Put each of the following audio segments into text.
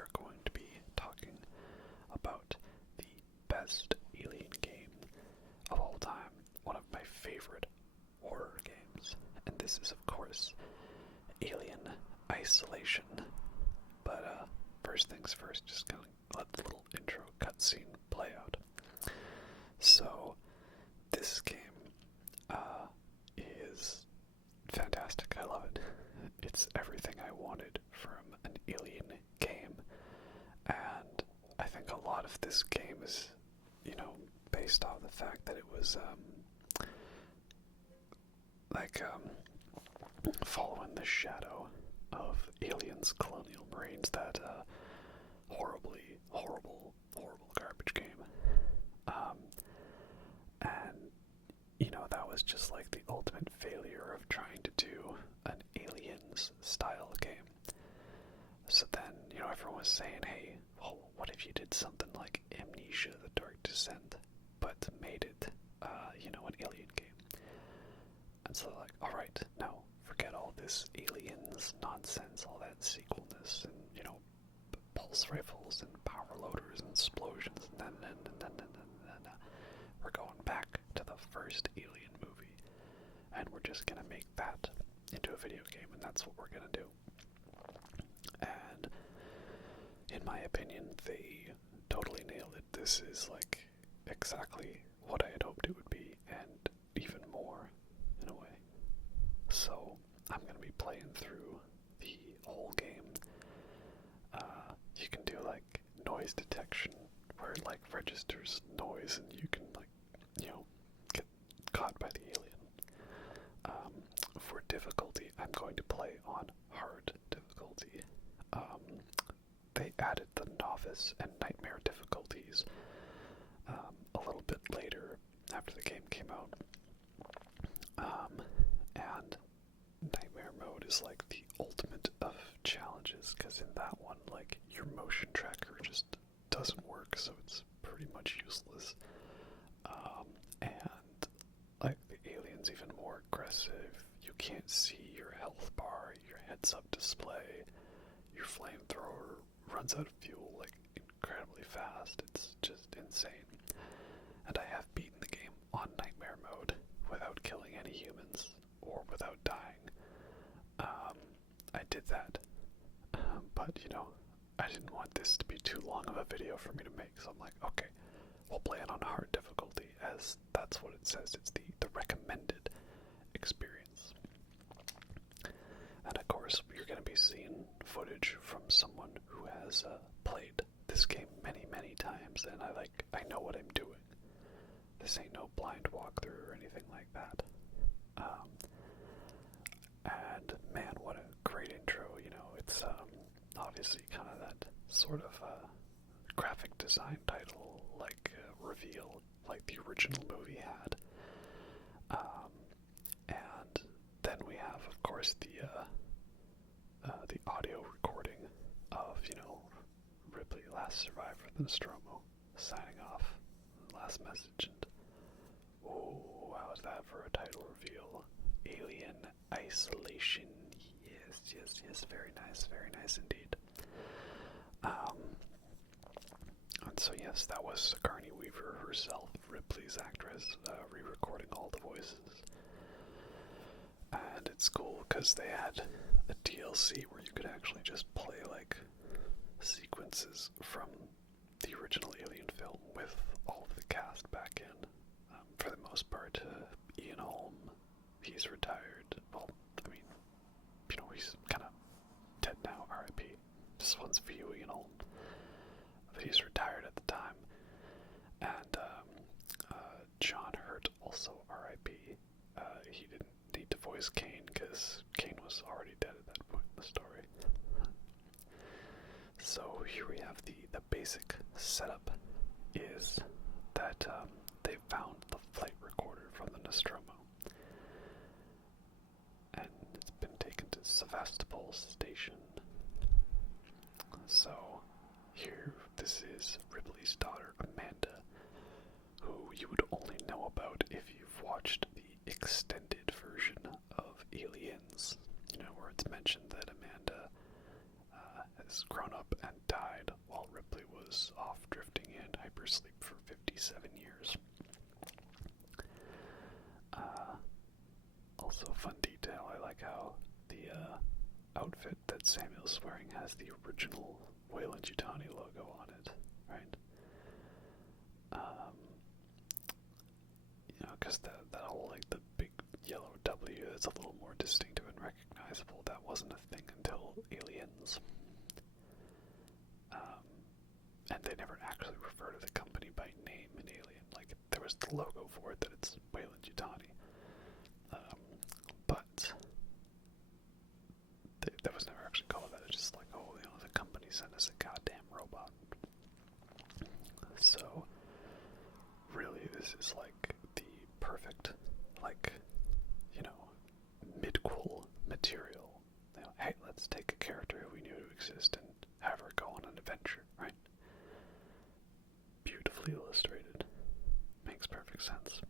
are going to be talking about the best Alien game of all time, one of my favorite horror games, and this is, of course, Alien Isolation. But first things first, just gonna let the little intro cutscene play out. So, this game is fantastic. I love it. It's everything I wanted from an Alien game, and I think a lot of this game is, based on the fact that it was, following the shadow of Aliens Colonial Marines, that horrible garbage game. And, that was just like the ultimate failure of trying to do an Aliens style game. So then, everyone was saying, hey, well, what if you did something like Amnesia: The Dark Descent, but made it, an Alien game? And so they're like, alright, now forget all this Aliens nonsense, all that sequelness, and, pulse rifles and power loaders and explosions, and then we're going back to the first Alien movie, and we're just gonna make that into a video game, and that's what we're gonna do. And in my opinion, they totally nailed it. This is like exactly what I had hoped it would be, and even more in a way. So I'm gonna be playing through the whole game. You can do like noise detection, where it like registers noise, and you can get caught by the alien. For difficulty, I'm going to play on hard difficulty. They added the novice and nightmare difficulties a little bit later after the game came out. And nightmare mode is like the ultimate of challenges, because in that one, like, your motion tracker just doesn't work, so it's pretty much useless. And like, the alien's even more aggressive. You can't see your health bar, your heads-up display, your flamethrower runs out of fuel like incredibly fast. It's just insane. And I have beaten the game on nightmare mode without killing any humans or without dying. I did that, but I didn't want this to be too long of a video for me to make, so I'm like, okay, we'll play it on hard difficulty, as that's what it says. It's the recommended experience. And of course, you're going to be seeing footage from someone who has played this game many, many times, and I know what I'm doing. This ain't no blind walkthrough or anything like that. And man, what a great intro. It's obviously kind of that sort of graphic design title, reveal, like the original movie had. And then we have, of course, the audio recording of, Ripley, last survivor of the Nostromo, signing off. Last message, and oh, how was that for a title reveal? Alien Isolation. Yes, very nice indeed. And so yes, that was Sigourney Weaver herself, Ripley's actress, re-recording all the voices. And it's cool because they had a DLC where you could actually just play like sequences from the original Alien film with all of the cast back in. For the most part, Ian Holm, he's retired. Well, he's kind of dead now, R.I.P. This one's for you, Ian Holm. But he's retired at the time. And John Hurt, also R.I.P. He didn't need to voice Kane, because Kane was already dead at that point in the story. So here we have the basic setup is that they found the flight recorder from the Nostromo, and it's been taken to Sevastopol Station. So here, this is Ripley's daughter, Amanda, who you would only know about if you've watched the extended version of Aliens, where it's mentioned that Amanda has grown up and died while Ripley was off drifting in hypersleep for 57 years. Also, fun detail, I like how the outfit that Samuel's wearing has the original Weyland-Yutani logo on it, right? Because that whole, like, the big yellow W that's a little more distinctive and recognizable, that wasn't a thing until Aliens. And they never actually refer to the company by name in Alien. Like, there was the logo for it that it's Weyland-Yutani. But that was never actually called that. It's just like, oh, the company sent us a goddamn robot. So, really, this is like the perfect, like, mid-cool material. Hey, let's take a character who we knew to exist and have her go on an adventure, right? Beautifully illustrated. Makes perfect sense.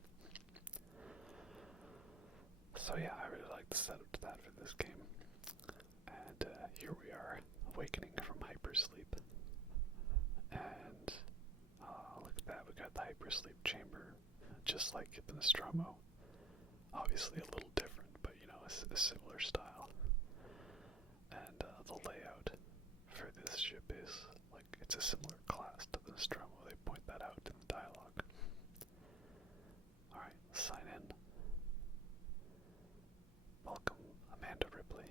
So yeah, I really like the setup to that for this game. And here we are, awakening from hypersleep. And look at that, we got the hypersleep chamber, just like the Nostromo. Obviously a little different, but a similar style. And the layout for this ship is, like, it's a similar class to the Nostromo. They point that out in the dialogue. Alright, sign in. Welcome, Amanda Ripley.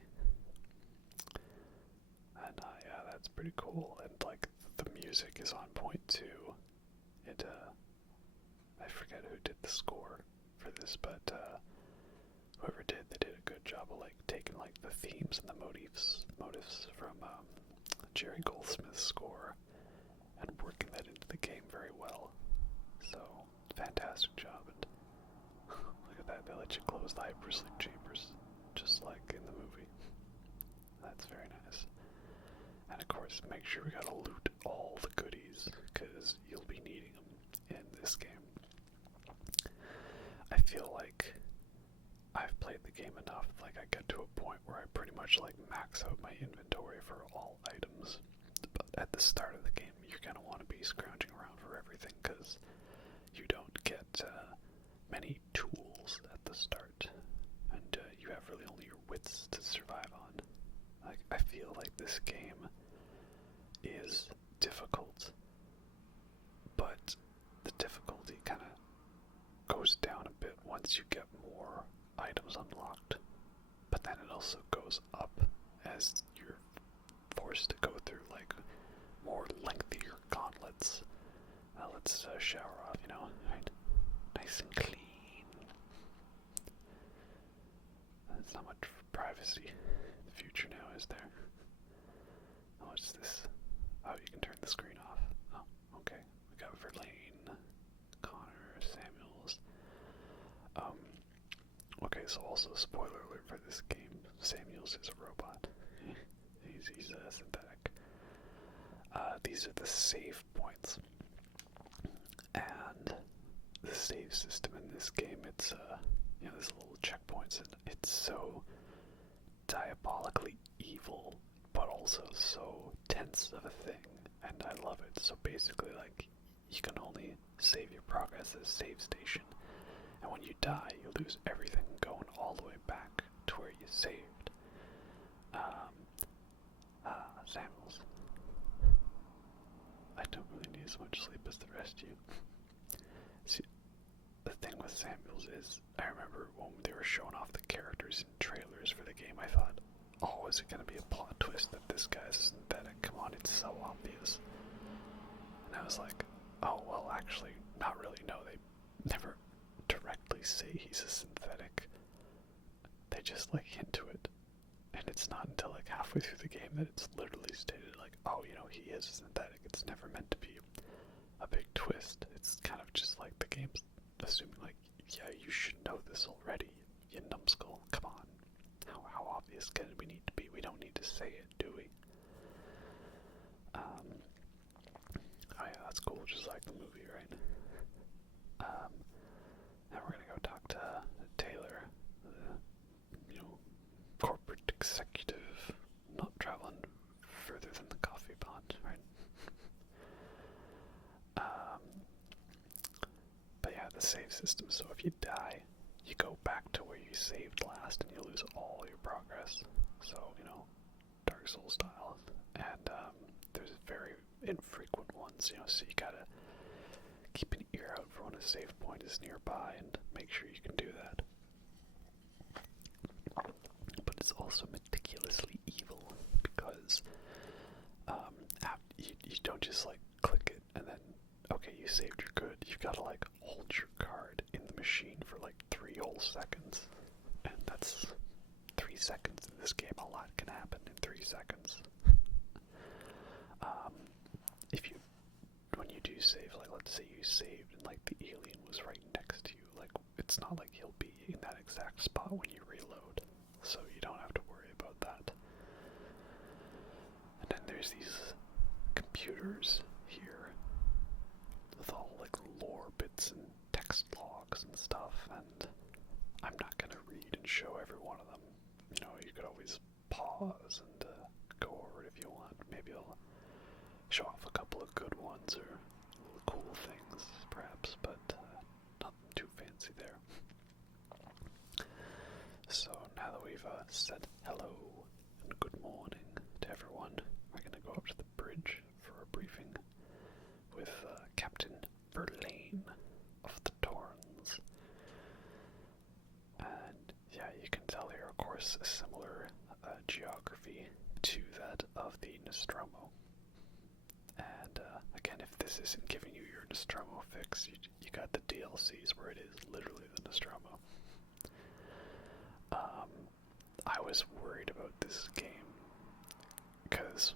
And yeah, that's pretty cool. And like, the music is on point too. It, I forget who did the score for this, but whoever did, they did a good job of like taking like the themes and the motifs from Jerry Goldsmith's score and working that into the game very well. So, fantastic job. And look at that, they let you close the hypersleep chambers, just like in the movie. That's very nice. And of course, make sure we gotta loot all the goodies, because you'll be needing them in this game. I feel like I've played the game enough, like I get to a point where I pretty much like max out my inventory for all items. But at the start of the game, you're gonna want to be scrounging around for everything, because you don't get many tools at the start, and you have really only your wits to survive on. Like, I feel like this game is difficult, but the difficulty kind of goes down a bit once you get more items unlocked, but then it also goes up as you're forced to go through like more lengthier gauntlets. Let's shower off, right? Nice and clean. There's not much privacy in the future now, is there? Oh, what's this? Oh, you can turn the screen off. Oh, okay. We got Verlaine, Connor, Samuels. Okay, so also spoiler alert for this game, Samuels is a robot. He's synthetic. These are the save points. And the save system in this game, it's, there's little checkpoints, and it's so diabolically evil, but also so tense of a thing, and I love it. So basically, like, you can only save your progress at a save station, and when you die, you lose everything going all the way back to where you saved. Samuels. I don't really need as much sleep as the rest of you. See, the thing with Samuels is, I remember when they were showing off the characters in trailers for the game, I thought, oh, is it going to be a plot twist that this guy's synthetic? Come on, it's so obvious. And I was like, oh, well, actually, not really. No, they never directly say he's a synthetic. They just, like, hint to it. And it's not until, like, halfway through the game that it's literally stated, like, oh, he is a synthetic. It's never meant to be a big twist. It's kind of just like the game's assuming, like, yeah, you should know this already, you numbskull. Come on. How obvious can we need to be? We don't need to say it, do we? Oh yeah, that's cool, just like the movie, right? Now we're gonna go talk to Taylor, the, corporate executive, not traveling further than the the save system, so if you die, you go back to where you saved last and you lose all your progress. So, Dark Souls style. And there's very infrequent ones, so you gotta keep an ear out for when a save point is nearby and make sure you can do that. But it's also meticulously evil because you don't just click it and then okay, you saved, you're good. You've got to hold your card in the machine for 3 whole seconds, and that's 3 seconds in this game. A lot can happen in 3 seconds. When you do save, let's say you saved and the alien was right next to you, it's not like he'll be in that exact spot when you reload, so you don't have to worry about that. And then there's these computers here with all lore bits and text logs and stuff, and I'm not going to read and show every one of them. You could always pause and go over it if you want. Maybe I'll show off a couple of good ones or cool things, perhaps, but nothing too fancy there. So now that we've said hello and good morning to everyone, we're going to go up to the bridge for a briefing with Captain Verlaine of the Torns. And yeah, you can tell here, of course, a similar geography to that of the Nostromo. And again, if this isn't giving you your Nostromo fix, you got the DLCs where it is literally the Nostromo. I was worried about this game because,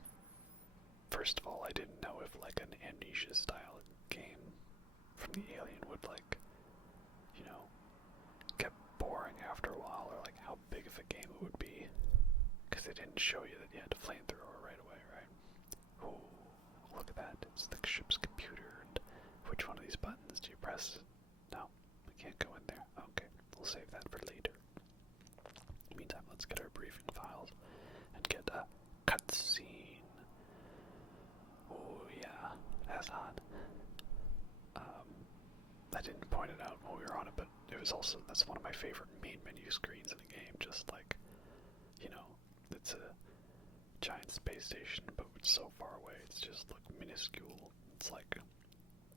first of all, I didn't know if an Amnesia style game from the Alien would get boring after a while, or how big of a game it would be, because they didn't show you that you had to flamethrower right away, right? Oh, look at that, it's the ship's computer, and which one of these buttons do you press? No, we can't go in there. Okay, we'll save that for later. Meantime, let's get our briefing files and get a cutscene. Oh yeah, that's hot. I didn't point it out when we were on it, but it was also, that's one of my favorite main menu screens in a game, just it's a giant space station, but it's so far away, it's just minuscule. It's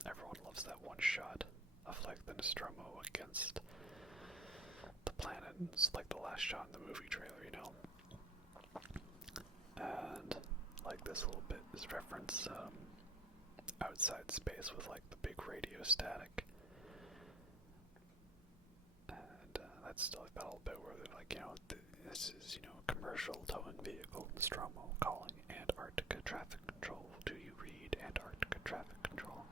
everyone loves that one shot of the Nostromo against the planet, and it's the last shot in the movie trailer, And this little bit is reference outside space with the big radio static. And that's still that little bit where they're this is, a commercial towing vehicle, Nostromo calling Antarctica traffic control. Do you read Antarctica traffic control?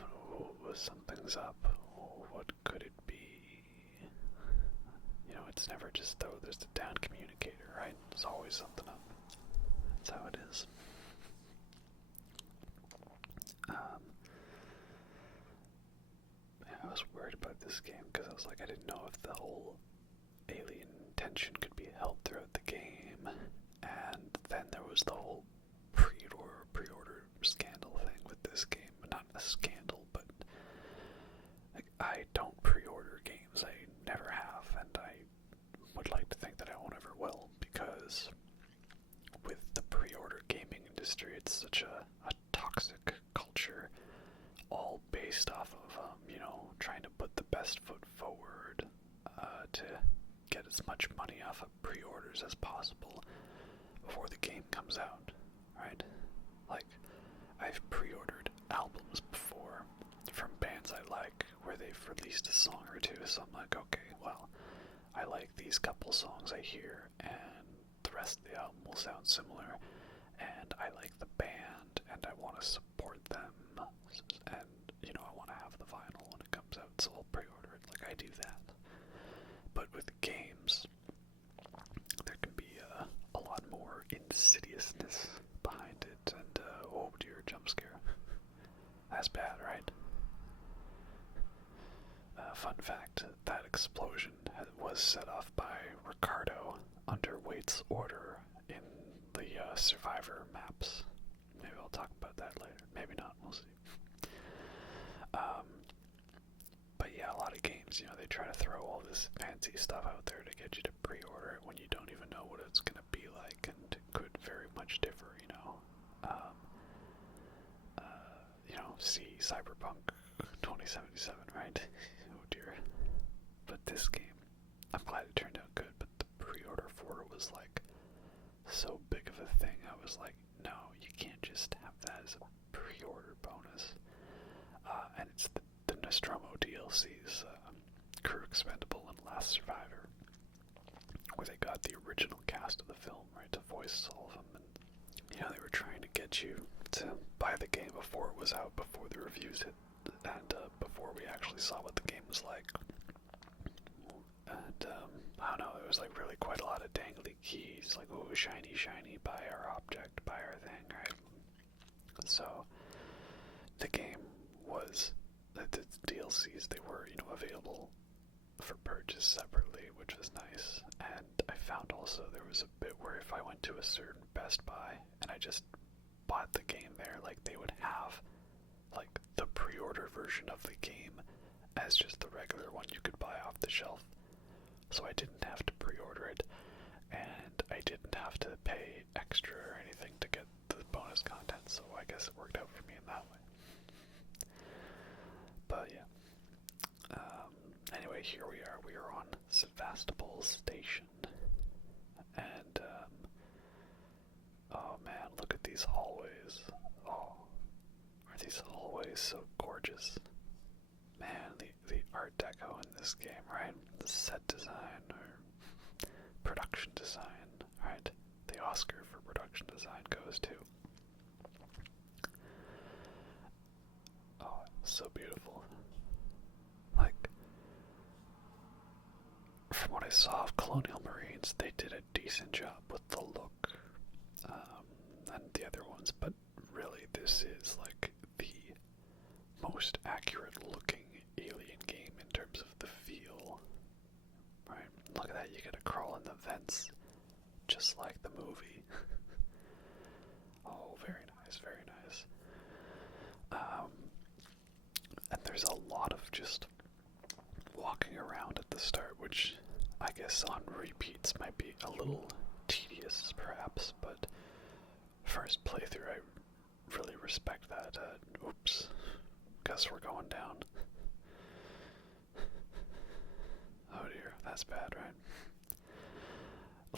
Oh, something's up. Oh, what could it be? It's never just though there's the down communicator, right? There's always something up. That's how it is. I was worried about this game because I was I didn't know if the whole alien tension could be held throughout the game, and then there was the whole pre-order scandal thing with this game. Not a scandal, but I don't pre-order games. I never have, and I would like to think that I won't ever will, because with the pre-order gaming industry, it's such a toxic culture, all based off of trying to put the best foot forward to get as much money off of pre-orders as possible before the game comes out, right? I've pre-ordered albums before from bands I like where they've released a song or two, so I'm okay, well, I like these couple songs I hear, and the rest of the album will sound similar, and I like the band, and I want to support them, and I want to have the vinyl when it comes out, so I'll pre-order it. I do that. But with games, there can be a lot more insidiousness behind it, and oh dear, jump scare. That's bad, right? Fun fact, that explosion was set off by Ricardo under Waite's order in the Survivor maps. Maybe I'll talk about that later. Maybe not, we'll see. games, they try to throw all this fancy stuff out there to get you to pre-order it when you don't even know what it's going to be like, and it could very much differ, see Cyberpunk 2077, right? Oh dear. But this game, I'm glad it turned out good, but the pre-order for it was like so big of a thing. I was like, no, you can't just have that as a pre-order bonus. And it's the Nostromo DLCs, Crew Expendable and Last Survivor, where they got the original cast of the film, right, to voice all of them. And, they were trying to get you to buy the game before it was out, before the reviews hit, and before we actually saw what the game was like. And, I don't know, there was like really quite a lot of dangly keys, like, oh, shiny, shiny, buy our object, buy our thing, right? So, the game was, the DLCs, they were, available for purchase separately, which was nice. And I found also there was a bit where if I went to a certain Best Buy and I just bought the game there, like, they would have, like, the pre-order version of the game as just the regular one you could buy off the shelf. So I didn't have to pre-order it, and I didn't have to pay extra or anything to get the bonus content, so I guess it worked out for me in that way. But yeah. Anyway, here we are. We are on Sevastopol Station. And, oh man, look at these hallways. Oh, are these hallways so gorgeous? Man, the Art Deco in this game, right? The set design, or production design, right? The Oscar for production design goes to. Oh, so beautiful. Like, from what I saw of Colonial Marines, they did a decent job with the look, and the other ones, but really this is like the most accurate looking Alien game in terms of the feel, right? Look at that, you gotta crawl in the vents, just like the movie. Oh, very nice, very nice. And there's a lot of just walking around at the start, which I guess on repeats might be a little tedious, perhaps, but first playthrough, I really respect that. Oops. Guess we're going down. Oh dear, that's bad, right?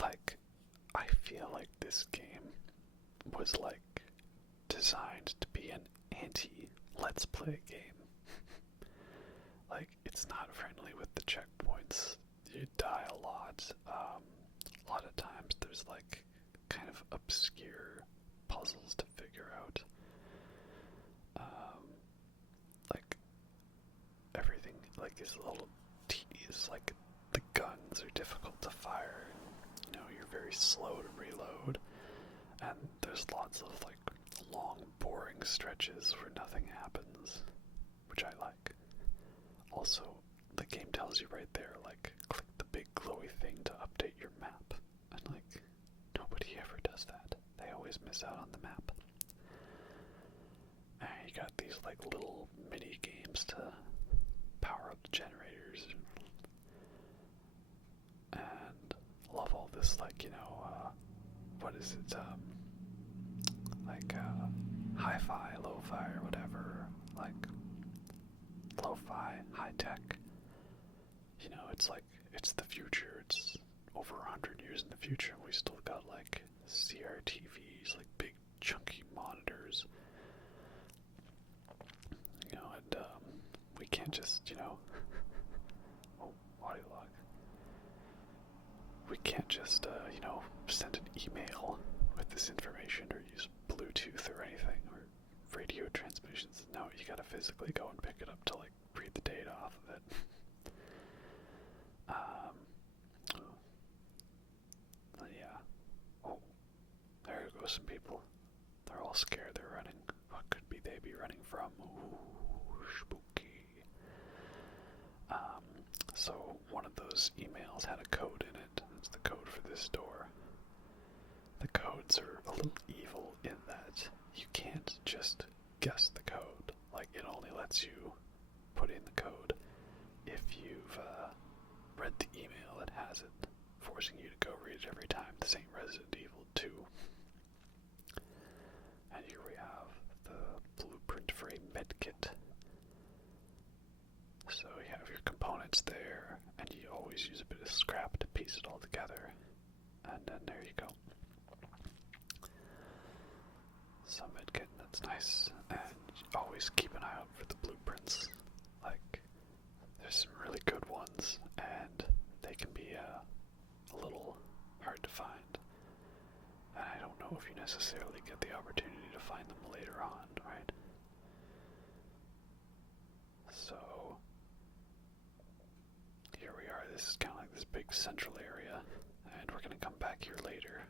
Like, I feel like this game was, like, designed to be an anti-Let's Play game. Like, it's not friendly with the checkpoints. You die a lot. A lot of times there's, like, kind of obscure puzzles to figure out. Like, everything, like, is a little tedious. Like, the guns are difficult to fire. You're very slow to reload. And there's lots of, like, long, boring stretches where nothing happens, which I like. Also, the game tells you right there, like, click the big glowy thing to update your map. And, like, nobody ever does that. They always miss out on the map. And you got these, like, little mini games to power up the generators. And love all this, like, what is it, like, hi-fi, lo-fi, or whatever, like, lo-fi, high-tech. It's like, it's the future. It's over 100 years in the future, and we still got, like, CRTVs, like, big, chunky monitors. And, we can't just, oh, audio log. We can't just, send an email with this information, or use Bluetooth or anything, or radio transmissions. No, you gotta physically go and pick it up to, like, read the data off of it. Yeah. Oh, there go some people. They're all scared. They're running. What could they be running from? Ooh, spooky. So one of those emails had a code in it. That's the code for this door. The codes are a little evil in that you can't just guess the code. Like, it only lets you put in the code if you've forcing you to go read it every time. This ain't Resident Evil 2. And here we have the blueprint for a medkit. So you have your components there, and you always use a bit of scrap to piece it all together. And then there you go. So medkit, that's nice. And always keep an eye out for the blueprints. Like, there's some really good ones, and they can be a little hard to find. And I don't know if you necessarily get the opportunity to find them later on, right? So, here we are. This is kind of like this big central area, and we're going to come back here later,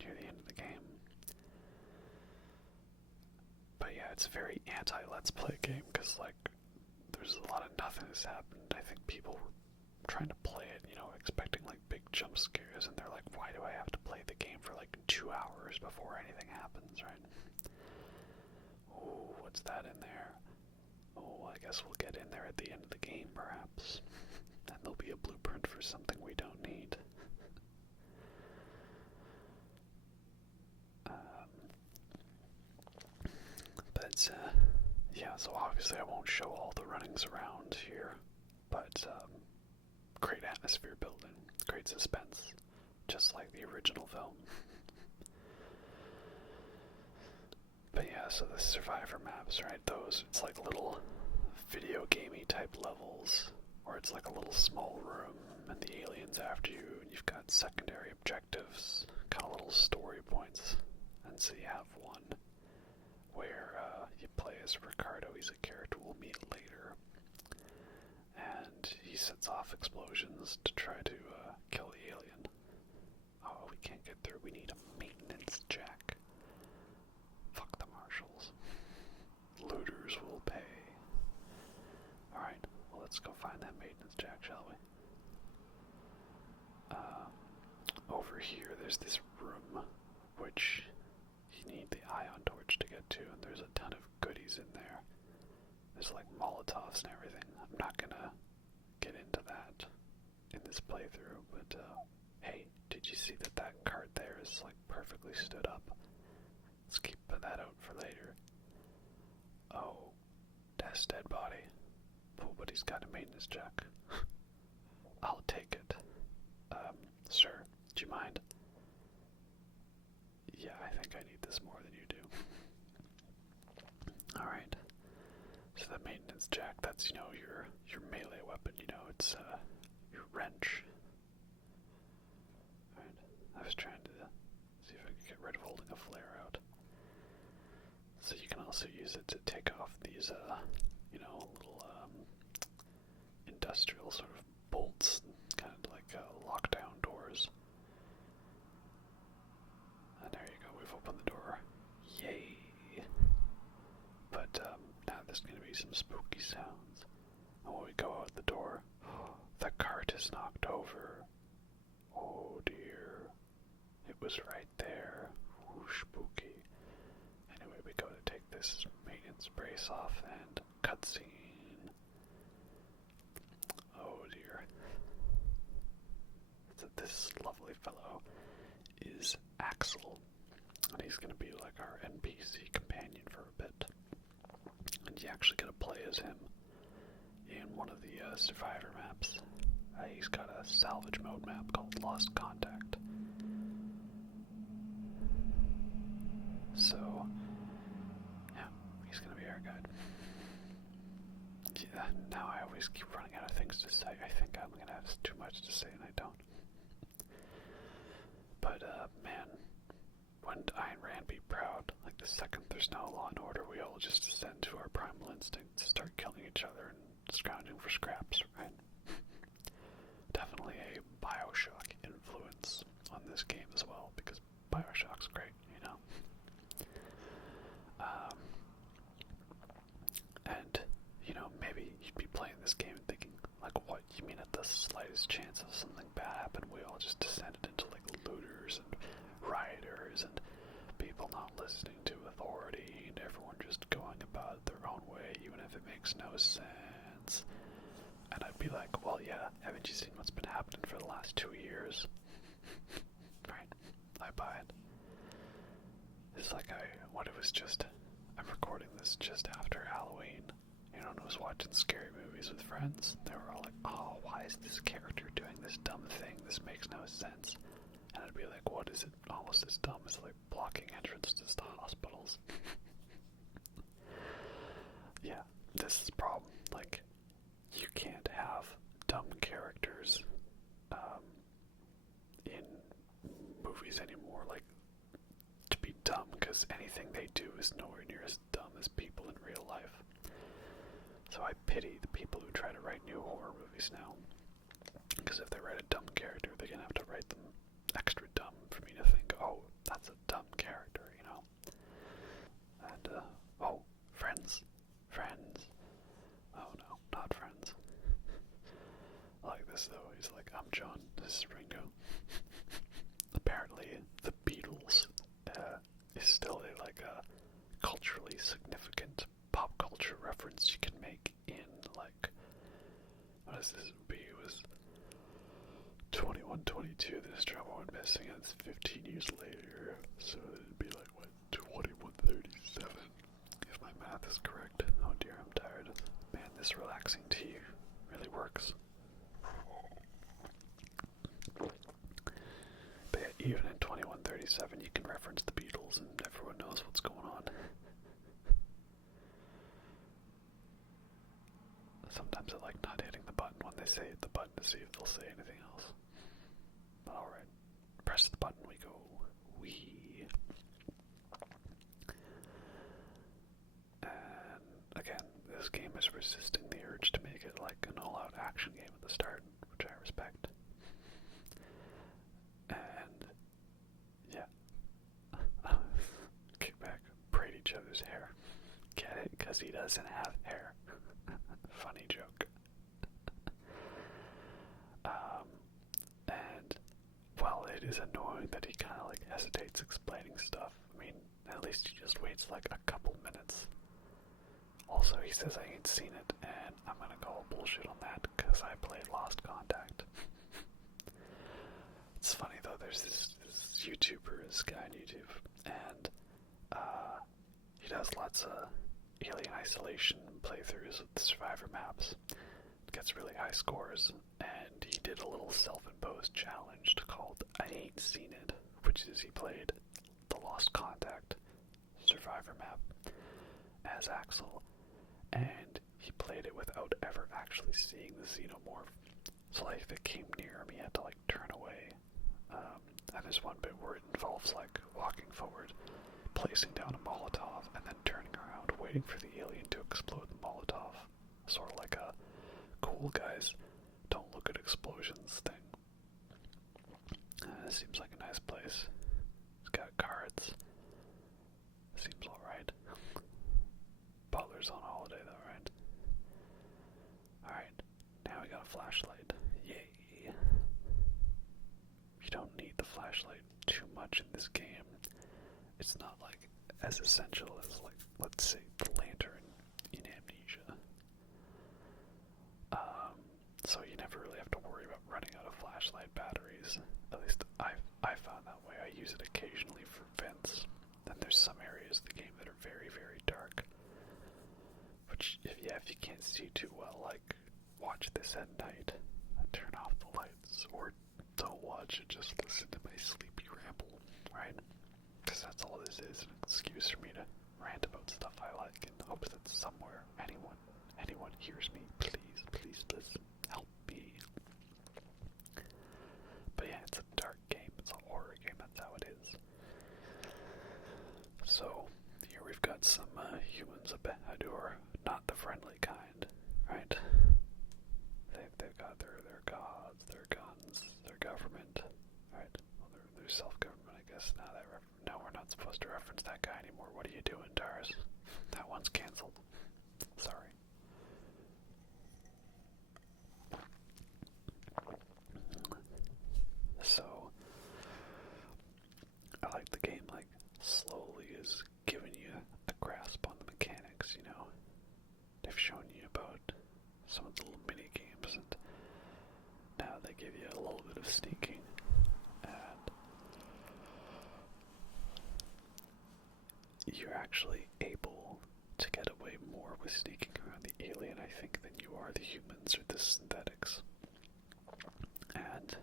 near the end of the game. But yeah, it's a very anti-Let's Play game, because, like, there's a lot of nothing that's happened. I think people were trying to play it, expecting, like, big jump scares, and they're like, why do I have to play the game for, like, 2 hours before anything happens, right? Oh, what's that in there? Oh, I guess we'll get in there at the end of the game, perhaps. And there'll be a blueprint for something we don't need. Yeah, so obviously I won't show all the runnings around here, but great atmosphere building, great suspense, just like the original film. But yeah, so the survivor maps, right, those, it's like little video gamey type levels, or it's like a little small room, and the alien's after you, and you've got secondary objectives, kind of little story points, and so you have one where you play as Ricardo. He's a character we'll meet later, and he sets off explosions to try to kill the alien. Oh, we can't get through. We need a maintenance jack. Fuck the marshals. Looters will pay. Alright, well, let's go find that maintenance jack, shall we? Over here, there's this room, which you need the ion torch to get to, and there's a ton of goodies in there. There's like Molotovs and everything. I'm not gonna get into that in this playthrough, but hey, did you see that card there is like perfectly stood up? Let's keep that out for later. Oh, that's dead body. Oh, but he's got a maintenance jack. I'll take it. Sir, do you mind? Yeah, I think I need this more than you do. Alright. So the maintenance jack, that's, your melee weapon, it's, your wrench. Alright. I was trying to see if I could get rid of holding a flare out. So you can also use it to take off these, little, industrial sort of bolts, kind of like, lockdown doors. And there you go, we've opened the door. Yay! But now there's going to be some spooky sounds. And when we go out the door, the cart is knocked over. Oh dear. It was right there. Ooh, spooky. Anyway, we go to take this maintenance brace off and cutscene. Oh dear. So this lovely fellow is Axel, and he's going to be like our NPC companion for a bit. And you actually get to play as him in one of the survivor maps. He's got a salvage mode map called Lost Contact. So, yeah, he's going to be our guide. Yeah, now I always keep running out of things to say. I think I'm going to have too much to say and I don't. But, man, wouldn't Ayn Rand be proud? Like, the second there's no law and order, we all just descend to our primal instinct to start killing each other and scrounging for scraps, right? Definitely a Bioshock influence on this game as well, because Bioshock's great, and, maybe you'd be playing this game and thinking, like, what, you mean at the slightest chance of something bad happen, we all just descended into, like, looters and rioters and people not listening to authority and everyone just going about it their own way, even if it makes no sense. And I'd be like, well, yeah, haven't you seen what's been happening for the last 2 years? I buy it. It's like I'm recording this just after Halloween. You know, and I was watching scary movies with friends. They were all like, oh, why is this character doing this dumb thing? This makes no sense. And I'd be like, what is it almost as dumb as like blocking entrances to hospitals? Yeah, this is the problem. Like, you can't have dumb characters in movies anymore. Like, to be dumb, because anything they do is nowhere near as dumb as people in real life. So I pity the people who try to write new horror movies now. Because if they write a dumb character, they're going to have to write them extra dumb for me to think, oh, that's a dumb character, you know? And, oh, Friends. Oh no, not Friends. I like this though. He's like, I'm John, this is Ringo. Apparently, the Beatles is still a culturally significant pop culture reference you can make in, like, what does this be? It was 2122, this drama went missing, and it's 15 years later, so it'd be like, what, 2137, if my math is correct. Oh dear, I'm tired. Man, this relaxing tea really works. But yeah, even in 2137, you can reference the Beatles and everyone knows what's going on. Sometimes I like not hitting the button when they say hit the button to see if they'll say anything else. But alright, press the button, we go. And again, this game is resisting the urge to make it like an all-out action game at the start, which I respect. And yeah, kick back, braid each other's hair. Get it? Because he doesn't have hair. Funny joke. And while it is annoying that he kind of like hesitates explaining stuff, I mean, at least he just waits like a couple minutes. Also, he says I ain't seen it, and I'm gonna call bullshit on that because I played Lost Contact. It's funny though, there's this YouTuber, this guy on YouTube, and he does lots of Alien Isolation playthroughs with the Survivor maps. Gets really high scores, and he did a little self-imposed challenge called I Ain't Seen It, which is he played the Lost Contact Survivor map as Axel, and he played it without ever actually seeing the xenomorph. So like if it came near him, he had to like turn away. And there's one bit where it involves like walking forward, placing down a Molotov, and then turning around, waiting for the alien to explode the Molotov. Sort of like a cool guys don't look at explosions thing. It seems like a nice place. It's got cards. Seems alright. Butler's on holiday though, right? Alright, now we got a flashlight. Yay. You don't need the flashlight too much in this game. It's not like as essential as, like, let's say the lantern in Amnesia. So you never really have to worry about running out of flashlight batteries. At least I found that way. I use it occasionally for vents. Then there's some areas of the game that are very, very dark. Which, if you can't see too well, like, watch this at night. Turn off the lights, or don't watch it, just listen to my sleepy ramble, right? Because that's all this is, an excuse for me to rant about stuff I like in hopes that somewhere anyone hears me. Please listen. Help me. But yeah, it's a dark game. It's a horror game. That's how it is. So, here we've got some humans who are not the friendly kind, right? They've got their gods, their guns, their government, right? Well, their self-government, I guess. No, we're not supposed to reference that guy anymore. What are you doing, Tars? That one's canceled. Sorry. So, I like the game, like, slowly is giving you a grasp on the mechanics, you know? They've shown you about some of the little mini games, and now they give you a little bit of sneaking, and you're actually able to get away more with sneaking around the alien, I think, than you are the humans or the synthetics. And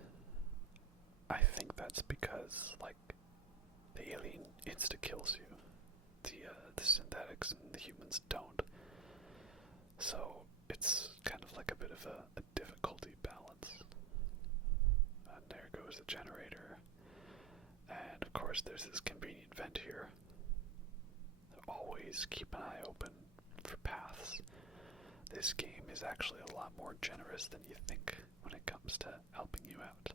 I think that's because, like, the alien insta-kills you. The synthetics and the humans don't. So it's kind of like a bit of a difficulty balance. And there goes the generator. And of course there's this convenient vent here. Always keep an eye open for paths. This game is actually a lot more generous than you think when it comes to helping you out.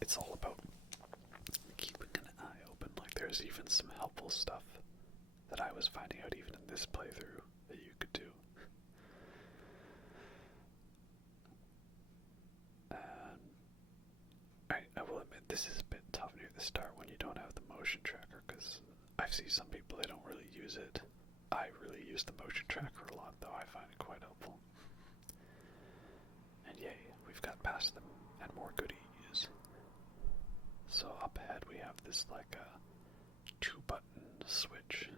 It's all about keeping an eye open. Like, there's even some helpful stuff that I was finding out even in this playthrough that you could do. I will admit, this is a bit tough near the start when you don't have the motion tracker, because I've seen some people, they don't really use it. I really use the motion tracker a lot, though. I find it quite helpful. And yay, we've got past them and more goodies. So up ahead we have this like a 2-button switch.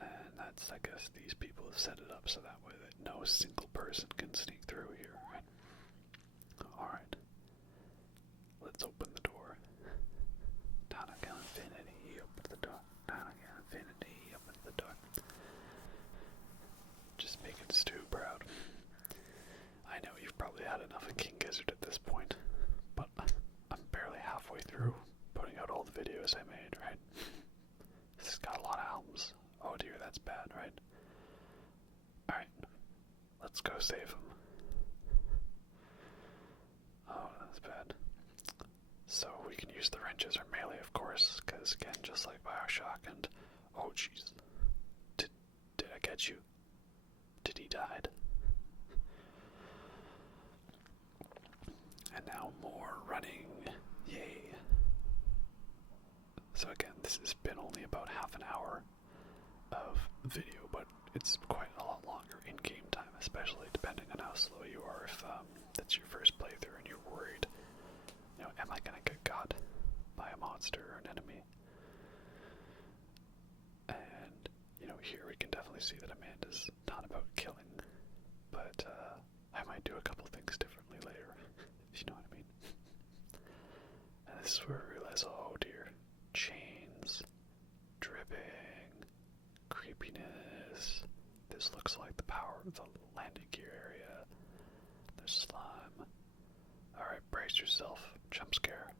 And that's, I guess, these people have set it up so that way that no single person can sneak through here, right? Alright. Let's open the door. Down again, infinity, open the door. Down again, infinity, open the door. Just making Stu proud. I know you've probably had enough of King Gizzard at this point, but I'm barely halfway through putting out all the videos I made, right? This has got a lot of albums. Oh dear, that's bad, right? Alright, let's go save him. Oh, that's bad. So we can use the wrenches or melee, of course, because again, just like Bioshock and... Oh jeez. Did I get you? Did he died? And now more running. Yay. So again, this has been only about half an hour of video, but it's quite a lot longer in game time, especially depending on how slow you are. If that's your first playthrough and you're worried, you know, am I gonna get got by a monster or an enemy? And you know, here we can definitely see that Amanda's not about killing, but I might do a couple things differently later, if you know what I mean. And this is where I realize, oh dear, chains, dripping, creepiness. This looks like the power of the landing gear area. There's slime. Alright, brace yourself. Jump scare.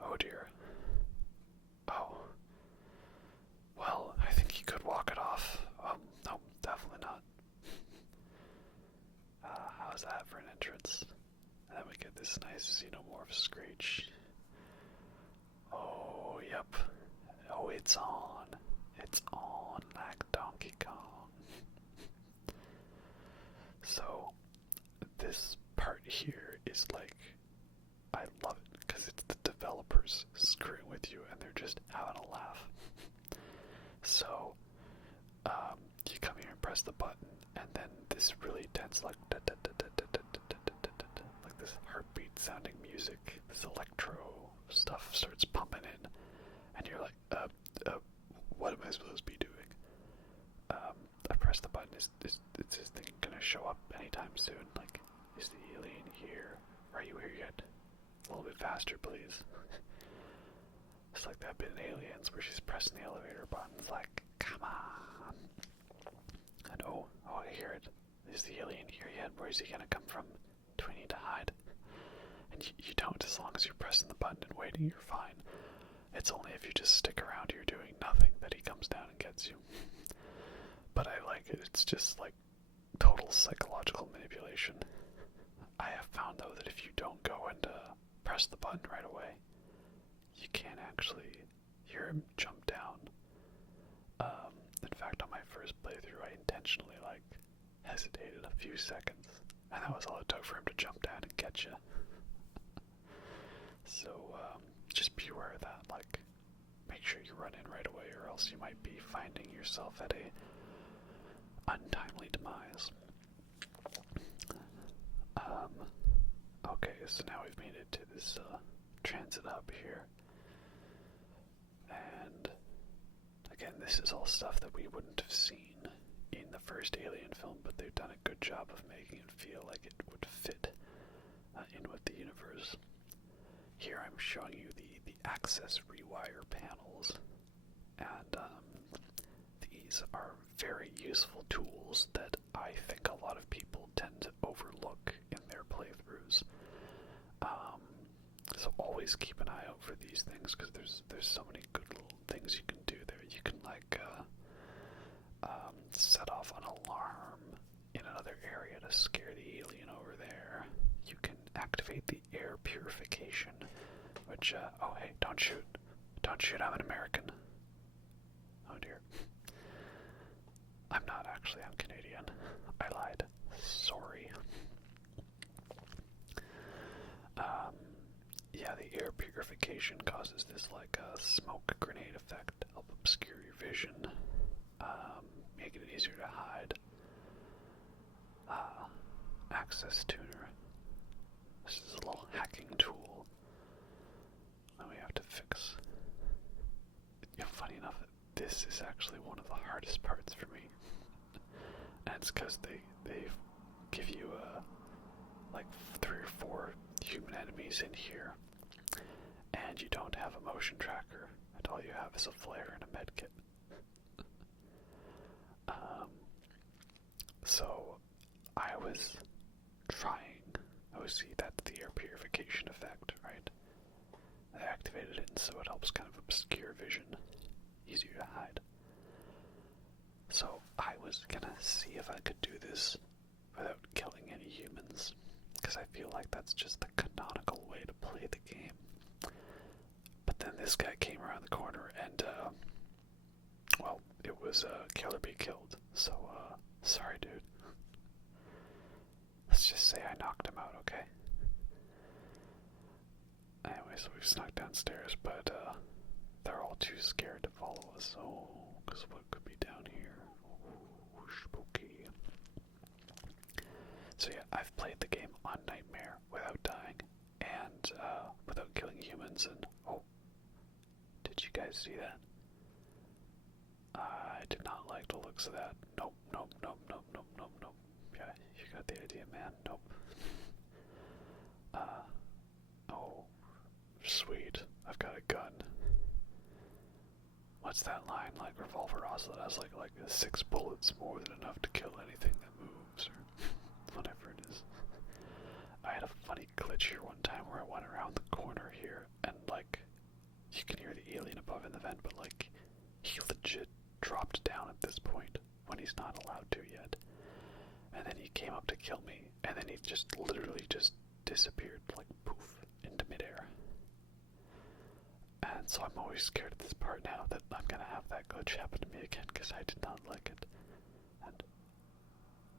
Oh dear. Oh. Well, I think he could walk it off. No, definitely not. How's that for an entrance? And then we get this nice xenomorph screech. Oh, yep. Oh, it's on. It's on like Donkey Kong. So, this part here is like, I love it because it's the developers screwing with you and they're just having a laugh. So, you come here and press the button, and then this really tense, like this heartbeat sounding music, this electro stuff starts pumping in, and you're like, what am I supposed to be doing? I press the button. Is this thing gonna show up anytime soon? Like, is the alien here? Are you here yet? A little bit faster, please. It's like that bit in Aliens where she's pressing the elevator buttons, like, come on. And oh, I hear it. Is the alien here yet? Where is he gonna come from? Do we need to hide? And you don't, as long as you're pressing the button and waiting, you're fine. It's only if you just stick around here doing nothing that he comes down and gets you. But I like it. It's just like total psychological manipulation. I have found though that if you don't go and press the button right away, you can't actually hear him jump down. In fact, on my first playthrough, I intentionally hesitated a few seconds, and that was all it took for him to jump down and get you. So just be aware of that. Make sure you run in right away, or else you might be finding yourself at a untimely demise. Okay, so now we've made it to this transit hub here. And again, this is all stuff that we wouldn't have seen in the first Alien film, but they've done a good job of making it feel like it would fit in with the universe. Here I'm showing you the access rewire panels, and these are very useful tools that I think a lot of people tend to overlook in their playthroughs. So always keep an eye out for these things, because there's so many good little things you can do there. You can set off an alarm in another area to scare the alien over there. You can activate the air purification, which, oh hey, don't shoot. Don't shoot, I'm an American. Oh dear. I'm not actually, I'm Canadian. I lied. Sorry. Yeah, the air purification causes this, like, smoke grenade effect to help obscure your vision, making it easier to hide. Access tuner. This is a little hacking tool that we have to fix. Yeah, funny enough, this is actually one of the hardest parts for me. And it's because they give you, like 3 or 4 human enemies in here, and you don't have a motion tracker, and all you have is a flare and a medkit. So I was see that's the air purification effect, right? I activated it, so it helps kind of obscure vision, easier to hide. So I was gonna see if I could do this without killing any humans, because I feel like that's just the canonical way to play the game. But then this guy came around the corner and, well, it was kill or be killed. So, sorry, dude. Let's just say I knocked him out, okay? Anyway, so we've snuck downstairs, but, they're all too scared to follow us. Oh, because what could be down here? Ooh, spooky. So yeah, I've played the game on Nightmare without dying, and, without killing humans, and, oh, did you guys see that? I did not like the looks of that. Nope, nope, nope, nope, nope, nope, nope. Yeah, you got the idea, man. Nope. Oh, sweet. I've got a gun. What's that line? Like Revolver Ocelot has like 6 bullets, more than enough to kill anything that moves, or whatever it is. I had a funny glitch here one time where I went around the corner here, and like, you can hear the alien above in the vent, but like, he legit dropped down at this point when he's not allowed to yet. And then he came up to kill me, and then he just literally just disappeared, like poof, into midair. And so I'm always scared at this part now that I'm gonna have that glitch happen to me again, because I did not like it. And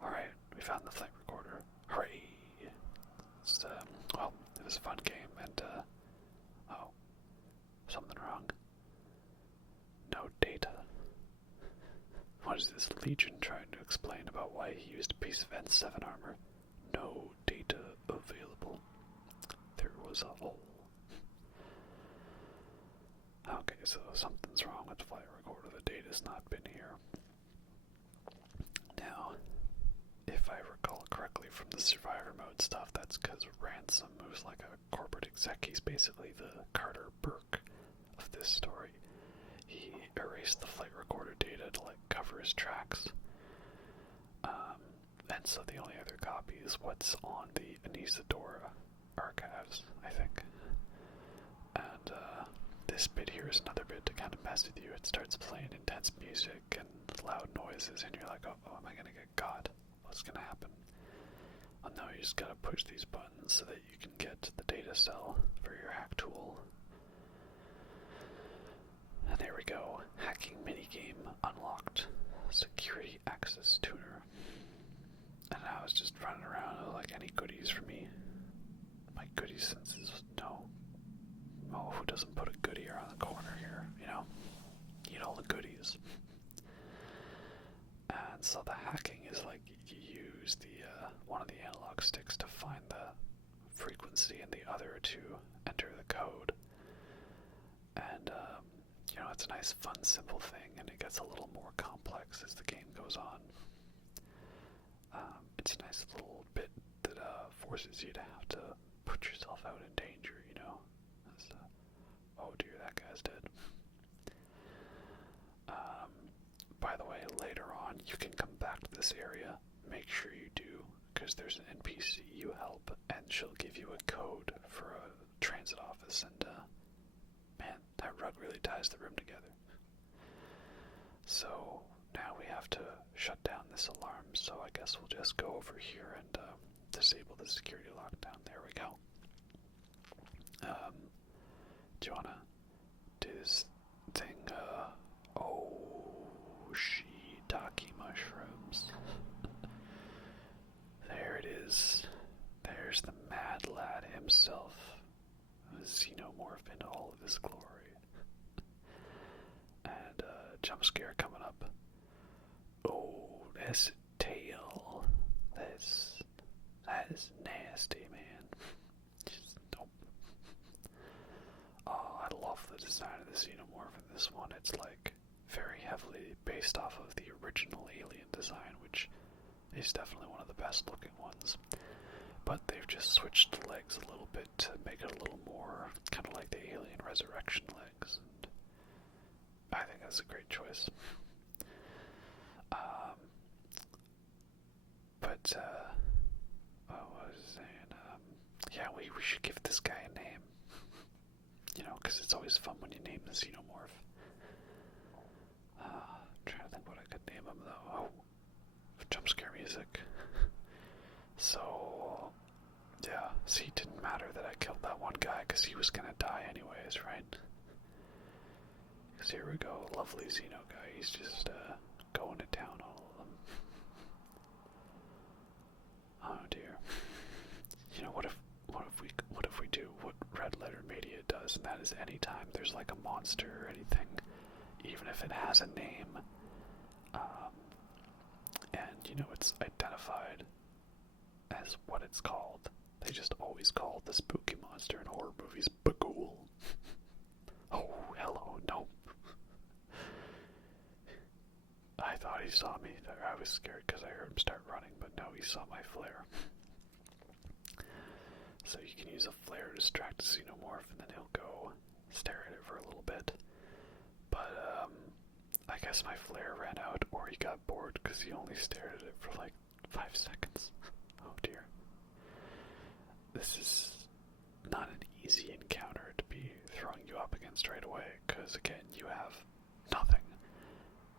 alright, we found the flight recorder. Hooray! It's, well, it was a fun game, and, oh, something wrong. No data. What is this Legion trying to explain about why he used a piece of N7 armor? No data available. There was a hole. Okay, so something's wrong with the flight recorder. The data's not been here. Now, if I recall correctly from the survivor mode stuff, that's because Ransom, who's like a corporate exec, he's basically the Carter Burke of this story. He erased the flight recorder data to like cover his tracks. And so the only other copy is what's on the Anisadora archives, I think. And this bit here is another bit to kind of mess with you. It starts playing intense music and loud noises, and you're like, oh, am I gonna get caught? What's gonna happen? Well, no, you just gotta push these buttons so that you can get to the data cell for your hack tool. And there we go. Hacking minigame unlocked. Security access tuner. And I was just running around like, any goodies for me? My goodie senses, no. Oh, who doesn't put a goodie around the corner here, you know? Eat all the goodies. And so the hacking is like, you use the, one of the analog sticks to find the frequency and the other to enter enter the code. And, it's a nice, fun, simple thing, and it gets a little more complex as the game goes on. It's a nice little bit that forces you to have to put yourself out in danger, oh dear, that guy's dead. By the way, later on, you can come back to this area. Make sure you do, because there's an NPC you help, and she'll give you a code for a transit office, and, man, that rug really ties the room together. So, now we have to shut down this alarm, so I guess we'll just go over here and, disable the security lockdown. There we go. Do you wanna do this thing, shiitake mushrooms. There it is. There's the mad lad himself. A xenomorph in all of his glory. And jump scare coming up. Oh, that's a tail. That is nasty, man. Just nope. Oh, I love the design of the xenomorph in this one. It's like very heavily based off of the original Alien design, which is definitely one of the best looking ones. But they've just switched the legs a little bit to make it a little more kind of like the Alien Resurrection legs. And I think that's a great choice. What was I saying? Yeah, we should give this guy a name. Because it's always fun when you name the xenomorph. I'm trying to think what I could name him, though. Oh, jump scare music. So, yeah, see, it didn't matter that I killed that one guy, because he was gonna die anyways, right? Because here we go, lovely Xeno guy, he's just, going to town on all of them. Oh dear. What if we do what Red Letter Media does, and that is anytime there's like a monster or anything, even if it has a name, and it's identified as what it's called, they just always call the spooky monster in horror movies Bagul. Oh, hello, nope. I thought he saw me. I was scared because I heard him start running, but no, he saw my flare. So you can use a flare to distract the xenomorph, and then he'll go stare at it for a little bit. But, I guess my flare ran out, or he got bored because he only stared at it for like 5 seconds. Oh dear. This is not an easy encounter to be throwing you up against right away, because again, you have nothing.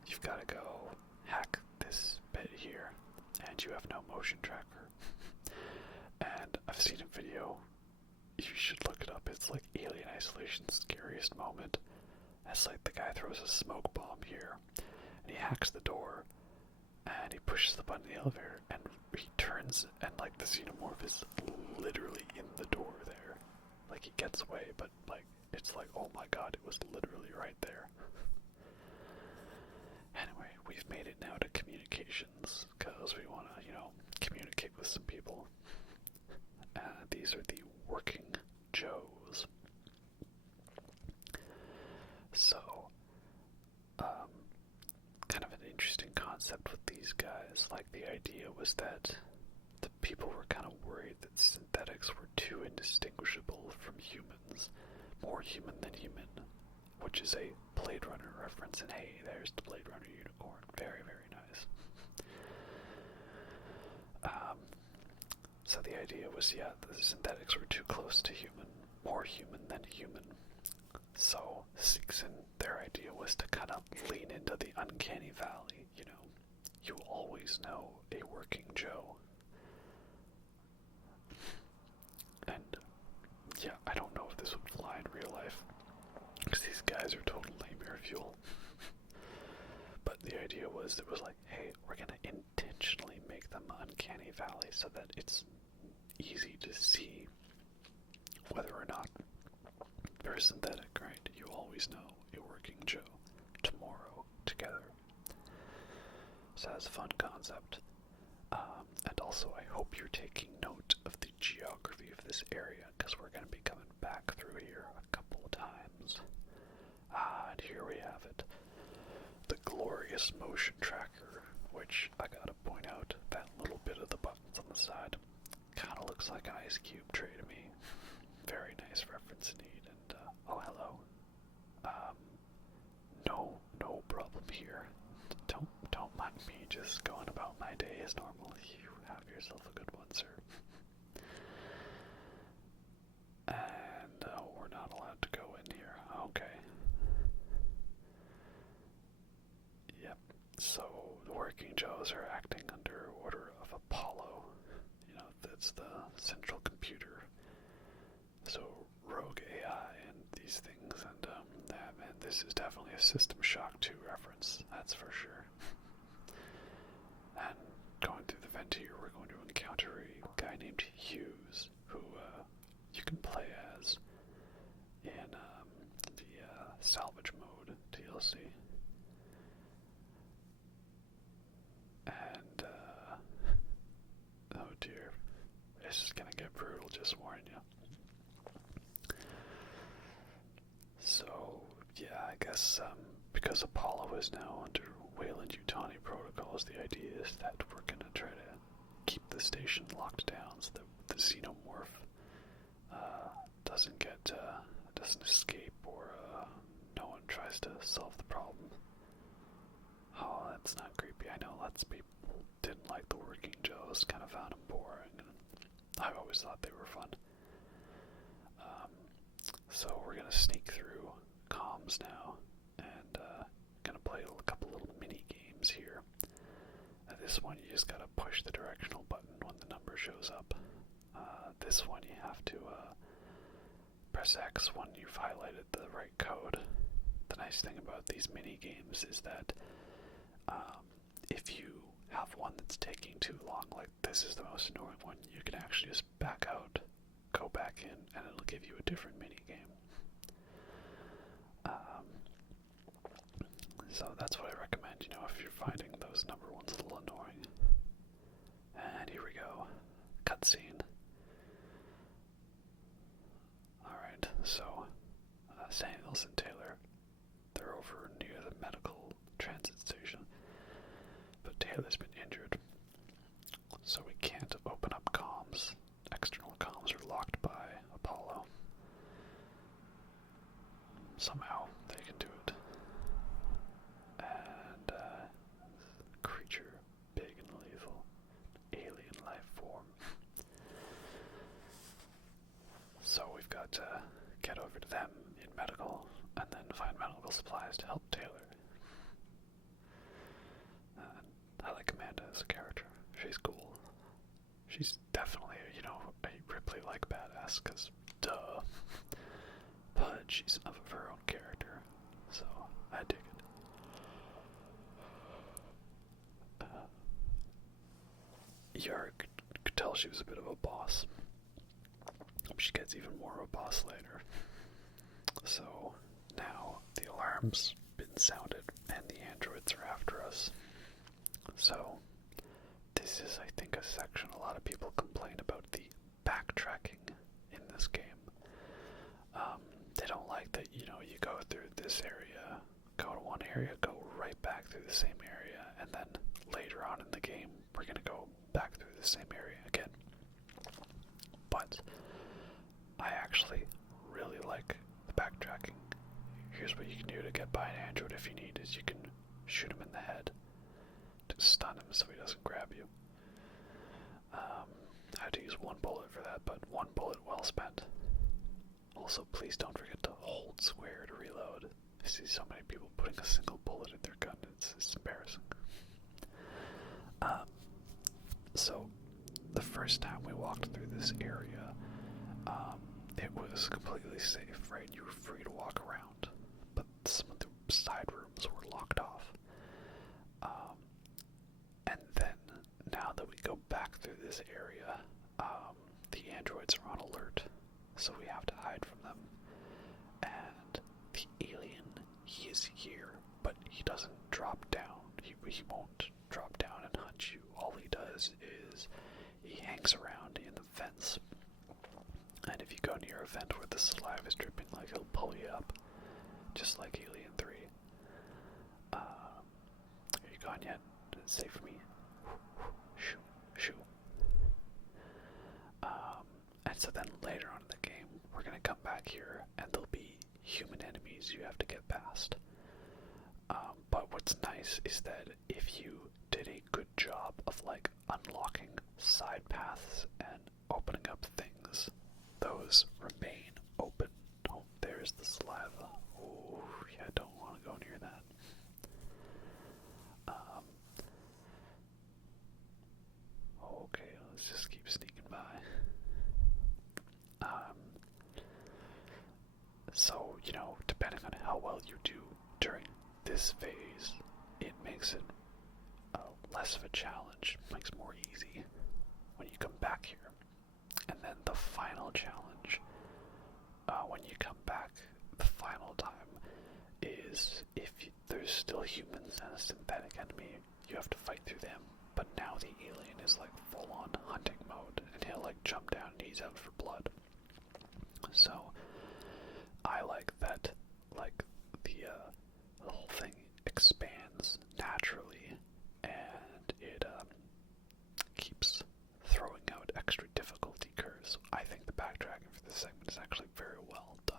You've got to go hack this bit here, and you have no motion tracker. And I've seen a video, you should look it up, it's like Alien Isolation's scariest moment. It's like the guy throws a smoke bomb here, and he hacks the door, and he pushes the button in the elevator, and he turns, and like the xenomorph is literally in the door there. Like he gets away, but like, it's like, oh my god, it was literally right there. Anyway, we've made it now to communications, because we want to, communicate with some people. These are the working Joes. So, kind of an interesting concept with these guys. Like, the idea was that the people were kind of worried that synthetics were too indistinguishable from humans, more human than human, which is a Blade Runner reference, and hey, there's the Blade Runner unicorn. Very, very nice. So the idea was, yeah, the synthetics were too close to human, more human than human. So Seegson, their idea was to kind of lean into the uncanny valley, You always know a working Joe. And, yeah, I don't know if this would fly in real life, because these guys are total nightmare fuel. But the idea was, it was like, hey, we're going to intentionally make them uncanny valley so that it's easy to see whether or not they're synthetic, right? You always know a working Joe tomorrow together. So that's a fun concept. And also, I hope you're taking note of the geography of this area, because we're going to be coming back through here a couple of times. And here we have it. The glorious motion tracker, which I gotta point out, that little bit of the buttons on the side kind of looks like an Ice Cube tray to me. Very nice reference indeed. And, oh, hello. No problem here. Don't mind me just going about my day as normal. You have yourself a good one, sir. And we're not allowed to go in here. Okay. Yep. So the working Joes are acting under order of Apollo. You know, that's the central computer. So rogue AI and these things, and man, this is definitely a System Shock 2 reference. That's for sure. And going through the vent here, we're going to encounter a guy named Hughes, who you can play as in the salvage mode DLC. And, oh dear, this is gonna get brutal, just warning you. So, yeah, I guess, because Apollo is now under Weyland-Yutani protocols, the idea is that we're gonna try to keep the station locked down so that the xenomorph doesn't escape, or no one tries to solve the problem. Oh, that's not creepy. I know lots of people didn't like the working Joes, kind of found them boring, and I always thought they were fun. So we're gonna sneak through comms now, and gonna play a couple little mini games here. This one you just gotta push the directional button when the number shows up. This one you have to press X when you've highlighted the right code. The nice thing about these mini games is that if you have one that's taking too long, like this is the most annoying one, you can actually just back out, go back in, and it'll give you a different mini game. So that's what I recommend, you know, if you're finding those number ones a little annoying. And here we go. Cutscene. Alright, so Samuels and Taylor, they're over near the medical transit station. But Taylor's been injured, so we can't open up comms. External comms are locked by Apollo. Somehow they can do it. And creature, big and lethal, alien life form. So we've got to get over to them in medical, and then find medical supplies to help Taylor. I like Amanda as a character. She's cool. She's definitely, you know, a Ripley-like badass, because duh. But she's enough of her own character, so I dig it. Yara could tell she was a bit of a boss. She gets even more of a boss later. So now the alarm's been sounded and the androids are after us. So this is, I think, a section a lot of people complain about the backtracking in this game. They don't like that, you know, you go through this area, go to one area, go right back through the same area, and then later on in the game, we're going to go back through the same area again. But I actually really like the backtracking. Here's what you can do to get by an android if you need, is you can shoot him in the head to stun him so he doesn't grab you. I had to use one bullet for that, but one bullet well spent. Also, please don't forget to hold square to reload. I see so many people putting a single bullet in their gun, it's embarrassing. So, the first time we walked through this area, it was completely safe, right? You were free to walk around, but some of the side rooms were locked off. And then, now that we go back through this area, the androids are on alert, so we have to hide from them. And the alien, he is here, but he doesn't drop down. He won't drop down and hunt you. All he does is he hangs around in the vents. And if you go near a vent where the saliva is dripping, like he'll pull you up, just like Alien 3. Are you gone yet? Safe for me. Shoo, shoo. And so then later on in the game, we're gonna come back here, and there'll be human enemies you have to get past. But what's nice is that if you did a good job of like unlocking side paths and opening up things, those remain open. Oh, there's the saliva. Oh, yeah, I don't want to go near that. Okay, let's just keep sneaking by. So, you know, depending on how well you do during this phase, it makes it less of a challenge, makes it more easy when you come back here. And then the final challenge, when you come back the final time, is if there's still humans and a synthetic enemy, you have to fight through them. But now the alien is like full-on hunting mode, and he'll like jump down and he's out for blood. So I like that, like the whole thing expands naturally, and it keeps throwing out extra difficulty curves. I think the backtracking for this segment is actually very well done.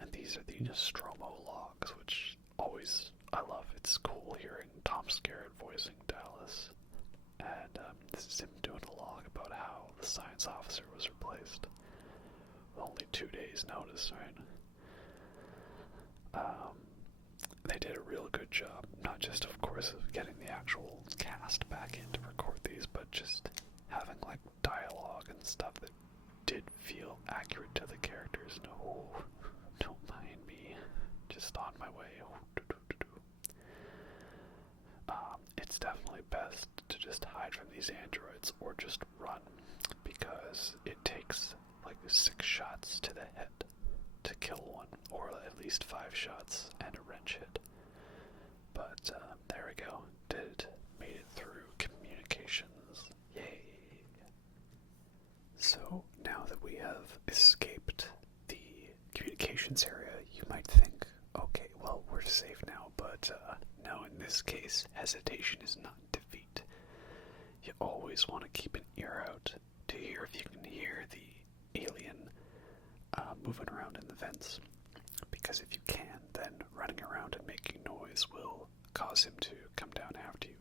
And these are the Nostromo logs, which always I love. It's cool hearing Tom Skerritt voicing Dallas, and this is him doing a log about how the science officer was replaced with only 2 days' notice, right? They did a real good job, not just, of course, of getting the actual cast back in to record these, but just having, like, dialogue and stuff that did feel accurate to the characters. No, don't mind me. Just on my way. It's definitely best to just hide from these androids or just run, because it takes, like, 6 shots to the head to kill one, or at least 5 shots and a wrench hit. But there we go. Made it through communications. Yay! So now that we have escaped the communications area, you might think, okay, well, we're safe now. But no, in this case, hesitation is not defeat. You always want to keep an ear out to hear if you can hear the alien moving around in the vents, because if you can, then running around and making noise will cause him to come down after you,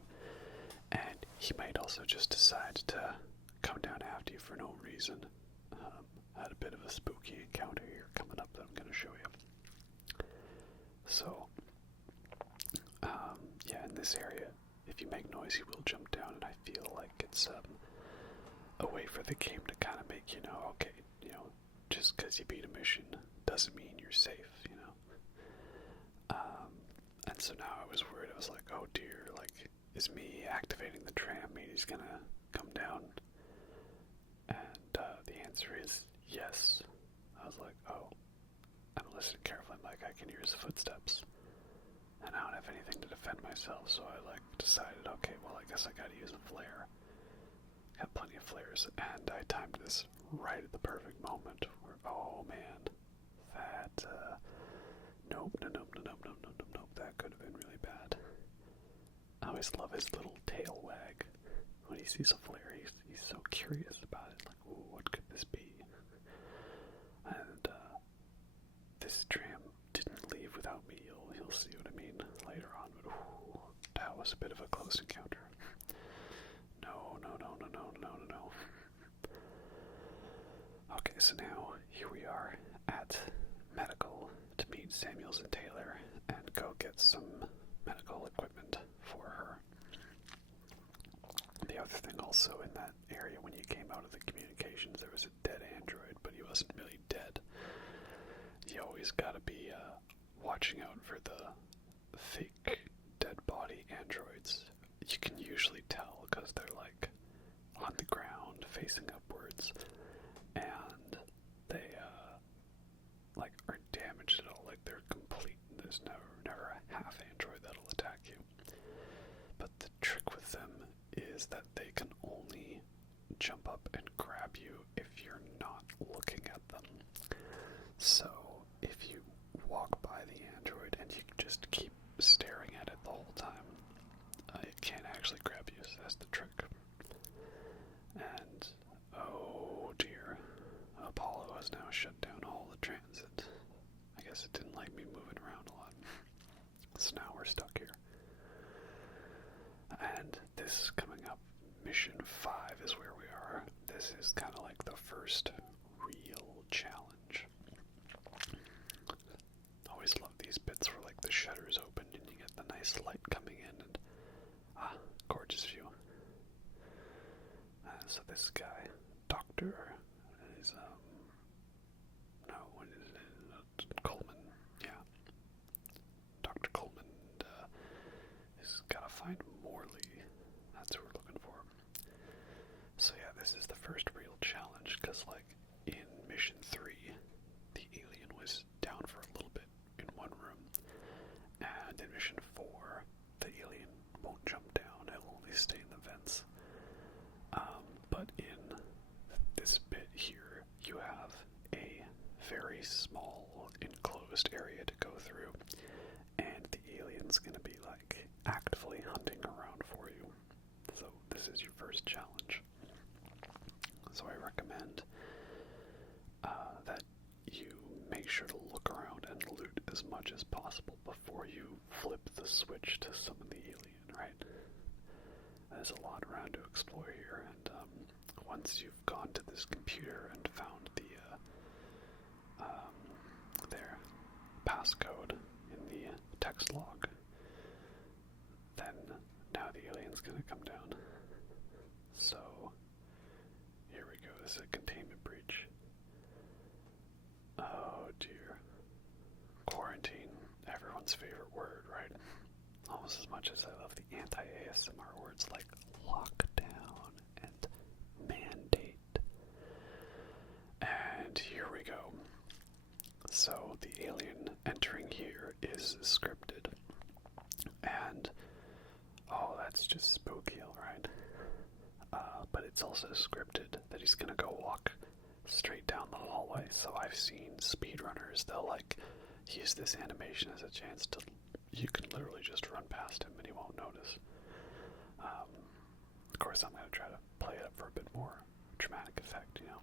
and he might also just decide to come down after you for no reason. Had a bit of a spooky encounter here coming up that I'm going to show you. So, yeah, in this area, if you make noise, he will jump down, and I feel like it's a way for the game to kind of make you know, okay, you know, just because you beat a mission doesn't mean you're safe, you know. And so now I was worried. I was like, oh dear, like, is me activating the tram mean he's gonna come down? And the answer is yes. I was like, oh. I'm listening carefully. I'm like, I can hear his footsteps, and I don't have anything to defend myself, so I like decided, okay, well, I guess I gotta use a flare. Got plenty of flares, and I timed this right at the perfect moment where, oh man, that, nope, that could have been really bad. I always love his little tail wag. When he sees a flare, he's so curious about it, like, ooh, what could this be? And, this tram didn't leave without me. You'll see what I mean later on, but ooh, that was a bit of a close encounter. No. Okay, so now here we are at medical to meet Samuels and Taylor and go get some medical equipment for her. The other thing also in that area, when you came out of the communications, there was a dead android, but he wasn't really dead. You always gotta be watching out for the fake dead body androids. You can usually tell because they're like on the ground facing upwards, and they like aren't damaged at all, like they're complete. There's never a half android that'll attack you. But the trick with them is that they can only jump up and grab you if you're not looking at them. because it didn't like me moving around a lot. So now we're stuck here. And this coming up, mission 5 is where we are. This is kind of like the first real challenge. Always love these bits where like the shutters open and you get the nice light coming in and gorgeous view. So this guy, Doctor, is no, what is it? Coleman, yeah. Dr. Coleman has got to find Morley. That's who we're looking for. So yeah, this is the first real challenge, because like in mission 3, the alien was down for a little bit in one room, and in mission 4, the alien won't jump down, it'll only stay in the vents. But in this bit here, you have a very small enclosed area to go through, and the alien's gonna be like actively hunting around for you. So this is your first challenge. So I recommend that you make sure to look around and loot as much as possible before you flip the switch to summon the alien, right? There's a lot around to explore here, and once you've gone to this computer and found the their passcode in the text log, then now the alien's gonna come down. So here we go. This is a containment breach. Oh dear. Quarantine. Everyone's favorite word, right? Almost as much as I love the anti-ASMR words like lockdown and mandate. And here we go. So the alien entering here is scripted. And, oh, that's just spooky, alright. But it's also scripted that he's gonna go walk straight down the hallway. So I've seen speedrunners, they'll like use this animation as a chance to, you can literally just run past him and he won't notice. Of course, I'm going to try to play it up for a bit more dramatic effect, you know.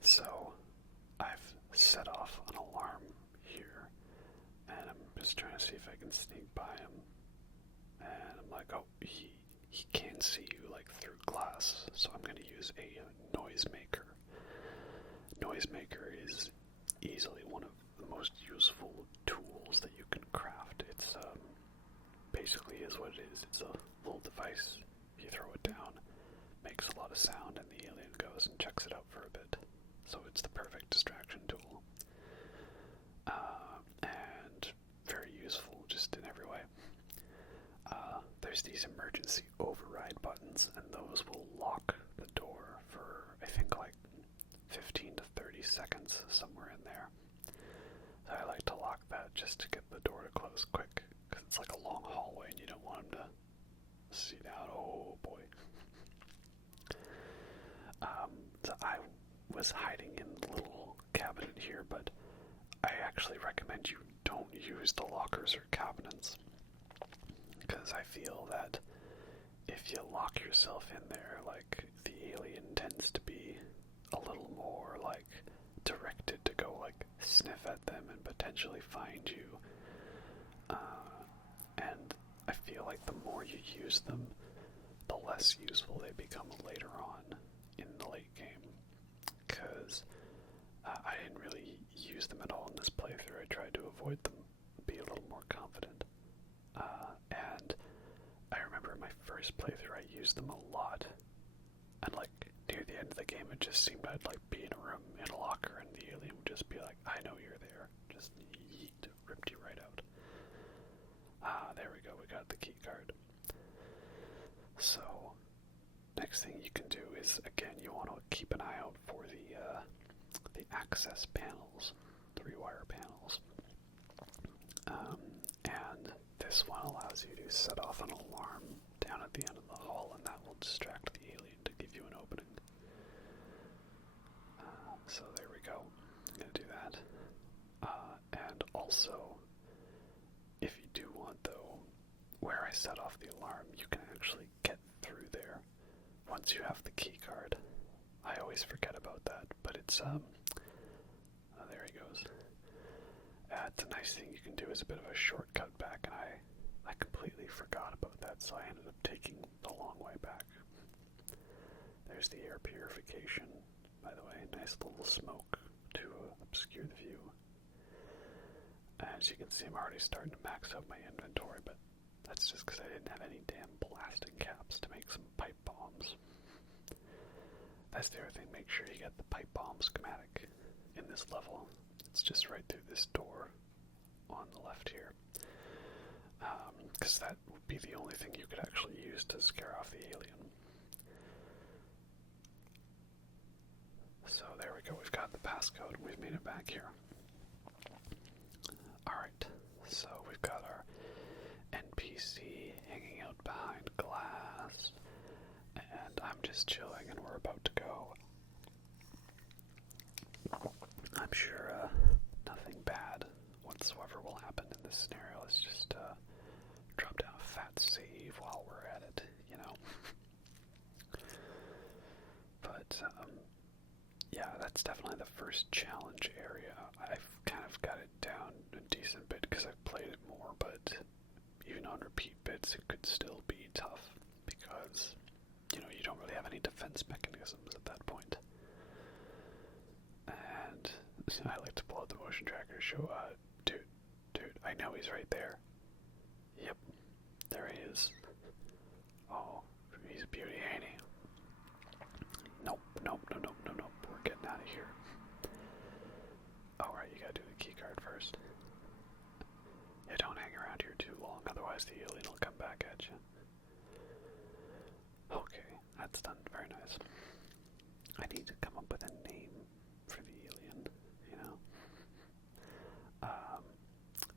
So I've set off an alarm here, and I'm just trying to see if I can sneak by him. And I'm like, oh, he can see you like through glass, so I'm going to use a noisemaker. Noisemaker is easily one of the most useful tools that you can craft. It's basically is what it is. It's a little device. You throw it down, makes a lot of sound, and the alien goes and checks it out for a bit. So it's the perfect distraction tool. And very useful just in every way. There's these emergency override buttons, and those will lock the door for, I think, like 15 to 30 seconds, somewhere in there. So I like to lock that just to get the door to close quick, because it's like a long hallway and you don't want him to see down. Oh boy. So I was hiding in the little cabinet here, but I actually recommend you don't use the lockers or cabinets, because I feel that if you lock yourself in there, like, the alien tends to be a little more, like, directed to go, like, sniff at them and potentially find you. And I feel like the more you use them, the less useful they become later on in the late game. Because I didn't really use them at all in this playthrough. I tried to avoid them, be a little more confident. And I remember in my first playthrough I used them a lot. And like near the end of the game it just seemed I'd like be in a room in a locker and the alien would just be like, I know you're there. Just yeet, ripped you right out. There we go, we got the key card. So next thing you can do is, again, you want to keep an eye out for the access panels, the rewire panels. And this one allows you to set off an alarm down at the end of the hall, and that will distract the alien to give you an opening. So there we go. I'm going to do that. And also, if you do want, though, where I set off the alarm, you can actually get through there once you have the key card. I always forget about that, but it's It's a nice thing you can do as a bit of a shortcut back, and I completely forgot about that, so I ended up taking the long way back. There's the air purification, by the way. Nice little smoke to obscure the view. As you can see, I'm already starting to max out my inventory, but that's just because I didn't have any damn blasting caps to make some pipe bombs. That's the other thing, make sure you get the pipe bomb schematic in this level. It's just right through this door on the left here. Because that would be the only thing you could actually use to scare off the alien. So there we go, we've got the passcode and we've made it back here. Alright, so we've got our NPC hanging out behind glass, and I'm just chilling and we're about to go. I'm sure nothing bad whatsoever will happen in this scenario. Let's just drop down a fat save while we're at it, you know. But yeah, that's definitely the first challenge area. I've kind of got it down a decent bit because I've played it more, but even on repeat bits it could still be tough because, you know, you don't really have any defense mechanisms at that point. And I like to pull out the motion tracker to show, dude, I know he's right there. Yep, there he is. Oh, he's a beauty, ain't he? Nope. We're getting out of here. Alright, you gotta do the keycard first. Yeah, don't hang around here too long, otherwise the alien will come back at you. Okay, that's done. Very nice. I need to come up with a name for the alien, you know?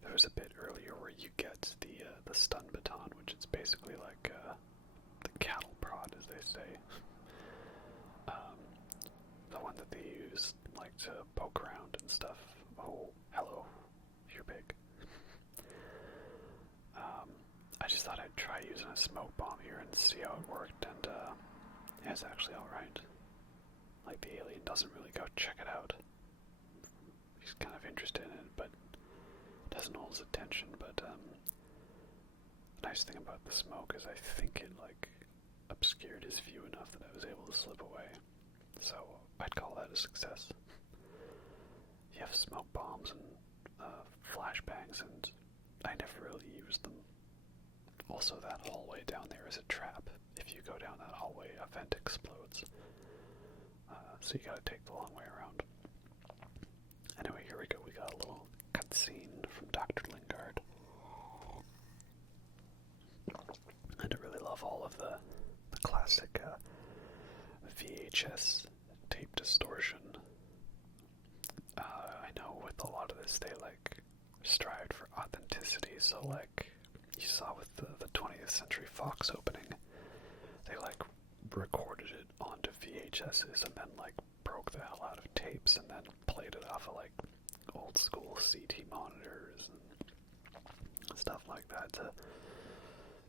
There was a bit earlier where you get the stun baton, which is basically like the cattle prod, as they say. The one that they use, like, to poke around and stuff. Oh, hello. You're big. I just thought I'd try using a smoke bomb here and see how it worked, and yeah, it's actually alright. Like, the alien doesn't really go check it out. He's kind of interested in it, but doesn't hold his attention. But the nice thing about the smoke is I think it, like, obscured his view enough that I was able to slip away. So I'd call that a success. You have smoke bombs and flashbangs, and I never really used them. Also, that hallway down there is a trap. If you go down that hallway, a vent explodes. So you gotta take the long way around. Anyway, here we go. We got a little cutscene from Dr. Lingard. And I really love all of the classic VHS tape distortion. I know with a lot of this they like strived for authenticity, so like you saw with the 20th Century Fox opening, they like recorded it onto VHSs and then like broke the hell out of tapes and then played it off of like old school CT monitors and stuff like that to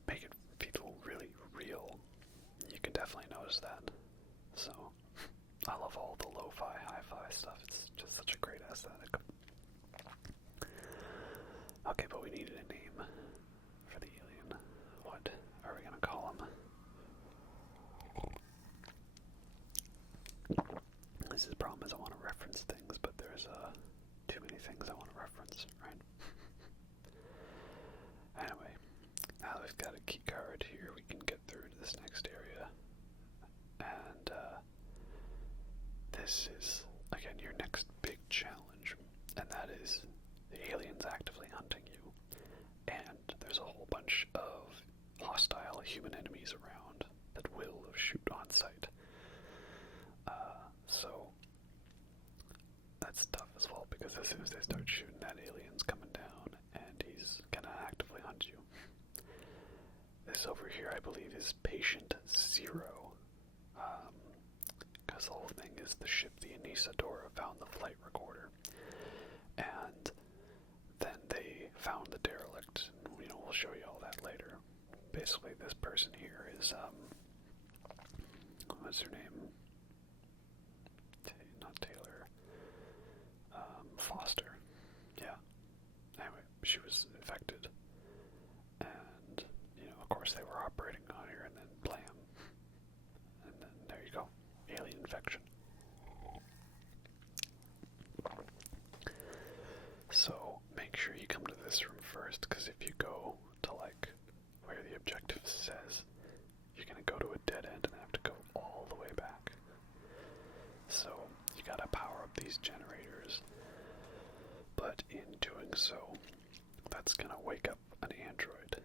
make it feel really real. You can definitely notice that. So I love all the lo-fi, hi-fi stuff. It's just such a great aesthetic. Okay, but we needed a name for the alien. What are we gonna call him? This is the problem, is I want to reference things, but there's too many things I want to reference, right? Anyway, now that we've got a key card here, we can get through to this next area. And this is, again, your next big challenge, and that is the alien's actively hunting you. And there's a whole bunch of hostile human enemies around that will shoot on sight. So that's tough as well, because as soon as they start shooting, that alien's coming down and he's gonna actively hunt you. This over here, I believe, is Patient Zero. Because the whole thing is the ship, the Anisadora, found the flight recorder. And then they found the derelict. And, you know, we'll show you all that later. Basically, this person here is, what's her name? Not Taylor. Foster. Yeah. so that's gonna wake up an android.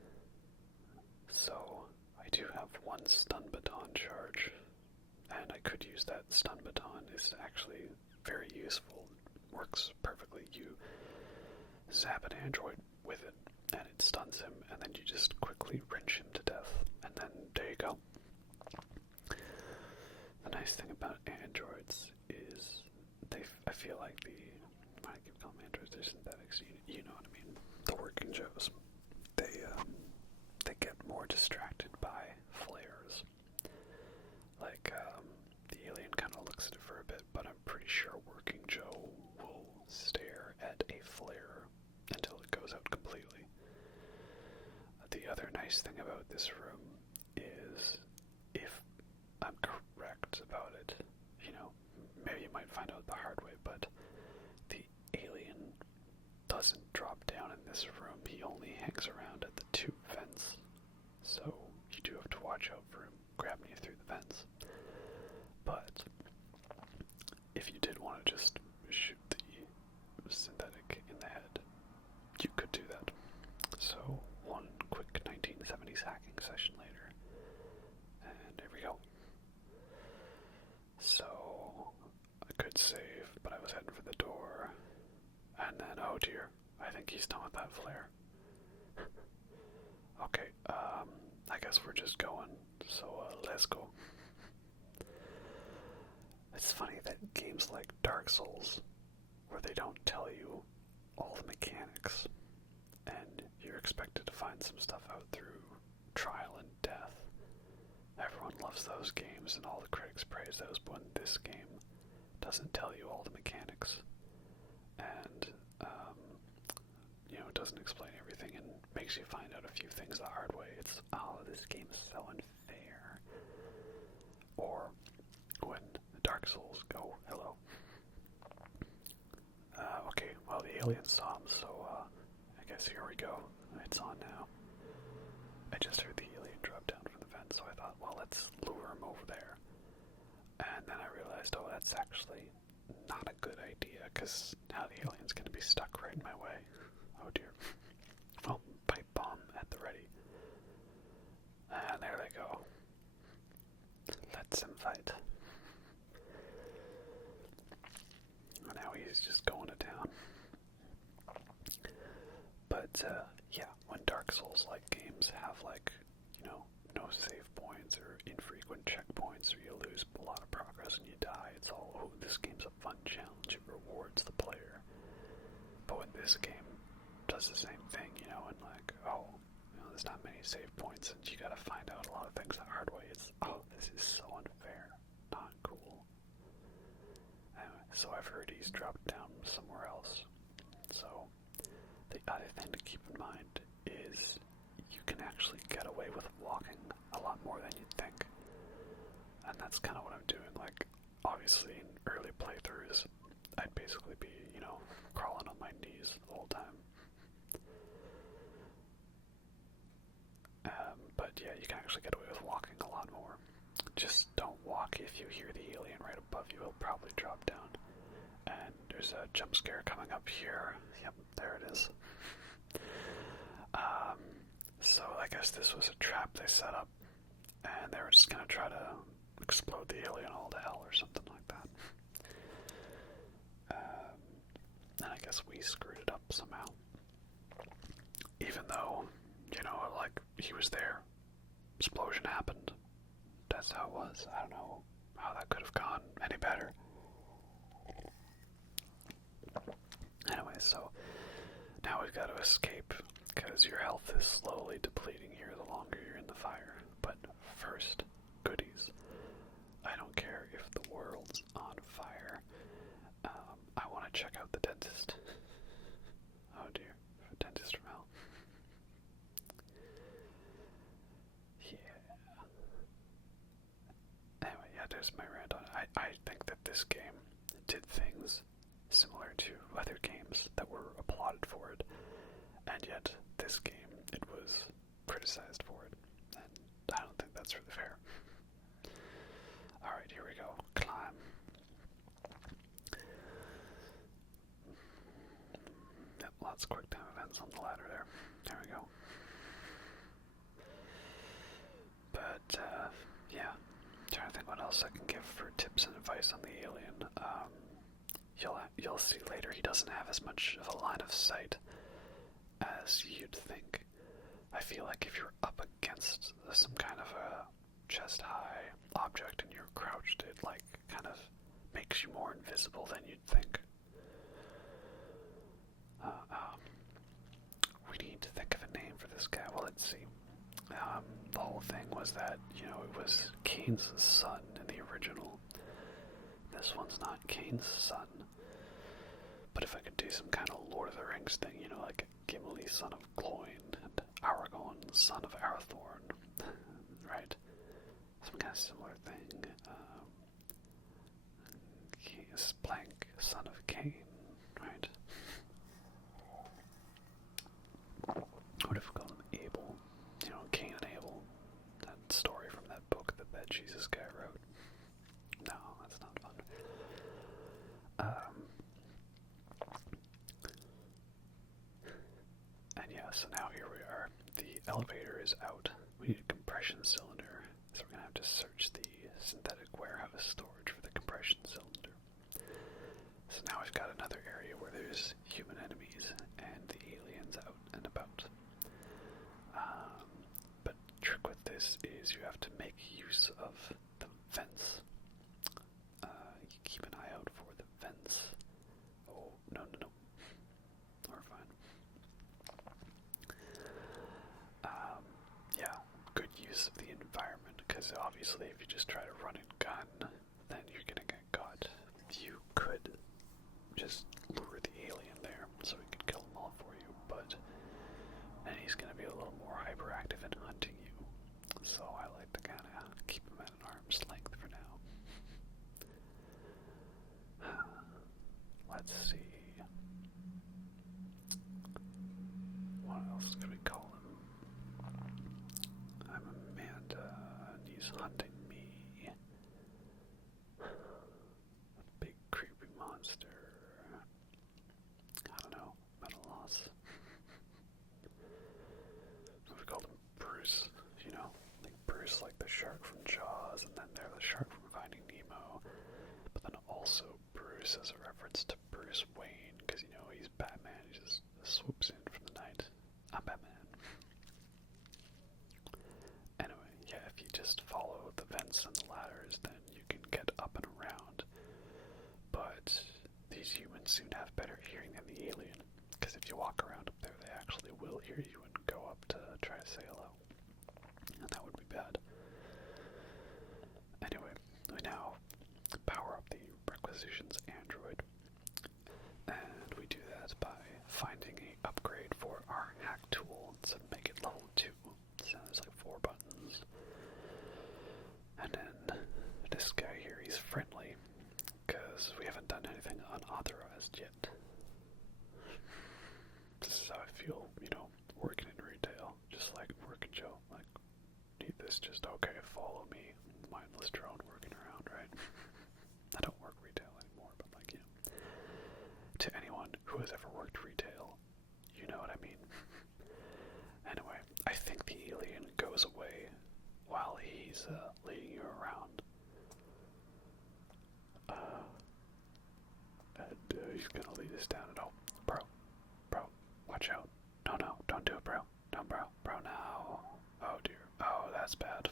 So I do have one stun baton charge, and I could use that. Stun baton is actually very useful. It works perfectly. You zap an android with it, and it stuns him, and then you just quickly wrench him to death, and then there you go. The nice thing about androids is I feel like I keep calling them androids, they're synthetics, you know what I mean, the working Joes, they get more distracted by flares. Like, the alien kind of looks at it for a bit, but I'm pretty sure working Joe will stare at a flare until it goes out completely. The other nice thing about this room is, if I'm correct about it, maybe you might find out the hard way, but the alien doesn't drop down in this room. He only hangs around at the tube vents, so you do have to watch out for him grabbing you through the vents. But if you did want to just shoot the synthetic in the head, you could do that. So one quick 1970s hacking session later, and there we go. So I could save, but I was heading for the door, and then, oh dear, I think he's done with that flare. Okay, I guess we're just going, so let's go. It's funny that games like Dark Souls, where they don't tell you all the mechanics, and you're expected to find some stuff out through trial and death. Everyone loves those games, and all the critics praise those, but when this game doesn't tell you all the mechanics, and it doesn't explain everything, and makes you find out a few things the hard way. It's, oh, this game is so unfair. Or when Dark Souls go, hello. Okay, well, the alien saw him, so I guess here we go. It's on now. I just heard the alien drop down from the vent, so I thought, well, let's lure him over there. And then I realized, oh, that's actually not a good idea, because now the alien's going to be stuck right in my way. Oh dear. Oh, pipe bomb at the ready. And there they go. Let's him fight. Now he's just going to town. But, yeah, when Dark Souls-like games have, no save points or infrequent checkpoints, or you lose a lot of progress and you die, it's all, oh, this game's a fun challenge, it rewards the player. But when this game does the same thing, and there's not many save points, and you gotta find out a lot of things the hard way, it's, oh, this is so unfair, not cool. Anyway, so I've heard he's dropped down somewhere else. So, the other thing to keep in mind is you can actually get away with walking a lot more than you'd think. And that's kind of what I'm doing. Like, obviously in early playthroughs, I'd basically be, crawling on my knees the whole time. But yeah, you can actually get away with walking a lot more. Just don't walk if you hear the alien right above you. He'll probably drop down. And there's a jump scare coming up here. Yep, there it is. So I guess this was a trap they set up, and they were just gonna try to explode the alien all to hell or something like that. And I guess we screwed it up somehow. Even though, he was there. Explosion happened. That's how it was. I don't know how that could have gone any better. Anyway, so now we've got to escape, because your health is slowly depleting here the longer you're in the fire. But first, goodies. I don't care if the world's on fire. I want to check out the dentist. Oh dear, dentist from hell. Yeah. Anyway, yeah, there's my rant on it. I think that this game did things similar to other games that were applauded for it, and yet this game, it was criticized for it, and I don't think that's really fair. Alright, here we go. Climb. Yep, lots of quick time events on the ladder there. There we go. But, yeah. I'm trying to think what else I can give for tips and advice on the alien. You'll see later he doesn't have as much of a line of sight as you'd think. I feel like if you're up against some kind of a chest-high object and you're crouched, it like kind of makes you more invisible than you'd think. We need to think of a name for this guy. Well, let's see. The whole thing was that, you know, it was Kane's son in the original. This one's not Kane's son. But if I could do some kind of Lord of the Rings thing, you know, like Gimli, son of Gloin, and Aragorn, son of Arathorn, right? Some kind of similar thing. Splank, son of Cain, right? What if we call him Abel? You know, Cain and Abel. That story from that book that Jesus guy wrote. No, that's not fun. And yeah, so now here we are. The elevator is out. We need a compression cylinder, so we're going to have to search the synthetic warehouse storage for the compression cylinder. So now we've got another area where there's human enemies and the aliens out and about. But the trick with this is you have to make use of the vents. You keep an eye out for the vents. Oh, no. We're fine. Yeah, good use of the environment, because obviously if you just try to run and gun, then you're gonna get caught. You could just lure the alien there so he can kill them all for you, but then he's gonna be a little more hyperactive in hunting you. So I like to kind of keep him at an arm's length for now. Let's see. What else could we call him? I'm Amanda, and he's hunting me. A big creepy monster. I don't know. I'm at a loss. We called him Bruce, you know? Like Bruce, like the shark from Jaws, and then there's the shark from Finding Nemo. But then also Bruce as a reference to Bruce Wayne, because, you know, he's Batman. He just swoops in from the night. I'm Batman. Anyway, yeah, if you just follow the vents and the ladders, then you can get up and around. But these humans seem to have better hearing than the alien, because if you walk around up there, they actually will hear you and go up to try to say hello. And that would be bad. Anyway, we now power up the requisitions android. And we do that by finding an upgrade for our hack tool to make it level 2. So there's like 4 buttons. And then this guy here, he's friendly, because we haven't done anything unauthorized yet. This is how I feel, you know, working in retail. Just like working Joe. Like, need this just okay, follow me. Mindless drone working around, right? I don't work retail anymore, but like, you know. To anyone who has ever worked retail, you know what I mean. Anyway, I think the alien goes away while he's leading you around. And he's gonna lead us down. Oh, bro, watch out. No, don't do it, bro. No, bro, now. Oh dear. Oh, that's bad.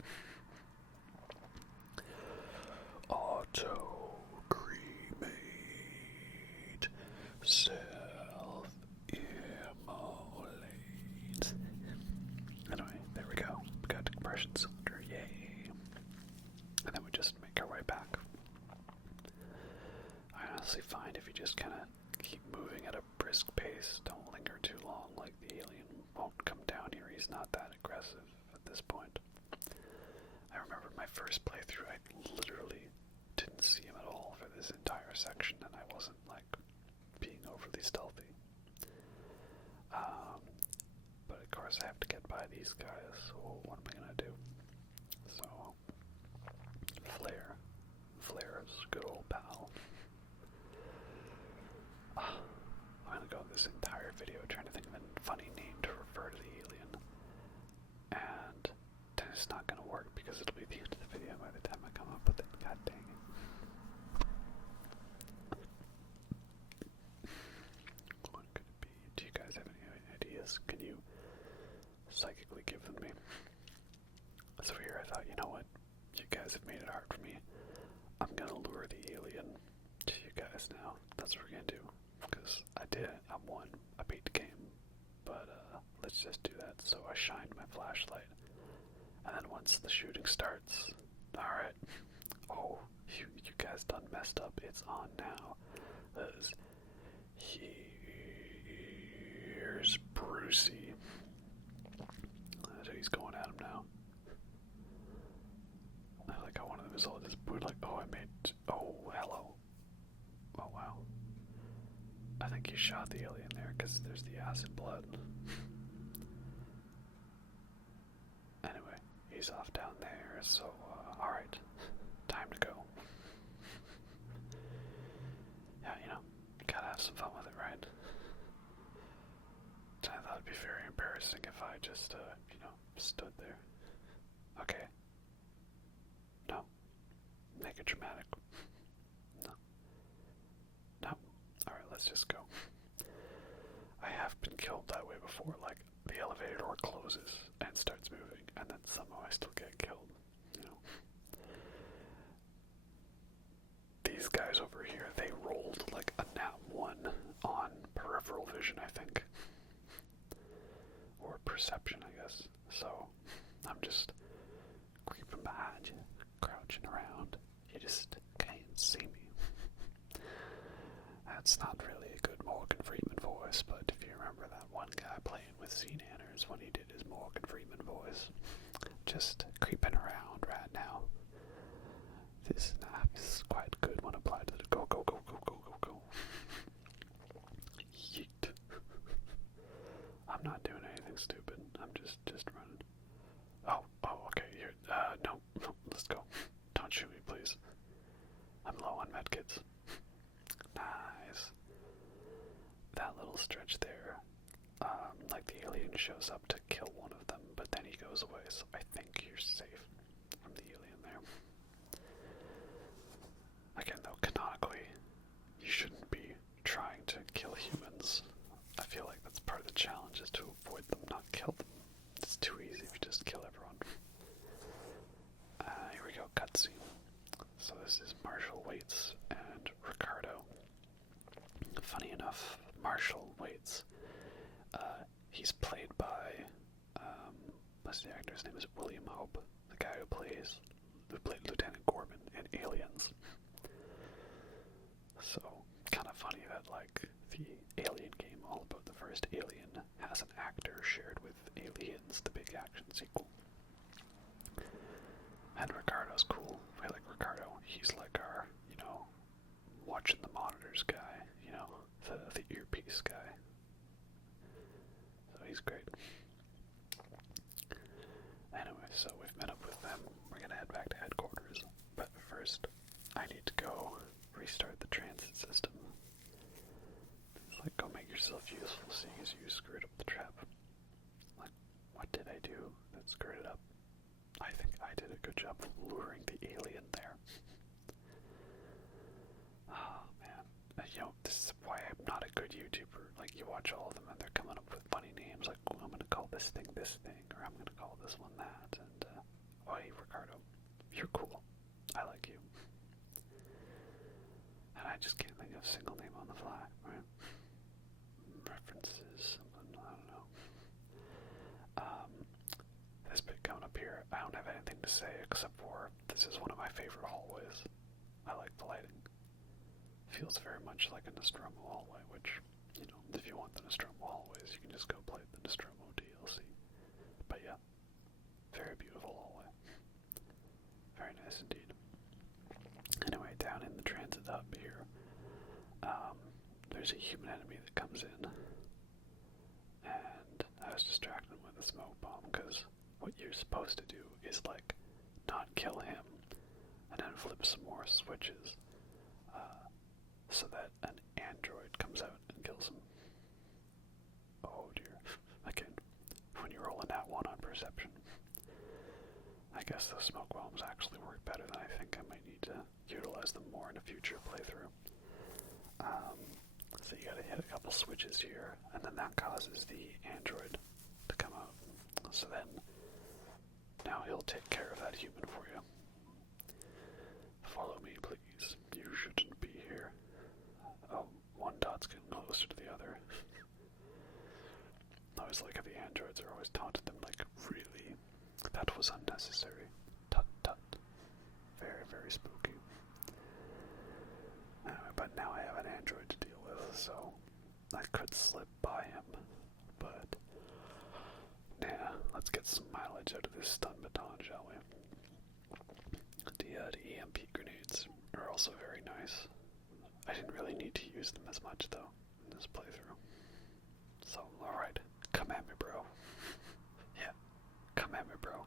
Auto cremate, self-immolate. Anyway, there we go. We got the compression cylinder, yay. And then we just make our way back. I honestly find if you just kind of keep moving at a brisk pace, don't linger too long, like the alien won't come down here. He's not that aggressive at this point. I remember my first playthrough, I literally didn't see him at all for this entire section, and I wasn't, like, being overly stealthy. But of course I have to get by these guys, so what am I gonna do? So, Flare's good old pal. I'm gonna go this entire entire video trying to think of a funny name to refer to the alien. And then it's not going to work because it'll be the end of the video by the time I come up with it. God dang it. What could it be? Do you guys have any ideas? Can you psychically give them to me? So here I thought, you know what? You guys have made it hard for me. I'm gonna lure the alien to you guys now. That's what we're gonna do. Because I did it. I won. I beat the game. But let's just do that. So I shined my flashlight. And then once the shooting starts, alright. Oh, you guys done messed up. It's on now. Here's Brucey. So he's going at him now. I like how one of them is all this boot like, oh, oh, hello. Oh, wow. I think he shot the alien there because there's the acid blood. Anyway, he's off down there, so, alright. Time to go. Yeah, gotta have some fun with it, right? I thought it'd be very embarrassing if I just, stood there. Okay. No. Make it dramatic. No. No. Alright, let's just go. I have been killed that way before, like, the elevator door closes and starts moving, and then somehow I still get killed, These guys over here, they rolled like a nat 1 on peripheral vision, I think. Or perception, I guess. So, I'm just creeping behind you, crouching around. You just can't see me. That's not really a good Morgan Freeman voice, but if you remember that one guy playing with C-Nanners when he did his Morgan Freeman voice, just creeping around right now. This is quite good when applied to the go. Yeet. I'm not doing anything stupid. I'm just running. Oh, okay. Here, no, let's go. Don't shoot me, please. I'm low on medkits. Nice. That little stretch there, like the alien shows up to kill one of them, but then he goes away, so I think you're safe from the alien there. Again, though, canonically, you shouldn't be trying to kill humans. I feel like that's part of the challenge, is to avoid them, not kill them. It's too easy if you just kill everyone. Here we go, cutscene. So this is Marshall Waits and Ricardo. Funny enough, Marshall Waits, he's played by, what's the actor's name? Is William Hope, the guy who played Lieutenant Gorman in Aliens. So, kind of funny that, like, the Alien game, all about the first Alien, has an actor shared with Aliens, the big action sequel. And Ricardo's cool. I like Ricardo. He's like our, watching the monitors guy, the earpiece guy. So he's great. Anyway, so we've met up with them. We're gonna head back to headquarters. But first, I need to go restart the transit system. It's like, go make yourself useful, seeing as you screwed up the trap. Like, what did I do that screwed it up? I think I did a good job of luring the alien there. Oh, man. This is why I'm not a good YouTuber. Like, you watch all of them and they're coming up with funny names, like, oh, I'm gonna call this thing, or I'm gonna call this one that, and, oh, hey, Ricardo, you're cool. I like you. And I just can't think of a single name on the fly, right? References, something, I don't know. This bit coming up here, I don't have anything to say except for this is one of my favorite hallways. I like the lighting. Feels very much like a Nostromo hallway, which, if you want the Nostromo hallways, you can just go play the Nostromo DLC. But yeah, very beautiful hallway. Very nice indeed. Anyway, down in the transit hub here, there's a human enemy that comes in, and I was distracted with a smoke bomb, because what you're supposed to do is, like, not kill him, and then flip some more switches, so that an android comes out and kills him. perception. I guess the smoke bombs actually work better than I think. I might need to utilize them more in a future playthrough. So you gotta hit a couple switches here, and then that causes the android to come out. So then, now he'll take care of that human for you. Follow me, please. You shouldn't be here. Oh, one dot's getting closer to the other. I always like how the androids are always taunting them, like, really? That was unnecessary. Tut tut. Very, very spooky. But now I have an android to deal with, so I could slip by him. But, nah, let's get some mileage out of this stun baton, shall we? The EMP grenades are also very nice. I didn't really need to use them as much, though, in this playthrough. So, alright, come at me, bro. Yeah, come at me, bro.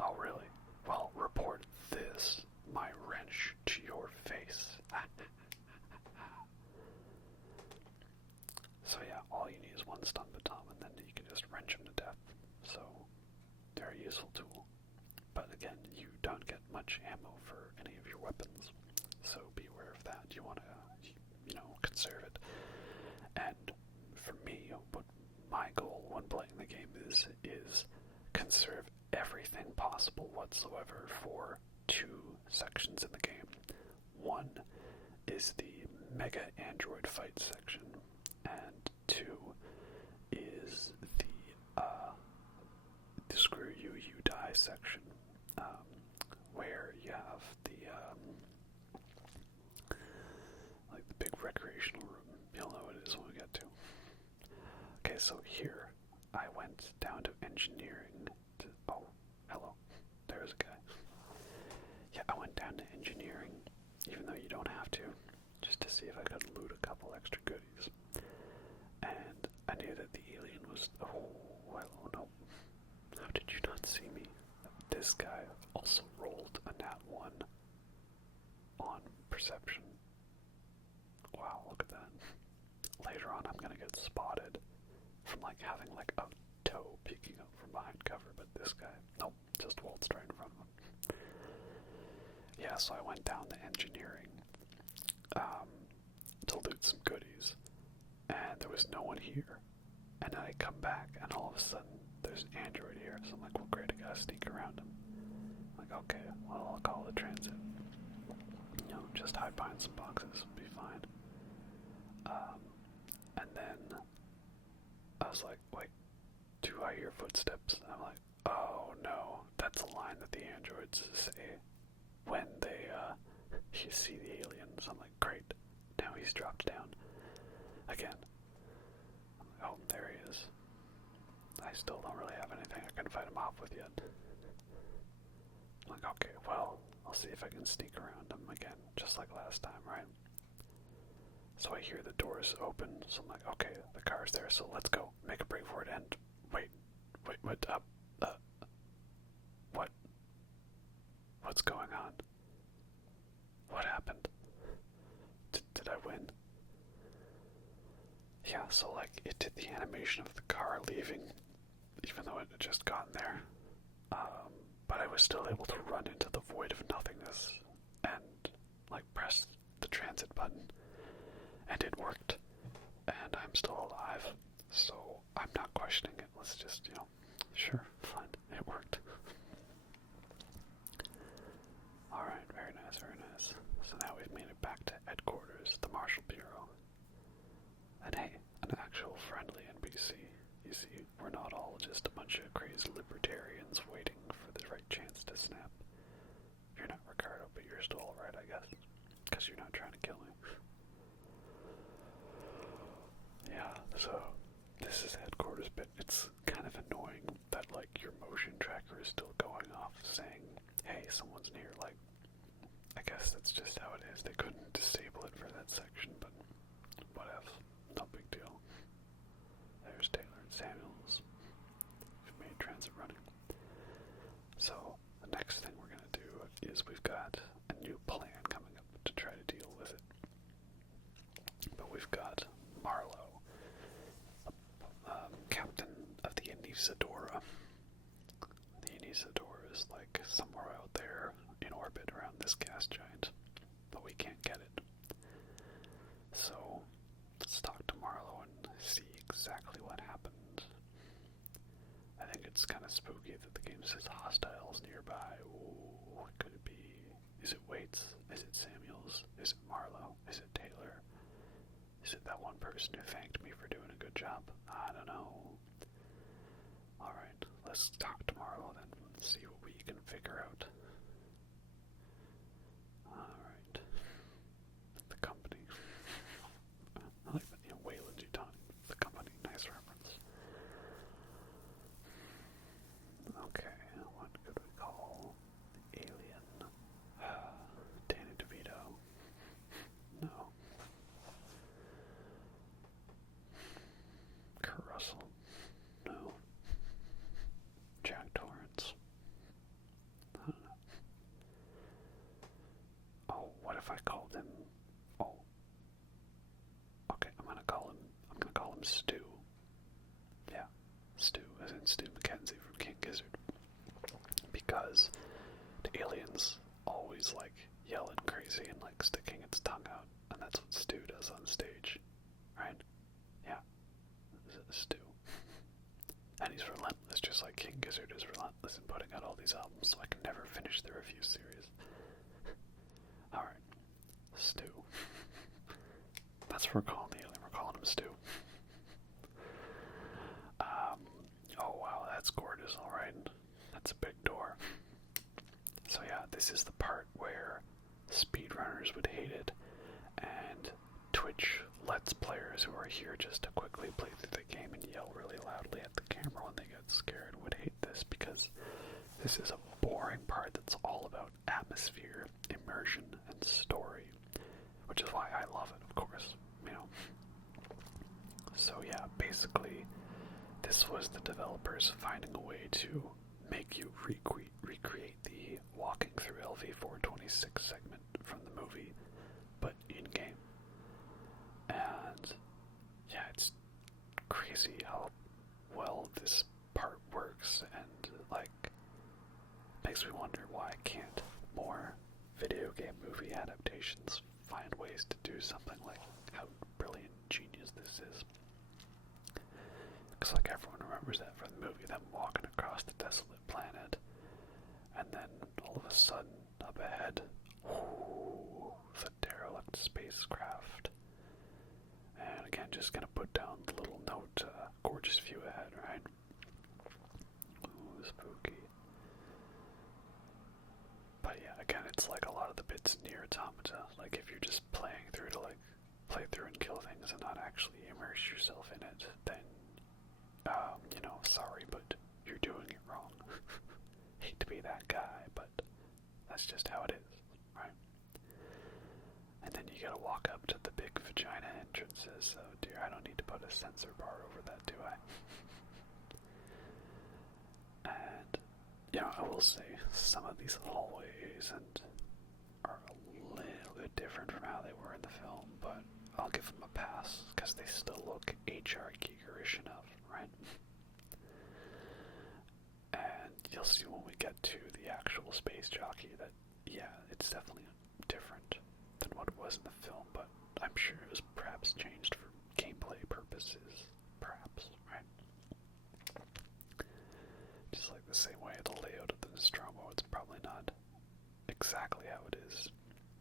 Oh, really? Well, report this, my wrench, to your face. So yeah, all you need is one stun baton, and then you can just wrench him to death. So, very useful tool. But again, you don't get much ammo for any of your weapons, so be aware of that. You want to, conserve it. And for me, what my goal when playing the game is conserve everything possible whatsoever for two sections in the game. One is the Mega Android Fight section, and two is the Screw You, You Die section, where you have the big recreational room. You'll know what it is when we get to. Okay, so here I went down to engineering. Oh, hello. There's a guy. Yeah, I went down to engineering, even though you don't have to, just to see if I could loot a couple extra goodies. And I knew that the alien was... Oh, hello, no. How did you not see me? This guy also rolled a nat 1 on perception. Wow, look at that. Later on, I'm gonna get spotted from, having, a toe peeking out from behind cover, but this guy, nope, just waltzed right in front of him. Yeah, so I went down to engineering, to loot some goodies, and there was no one here. And then I come back, and all of a sudden, there's an android here, so I'm like, well, great, I gotta sneak around him. I'm like, okay, well, I'll call the transit. Just hide behind some boxes, be fine. And then I was like, wait, do I hear footsteps? And I'm like, oh no, that's a line that the androids say when they you see the aliens. I'm like, great, now he's dropped down again. I'm like, oh, there he is. I still don't really have anything I can fight him off with yet. I'm like, okay, well, I'll see if I can sneak around him again, just like last time, right? So I hear the doors open, so I'm like, okay, the car's there, so let's go. Make a break for it, and wait, what's going on? What happened? Did I win? Yeah, so it did the animation of the car leaving, even though it had just gotten there. But I was still able to run into the void of nothingness and, press the transit button. And it worked. And I'm still alive. So I'm not questioning it. Let's just, sure, fine. It worked. Alright, very nice, very nice. So now we've made it back to headquarters, the Marshal Bureau. And hey, an actual friendly NPC. You see, we're not all just a bunch of crazy libertarians waiting for the right chance to snap. You're not Ricardo, but you're still alright, I guess. Because you're not trying to kill me. Yeah, so this is headquarters, but it's kind of annoying that, your motion tracker is still going off saying, hey, someone's near. I guess that's just how it is. They couldn't disable it for that section, but whatever. No big deal. There's Taylor and Samuels. We've made transit running. So, the next thing we're going to do is we've got a new plan coming up to try to deal with it. But we've got Marlowe, captain of the Anisadora, Isidore is like somewhere out there in orbit around this gas giant, but we can't get it. So let's talk to Marlowe and see exactly what happened. I think it's kind of spooky that the game says hostiles nearby. Ooh, what could it be? Is it Waits? Is it Samuels? Is it Marlowe? Is it Taylor? Is it that one person who thanked me for doing a good job? I don't know. Alright, let's talk to Marlowe then and see what we can figure out. Alright. The company. I like that, Wayland-Yutani. The company. Nice reference. Okay, what could we call the alien? Danny DeVito. No. Kurt Russell. No. Jack Torrance. I don't know. Oh, what if I called him? Oh. Okay, I'm gonna call him Stu. Yeah, Stu, as in Stu McKenzie from King Gizzard. Because the alien's always like yelling crazy and like sticking its tongue out, and that's what Stu does on stage, right? Yeah, Stu. And he's relentless, just like King Gizzard is relentless in putting out all these albums, so I can never finish the review series. Alright, Stu. That's what we're calling the alien, we're calling him Stu. Oh wow, that's gorgeous, alright. That's a big door. So yeah, this is the part where speedrunners would hate it, and Twitch Let's Players who are here just to quickly play through the game and yell really loudly at the camera when they get scared would hate this, because this is a boring part that's all about atmosphere, immersion, and story, which is why I love it, of course, So yeah, basically, this was the developers finding a way to make you recreate the walking through LV-426 segment from the movie, but in-game. And yeah, it's crazy how well this part works, and like makes me wonder why can't more video game movie adaptations find ways to do something like how brilliant genius this is. Because like everyone remembers that from the movie, them walking across the desolate planet, and then all of a sudden up ahead, the derelict spacecraft. And again, just gonna put down the little note, gorgeous view ahead, right? Ooh, spooky. But yeah, again, it's like a lot of the bits near Automata. Like if you're just playing through to like play through and kill things and not actually immerse yourself in it, then sorry, but you're doing it wrong. Hate to be that guy, but that's just how it is, right? And then you gotta walk up to the big vagina entrances, so dear, I don't need to put a sensor bar over that, do I? And, I will say, some of these hallways are a little bit different from how they were in the film, but I'll give them a pass, because they still look HR Giger-ish enough, right? And you'll see when we get to the actual space jockey that, yeah, it's definitely different than what it was in the film, but I'm sure it was perhaps changed for gameplay purposes, perhaps, right? Just like the same way the layout of the Nostromo, it's probably not exactly how it is,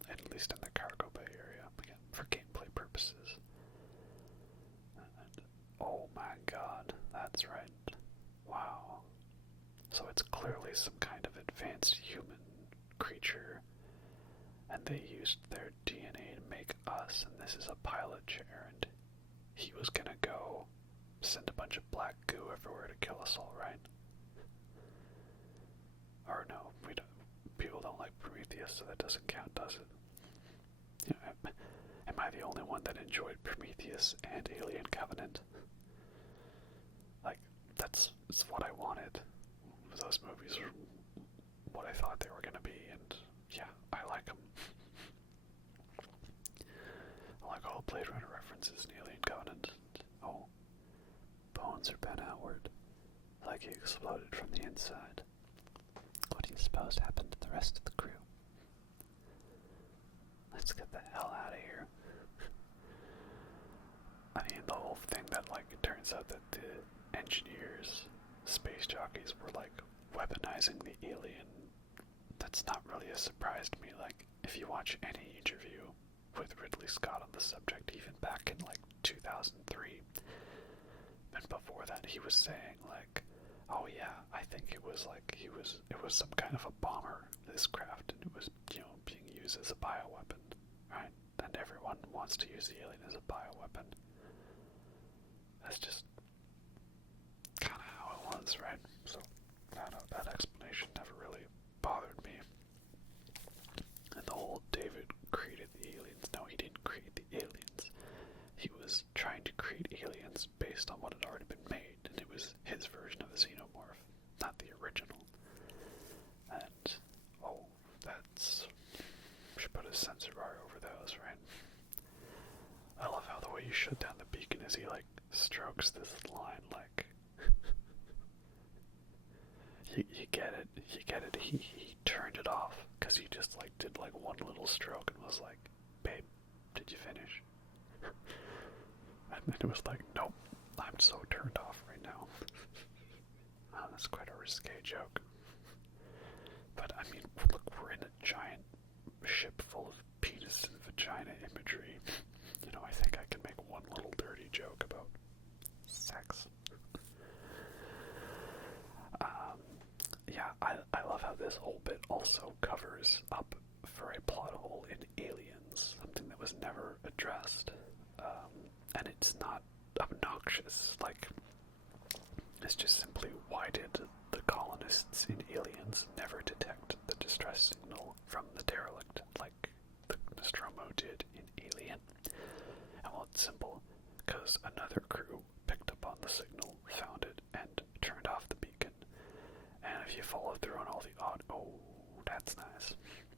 at least in the cargo bay area, again, for gameplay purposes. And, oh my god, that's right. Wow. So it's clearly some kind of advanced human creature, and they used their DNA to make us, and this is a pilot chair, and he was gonna go send a bunch of black goo everywhere to kill us all, right? Or no, we don't. People don't like Prometheus, so that doesn't count, does it? Am I the only one that enjoyed Prometheus and Alien Covenant? Like, that's what I wanted. Those movies were what I thought they were going to be, and yeah, I like them. I like all Blade Runner references in Alien Covenant. Oh, bones are bent outward, like he exploded from the inside. suppose happened to the rest of the crew? Let's get the hell out of here. I mean, the whole thing that, like, it turns out that the engineers, space jockeys, were, like, weaponizing the alien. That's not really a surprise to me. Like, if you watch any interview with Ridley Scott on the subject, even back in, like, 2003, and before that, he was saying, like, oh yeah, I think it was, like, it was some kind of a bomber, this craft, and it was, you know, being used as a bioweapon, right? And everyone wants to use the alien as a bioweapon. That's just kind of how it was, right? So, I don't know, that explanation never really bothered me. And the whole David created the aliens. No, he didn't create the aliens. He was trying to create aliens based on what had already been made, and it was his version of a xenomorph, not the original. And, oh, that's... we should put a censor bar over those, right? I love how the way you shut down the beacon is he, like, strokes this line, like... you get it, he turned it off, because he just, like, did, like, one little stroke and was like, babe, did you finish? And then it was like, nope, I'm so turned off right now. Oh, that's quite a risque joke. But, I mean, look, we're in a giant ship full of penis and vagina imagery. You know, I think I can make one little dirty joke about sex. Yeah, I love how this whole bit also covers up for a plot hole in Aliens, something that was never addressed. And it's not obnoxious, like, it's just simply, why did the colonists in Aliens never detect the distress signal from the derelict like the Nostromo did in Alien? And well, it's simple, because another crew picked up on the signal, found it, and turned off the beacon. And if you follow through on all the oh, that's nice.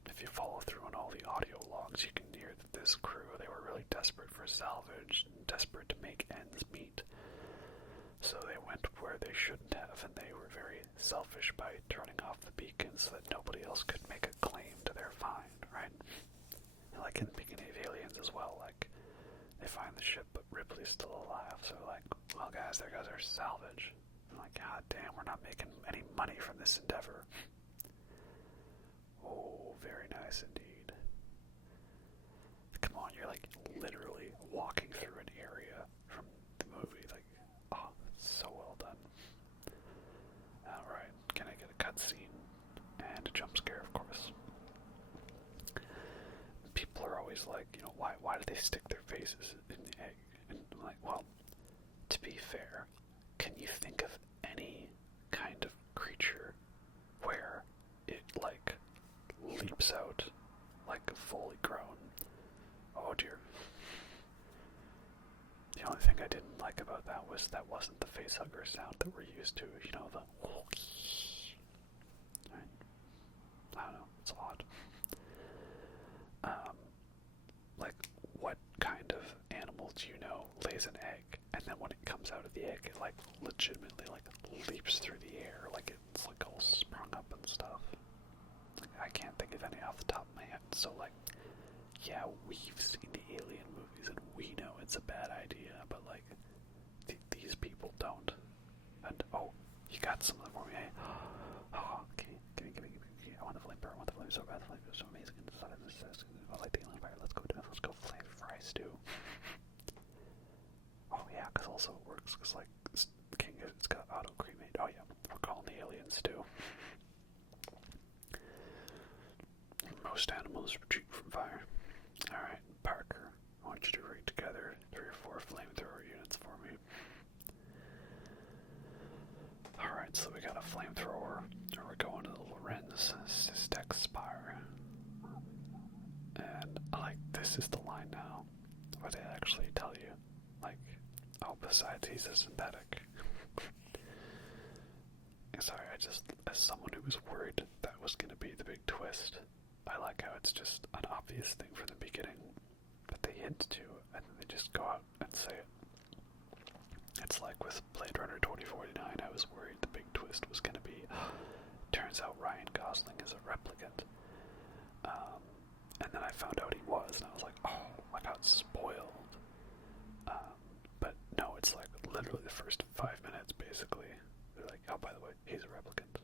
If you follow through on all the audio logs, you can hear that this crew, they were really desperate for salvage, and desperate to make ends meet. So they went where they shouldn't have, and they were very selfish by turning off the beacon so that nobody else could make a claim to their find, right? And like in the beginning of Aliens as well, like, they find the ship, but Ripley's still alive, so like, well guys, there goes our salvage. I'm like, god damn, we're not making any money from this endeavor. Oh, very nice indeed. Come on, you're like literally walking through an area from the movie, like, oh, so well done. Alright, can I get a cutscene? And a jump scare, of course. People are always like, you know, why do they stick their faces in the egg? And I'm like, well, to be fair, can you think of any kind of creature where it, like, leaps out like fully grown? Oh dear. The only thing I didn't like about that was that wasn't the facehugger sound that we're used to, you know, the right? I don't know, it's odd. Like, what kind of animal do you know lays an egg, and then when it comes out of the egg, it, like, legitimately, like, leaps through the air, like it's, like, all sprung up and stuff? Like, I can't think of any off the top of my head, so, like, yeah, we've seen the Alien movies, and we know it's a bad idea, but, like, these people don't. And, oh, you got some of them for me, eh? Oh, okay, give me, I want the flamethrower, so bad, the flamethrower is so amazing, I like the alien fire, let's go flame fry stew. Oh yeah, because also it works, because, like, King, it's got auto cremate. Oh yeah, we're calling the alien stew. Most animals retreat from fire. Alright, Parker, I want you to rig together 3 or 4 flamethrower units for me. Alright, so we got a flamethrower, and we're going to the Lorenz Systech Spire. And, like, this is the line now, where they actually tell you, like, oh, besides he's a synthetic. Sorry, as someone who was worried that was going to be the big twist, I like how it's just an obvious thing from the beginning, but they hint to, and then they just go out and say it. It's like with Blade Runner 2049, I was worried the big twist was going to be, turns out Ryan Gosling replicant. And then I found out he was, and I was like, oh, I got spoiled. But no, it's like literally the first 5 minutes, basically. They're like, oh, by the way, he's a replicant.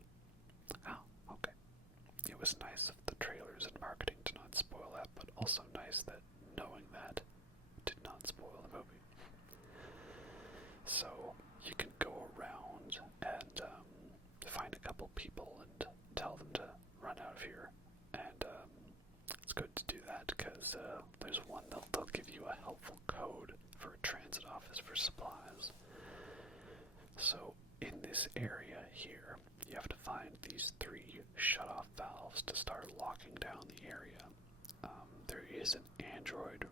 Oh, okay. It was nice of the trailers and marketing to not spoil that, but also nice that knowing that did not spoil the movie. So you can go around and find a couple people and tell them to run out of here. And it's good to do that because there's one they'll give you a helpful code for a transit office for supplies. So in this area here, you have to find these 3 shut-off valves to start locking down the area. There is an android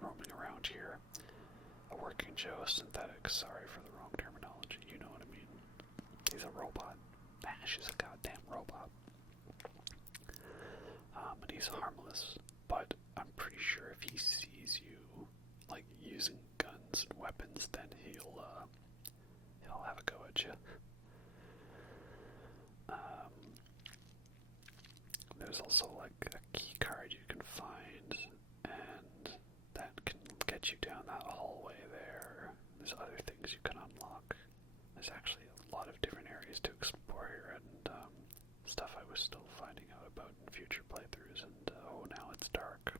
roaming around here, a working geosynthetic. Sorry for the wrong terminology, you know what I mean. He's a robot. Ash is a goddamn robot. And he's harmless, but I'm pretty sure if he sees you, like, using guns and weapons, then he'll have a go at you. There's also, like, a key card you can find, and that can get you down that hallway there. There's other things you can unlock. There's actually a lot of different areas to explore here, and stuff I was still finding out about in future playthroughs, and now it's dark.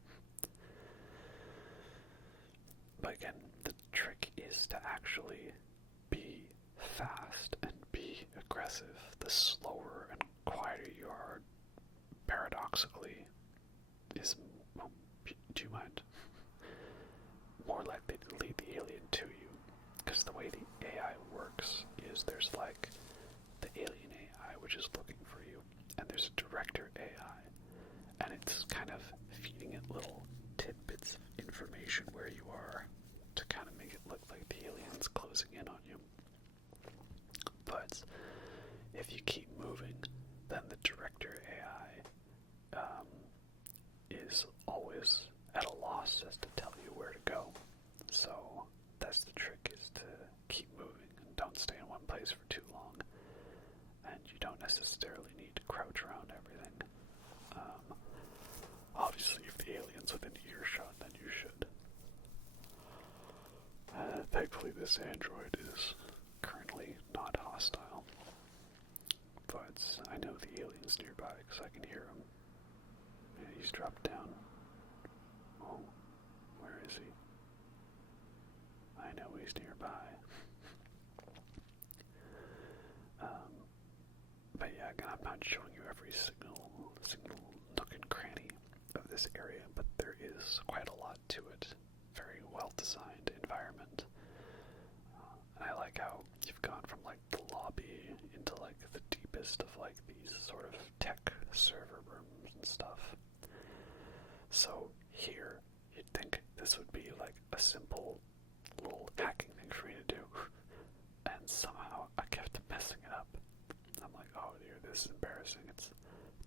But again, the trick is to actually be fast and be aggressive. The slower and quieter you are, paradoxically, is, well, do you mind, more likely to lead the alien to you. Because the way the AI works is there's like the alien AI, which is looking for you, and there's a director AI, and it's kind of feeding it little tidbits of information where you are to kind of make it look like the alien's closing in on you. But if you keep moving, then the director AI is always at a loss as to tell you where to go. So that's the trick, is to keep moving and don't stay in one place for too long. And you don't necessarily need to crouch around everything. Obviously, if the alien's within earshot, then you should. Thankfully, this android is currently not hostile. But I know the alien's nearby because I can hear him. Yeah, he's dropped down. Oh, where is he? I know he's nearby. But yeah, again, I'm not showing you every single nook and cranny of this area, but there is quite a lot to it. Very well-designed environment. And I like how you've gone from like the lobby into like the deepest of like these sort of tech server rooms and stuff. So here, you'd think this would be like a simple little hacking thing for me to do. And somehow I kept messing it up. I'm like, oh dear, this is embarrassing. It's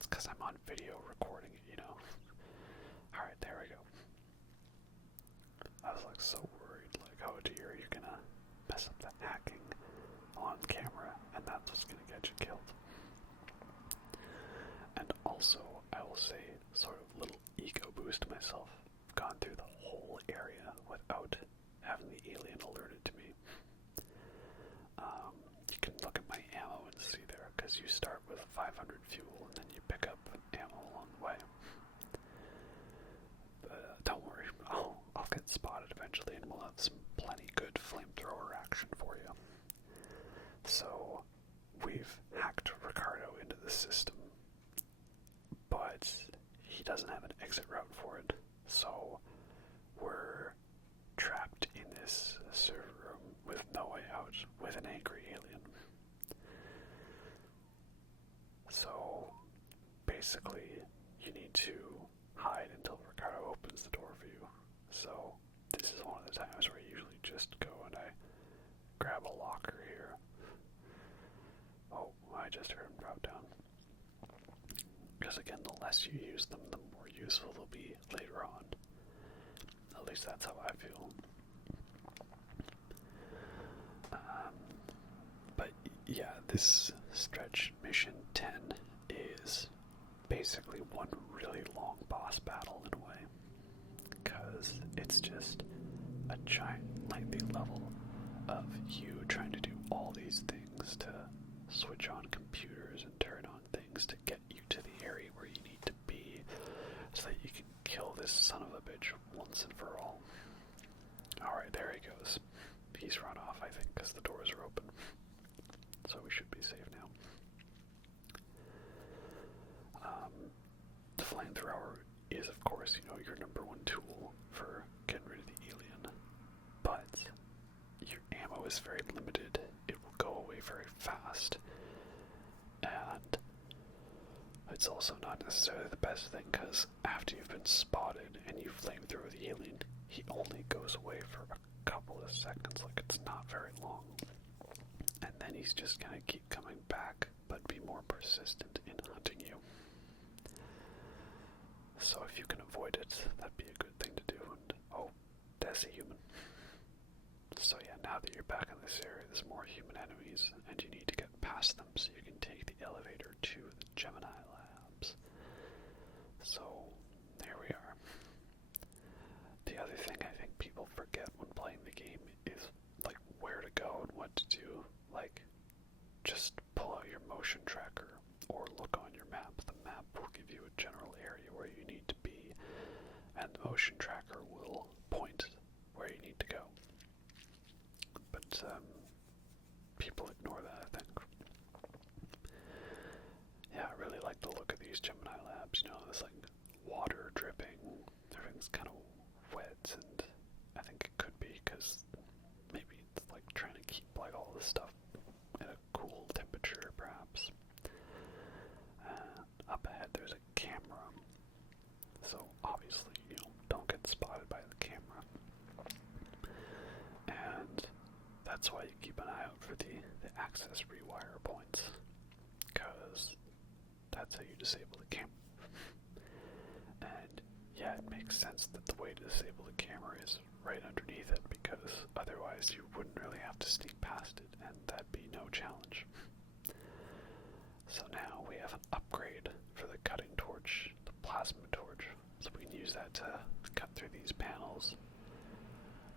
because I'm on video recording it, you know. Alright, there we go. I was like so worried, like, oh dear, you're gonna mess up the hacking on camera, and that's what's gonna get you killed. And also, I will say, sort of little ego boost to myself. I've gone through the whole area without having the alien alerted to me. You can look at my ammo and see there, because you start with 500 fuel, and then you pick up ammo along the way. Don't worry, I'll get spotted eventually, and we'll have some plenty good flamethrower action for you. So, we've hacked Ricardo into the system, but he doesn't have an exit route for it. So, we're trapped in this server room with no way out, with an angry alien. So, basically, you need to hide until Ricardo opens the door for you. So, this is one of the times where I usually just go and I grab a locker here. Oh, I just heard him drop down. Because again, the less you use them, the more useful they'll be later on. At least that's how I feel. But yeah, this stretch mission 10 is basically basically one really long boss battle in a way, because it's just a giant lengthy level of you trying to do all these things to switch on computers and turn on things to get you to the area where you need to be so that you can kill this son of a bitch once and for all. Alright, there he goes. He's run off, I think, because the doors are open. So we should be safe now. The flamethrower is, of course, your number one tool for getting rid of the alien. But your ammo is very limited. It will go away very fast. And it's also not necessarily the best thing, because after you've been spotted and you flamethrower the alien, he only goes away for a couple of seconds. Like, it's not very long. And then he's just gonna keep coming back, but be more persistent in hunting you. So if you can avoid it, that'd be a good thing to do. And oh, that's a human. So yeah, now that you're back in this area, there's more human enemies, and you need to get past them so you can take the elevator to the Gemini Labs. So there we are. The other thing I think people forget when playing the game is like where to go and what to do. Like, just pull out your motion tracker or look on your map. The map will give you a general area where you need to be, and the motion tracker will point where you need to go. But people ignore that, I think. Yeah, I really like the look of these Gemini Labs. There's like water dripping. Everything's kind of wet, and I think it could be because maybe it's like trying to keep like all this stuff at a cool temperature, perhaps. Up ahead, there's a camera. So obviously, don't get spotted by the camera. And that's why you keep an eye out for the access rewire points, because that's how you disable the camera. And yeah, it makes sense that the way to disable the camera is right underneath it, because otherwise you wouldn't really have to sneak past it, and that'd be no challenge. So now we have an upgrade for the cutting torch, the plasma torch, so we can use that to cut through these panels.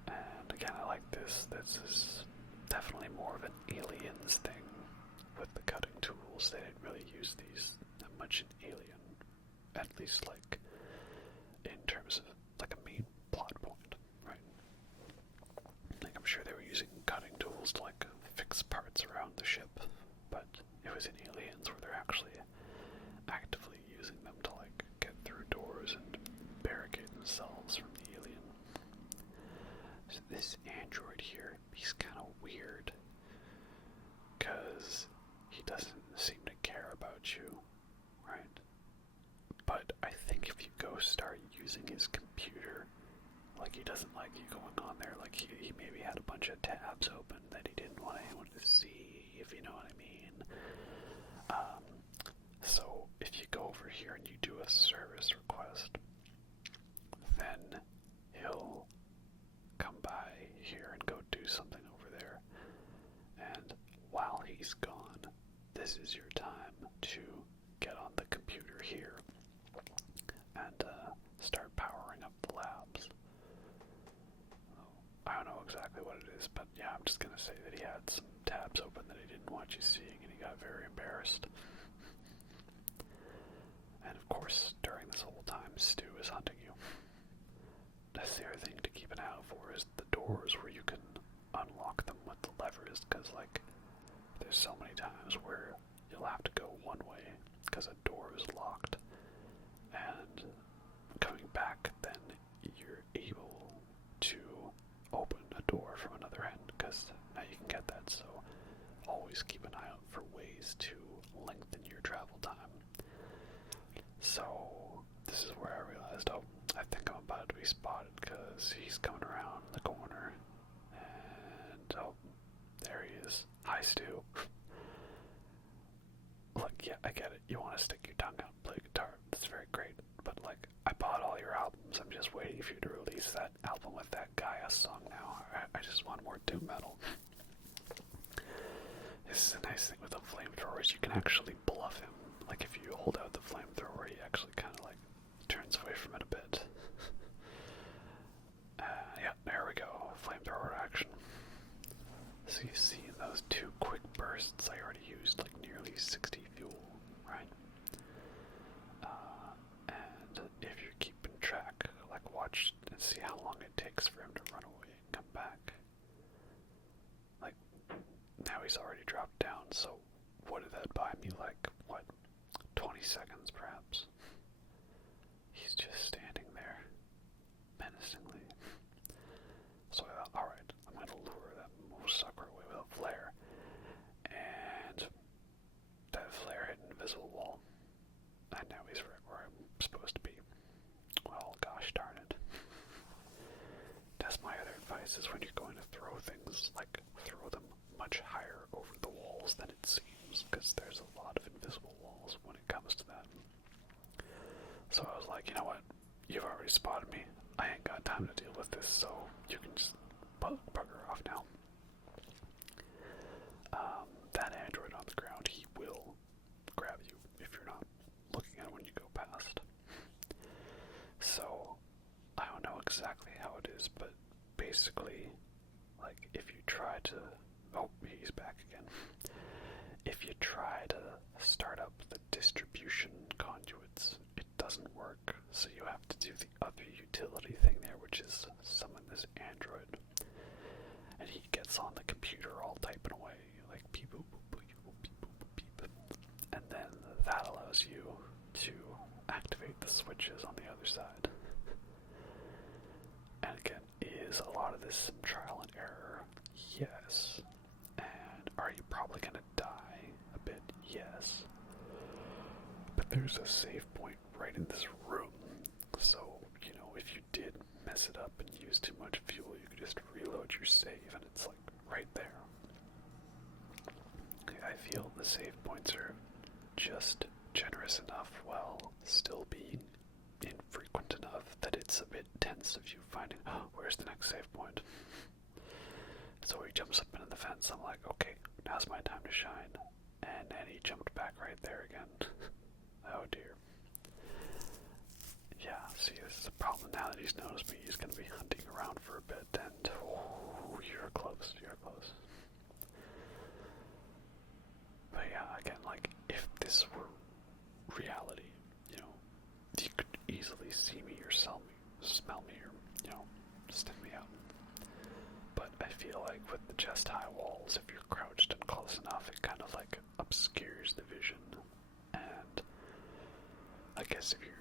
And again, I like this. This is definitely more of an Aliens thing with the cutting tools. They didn't really use these that much in Alien, at least like in terms of like a main plot point, right? Like, I'm sure they were using cutting tools to like fix parts around the ship, but it was in Aliens where they're actually actively using them to like get through doors and barricade themselves from the alien. So this android here, he's kind of weird, because he doesn't seem to care about you, right? But I think if you go start using his computer, like, he doesn't like you going on there. Like, he maybe had a bunch of tabs open that he didn't want anyone to see, if you know what I mean. So if you go over here and you do a service request, then he'll come by here and go do something over there. And while he's gone, this is your time to get on the computer here and start powering up the labs. I don't know exactly what it is, but yeah, I'm just going to say that he had some tabs open that he didn't want you seeing, and he got very embarrassed. And of course, during this whole time, Stu is hunting you. That's the other thing to keep an eye out for, is the doors where you can unlock them with the levers, because like, there's so many times where you'll have to go one way because a door is locked, and coming back, then you're able to open a door from another end, because now you can get that. So always keep an eye out for ways to lengthen your travel time. So this is where I realized, oh, I think I'm about to be spotted, because he's coming around the corner, and oh, there he is. Hi, Stu. Look, yeah, I get it. You want to stick your tongue out and play guitar. That's very great. But like, I bought all your albums. I'm just waiting for you to release that album with that Gaia song now. I just want more doom metal. This is a nice thing with the flamethrowers. You can actually bluff him. Like if you hold out the flamethrower, he actually kind of like turns away from it a bit. Yeah, there we go. Flamethrower action. So you see in those two quick bursts, I already used like nearly 60 fuel, right? And if you're keeping track, like watch and see how long it takes for him to run away and come back. Like, now he's already dropped down, so what did that buy me? Like, what, 20 seconds perhaps? He's just standing there, menacingly. So I thought, alright, I'm going to lure that sucker away with a flare. And that flare hit an invisible wall. And now he's right where I'm supposed to be. Well, gosh darn it. That's my other advice, is when you're going to throw things, like, throw them much higher over the walls than it seems, because there's a lot of invisible walls when it comes to that. So I was like, you know what? You've already spotted me. I ain't got time to deal with this, so you can just bugger off now. That android on the ground, he will grab you if you're not looking at it when you go past. So, I don't know exactly how it is, but basically, like, if you try to... Oh, he's back again. If you try to start up the distribution conduits, it doesn't work, so you have to do the other utility thing there, which is summon this android. And he gets on the computer all typing away, like beep boop boop beep boop beep. And then that allows you to activate the switches on the other side. And again, is a lot of this some trial and error? Yes. And are you probably gonna die a bit? Yes. But there's a save point right in this room, so, you know, if you did mess it up and use too much fuel, you could just reload your save, and it's like right there. I feel the save points are just generous enough while still being infrequent enough that it's a bit tense of you finding, oh, where's the next save point? So he jumps up into the fence. I'm like, okay, now's my time to shine. And then he jumped back right there again. Oh dear. Yeah, see, this is a problem. Now that he's noticed me, he's going to be hunting around for a bit, and oh, you're close, you're close. But yeah, again, like, if this were reality, you know, you could easily see me or smell me or, you know, sniff me out. But I feel like with the chest high walls, if you're crouched and close enough, it kind of like obscures the vision. And I guess if you're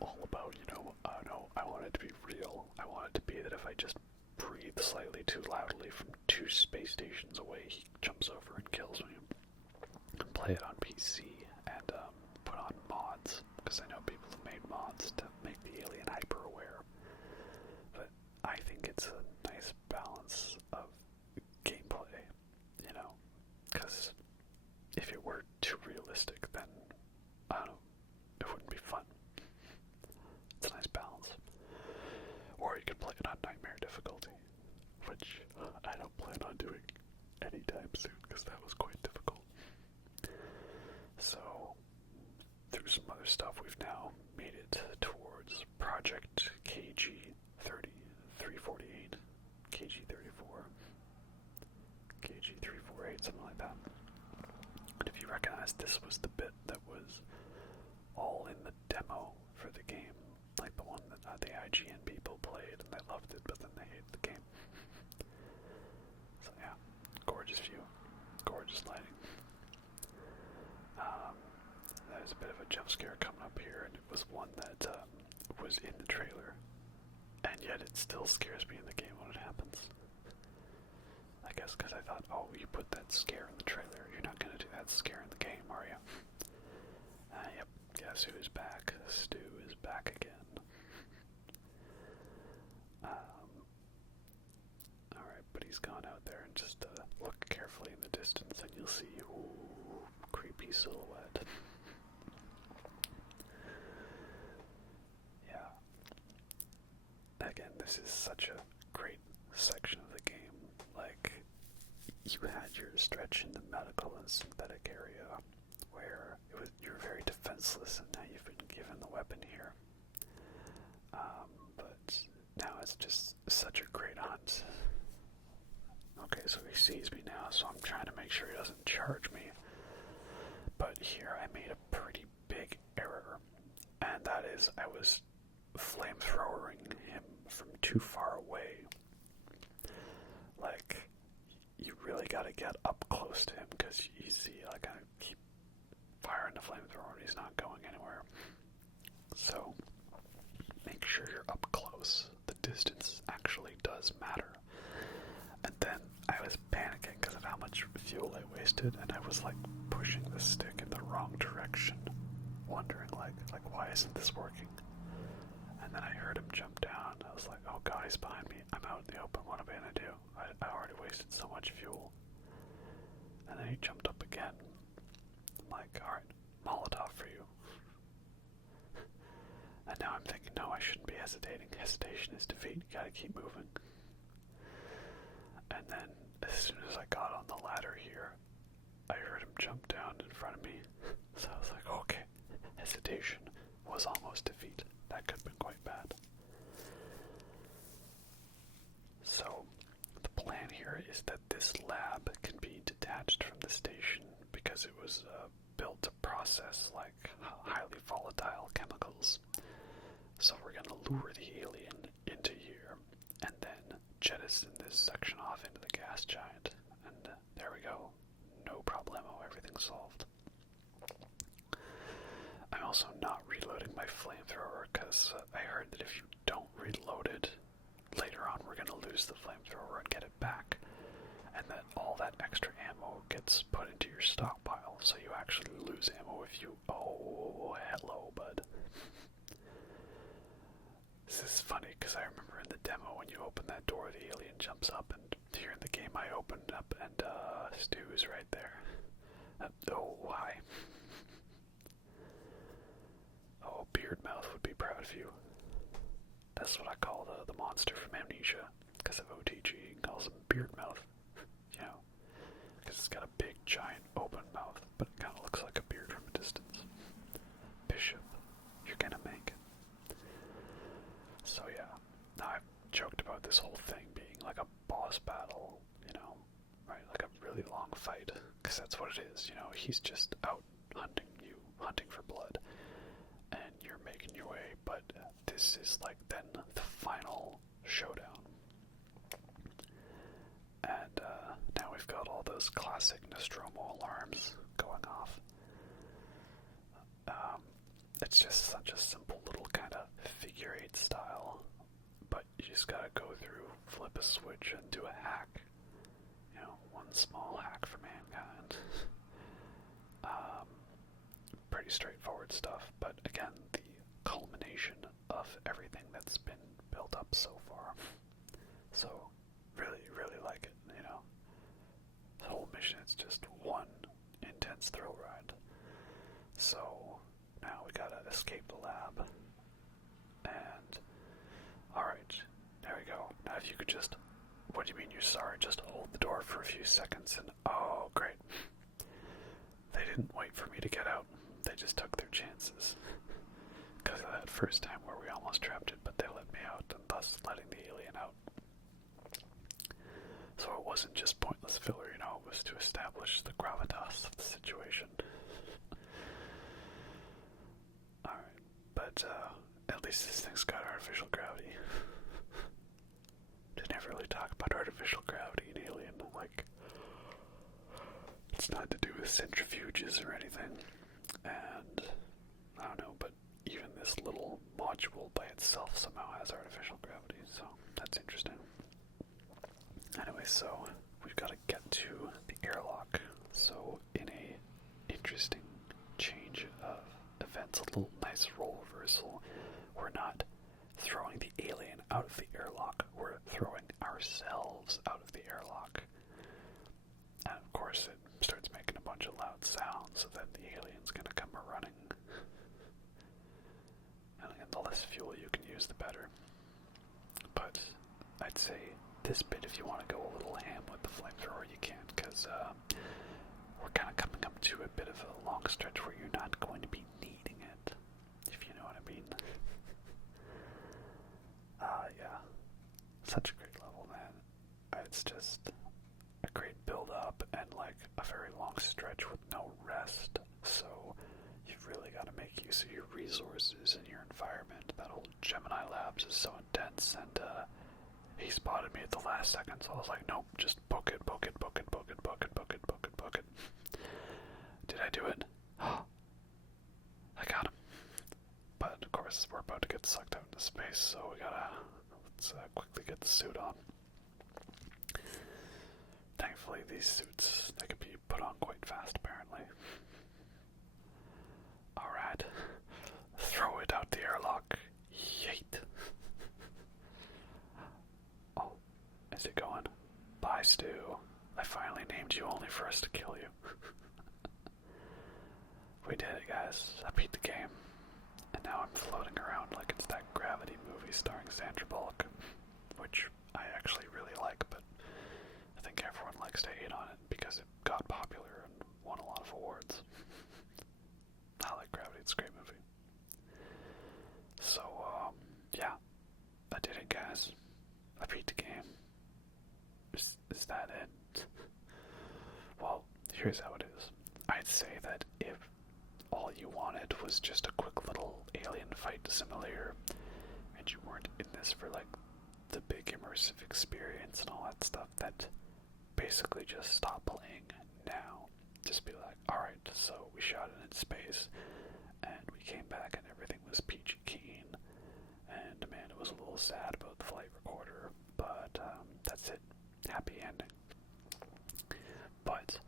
all about, you know, no, I want it to be real. I want it to be that if I just breathe slightly too loudly from 2 space stations away, he jumps over and kills me. And play it on PC and put on mods, because I know people have made mods to make the alien hyper aware. But I think it's a nice balance of gameplay, you know, because if it were too realistic, then I don't know, it wouldn't be fun. It's a nice balance. Or you could play it on Nightmare difficulty, which I don't plan on doing anytime soon, because that was quite difficult. So, through some other stuff, we've now made it towards Project KG-348, KG-34, KG-348, something like that. And if you recognize, this was the bit that was all in the demo for the game, like the one that the IGN people played and they loved it, but then they hated the game. So yeah, gorgeous view, gorgeous lighting. There's a bit of a jump scare coming up here, and it was one that was in the trailer, and yet it still scares me in the game when it happens. I guess because I thought, oh, you put that scare in the trailer, you're not going to do that scare in the game, are you? Yep, guess who's back? Stu is back again. Alright, but he's gone out there, and just look carefully in the distance and you'll see, ooh, creepy silhouette. Yeah. Again, this is such a great section of the game. Like, you had your stretch in the medical and synthetic area, where you're very defenseless, and now you've been given the weapon here. But now it's just such a great hunt. Okay, so he sees me now, so I'm trying to make sure he doesn't charge me. But here I made a pretty big error, and that is I was flamethrowering him from too far away. Like, you really gotta get up close to him, because you see, like, I keep firing the flamethrower and he's not going anywhere. So, make sure you're up close. The distance actually does matter. And then I was panicking because of how much fuel I wasted, and I was like pushing the stick in the wrong direction, wondering like why isn't this working? And then I heard him jump down. I was like, oh god, he's behind me. I'm out in the open. What am I gonna do? I already wasted so much fuel. And then he jumped up again. I'm like, alright, Molotov for you. And now I'm thinking, no, I shouldn't be hesitating. Hesitation is defeat. You gotta keep moving. And then, as soon as I got on the ladder here, I heard him jump down in front of me. So I was like, okay, hesitation was almost defeat. That could have been quite bad. So, the plan here is that this lab can be detached from the station because it was built to process like highly volatile chemicals. So we're going to lure the alien into here and then jettison this section off into the gas giant. And there we go. No problemo. Everything's solved. I'm also not reloading my flamethrower because I heard that if you don't reload it, later on we're going to lose the flamethrower and get it back. And then all that extra ammo gets put into your stockpile, so you actually lose ammo if you... Oh, hello, bud. This is funny because I remember in the demo when you open that door, the alien jumps up, and here in the game I opened up and Stu's right there. Oh, hi. Oh, Beardmouth would be proud of you. That's what I call the monster from Amnesia, because of OTG. He calls him Beardmouth. You know, because it's got a big, giant, open mouth, but it kind of looks like a beard from a distance. Bishop, you're gonna make it. So yeah, now I've joked about this whole thing being like a boss battle, you know, right? Like a really long fight, because that's what it is, you know. He's just out hunting you, hunting for blood, and you're making your way, but this is like then the final showdown. And now we've got all those classic Nostromo alarms going off. It's just such a simple little kind of figure eight style, but you just gotta go through, flip a switch, and do a hack. You know, one small hack for mankind. Pretty straightforward stuff, but again, the culmination of everything that's been built up so far. So, really, really like it, you know. The whole mission is just one intense thrill ride. So, now we gotta escape the lab. And, alright, there we go. Now if you could just, what do you mean you're sorry? Just hold the door for a few seconds and, oh, great. They didn't wait for me to get out. They just took their chances. Because of that first time where we almost trapped it, but they let me out, and thus letting the alien out. So it wasn't just pointless filler, you know, it was to establish the gravitas of the situation. Alright, but at least this thing's got artificial gravity. They never really talk about artificial gravity in Alien, like, it's not to do with centrifuges or anything. And I don't know, but even this little module by itself somehow has artificial gravity, so that's interesting. Anyway, so we've got to get to the airlock. So in a interesting change of events, a little nice role reversal, we're not throwing the alien out of the airlock, we're throwing ourselves out of the airlock. And of course it starts making a bunch of loud sounds, so then the alien's gonna come running. And again, the less fuel you can use, the better. But I'd say this bit, if you want to go a little ham with the flamethrower, you can, because we're kind of coming up to a bit of a long stretch where you're not going to be needing it, if you know what I mean. Yeah. Such a great level, man. It's just a great build-up and, like, a very long stretch with no rest. So you've really got to make use of your resources and your environment. That whole Gemini Labs is so intense, and he spotted me at the last second, so I was like, nope, just book it, book it, book it, book it, book it, book it, book it, book it. Did I do it? I got him. But of course, we're about to get sucked out into space, so let's quickly get the suit on. Thankfully, these suits, they can be put on quite fast, apparently. Alright. Throw it out the airlock. Yeet. Oh, is it going? Bye, Stu. I finally named you only for us to kill you. We did it, guys. I beat the game. And now I'm floating around like it's that Gravity movie starring Sandra Bullock, which I actually really like, but I think everyone likes to hate on it because it got popular and won a lot of awards. I like Gravity, it's a great movie. So, yeah, I did it, guys. I beat the game. Is that it? Well, here's how it is. I'd say that if all you wanted was just a quick little alien fight simulator, and you weren't in this for, like, the big immersive experience and all that stuff, that basically just stop playing now. Just be like, alright, so we shot it in space, and we came back and everything was peachy keen, and man, it was a little sad about the flight recorder, but that's it. Happy ending. But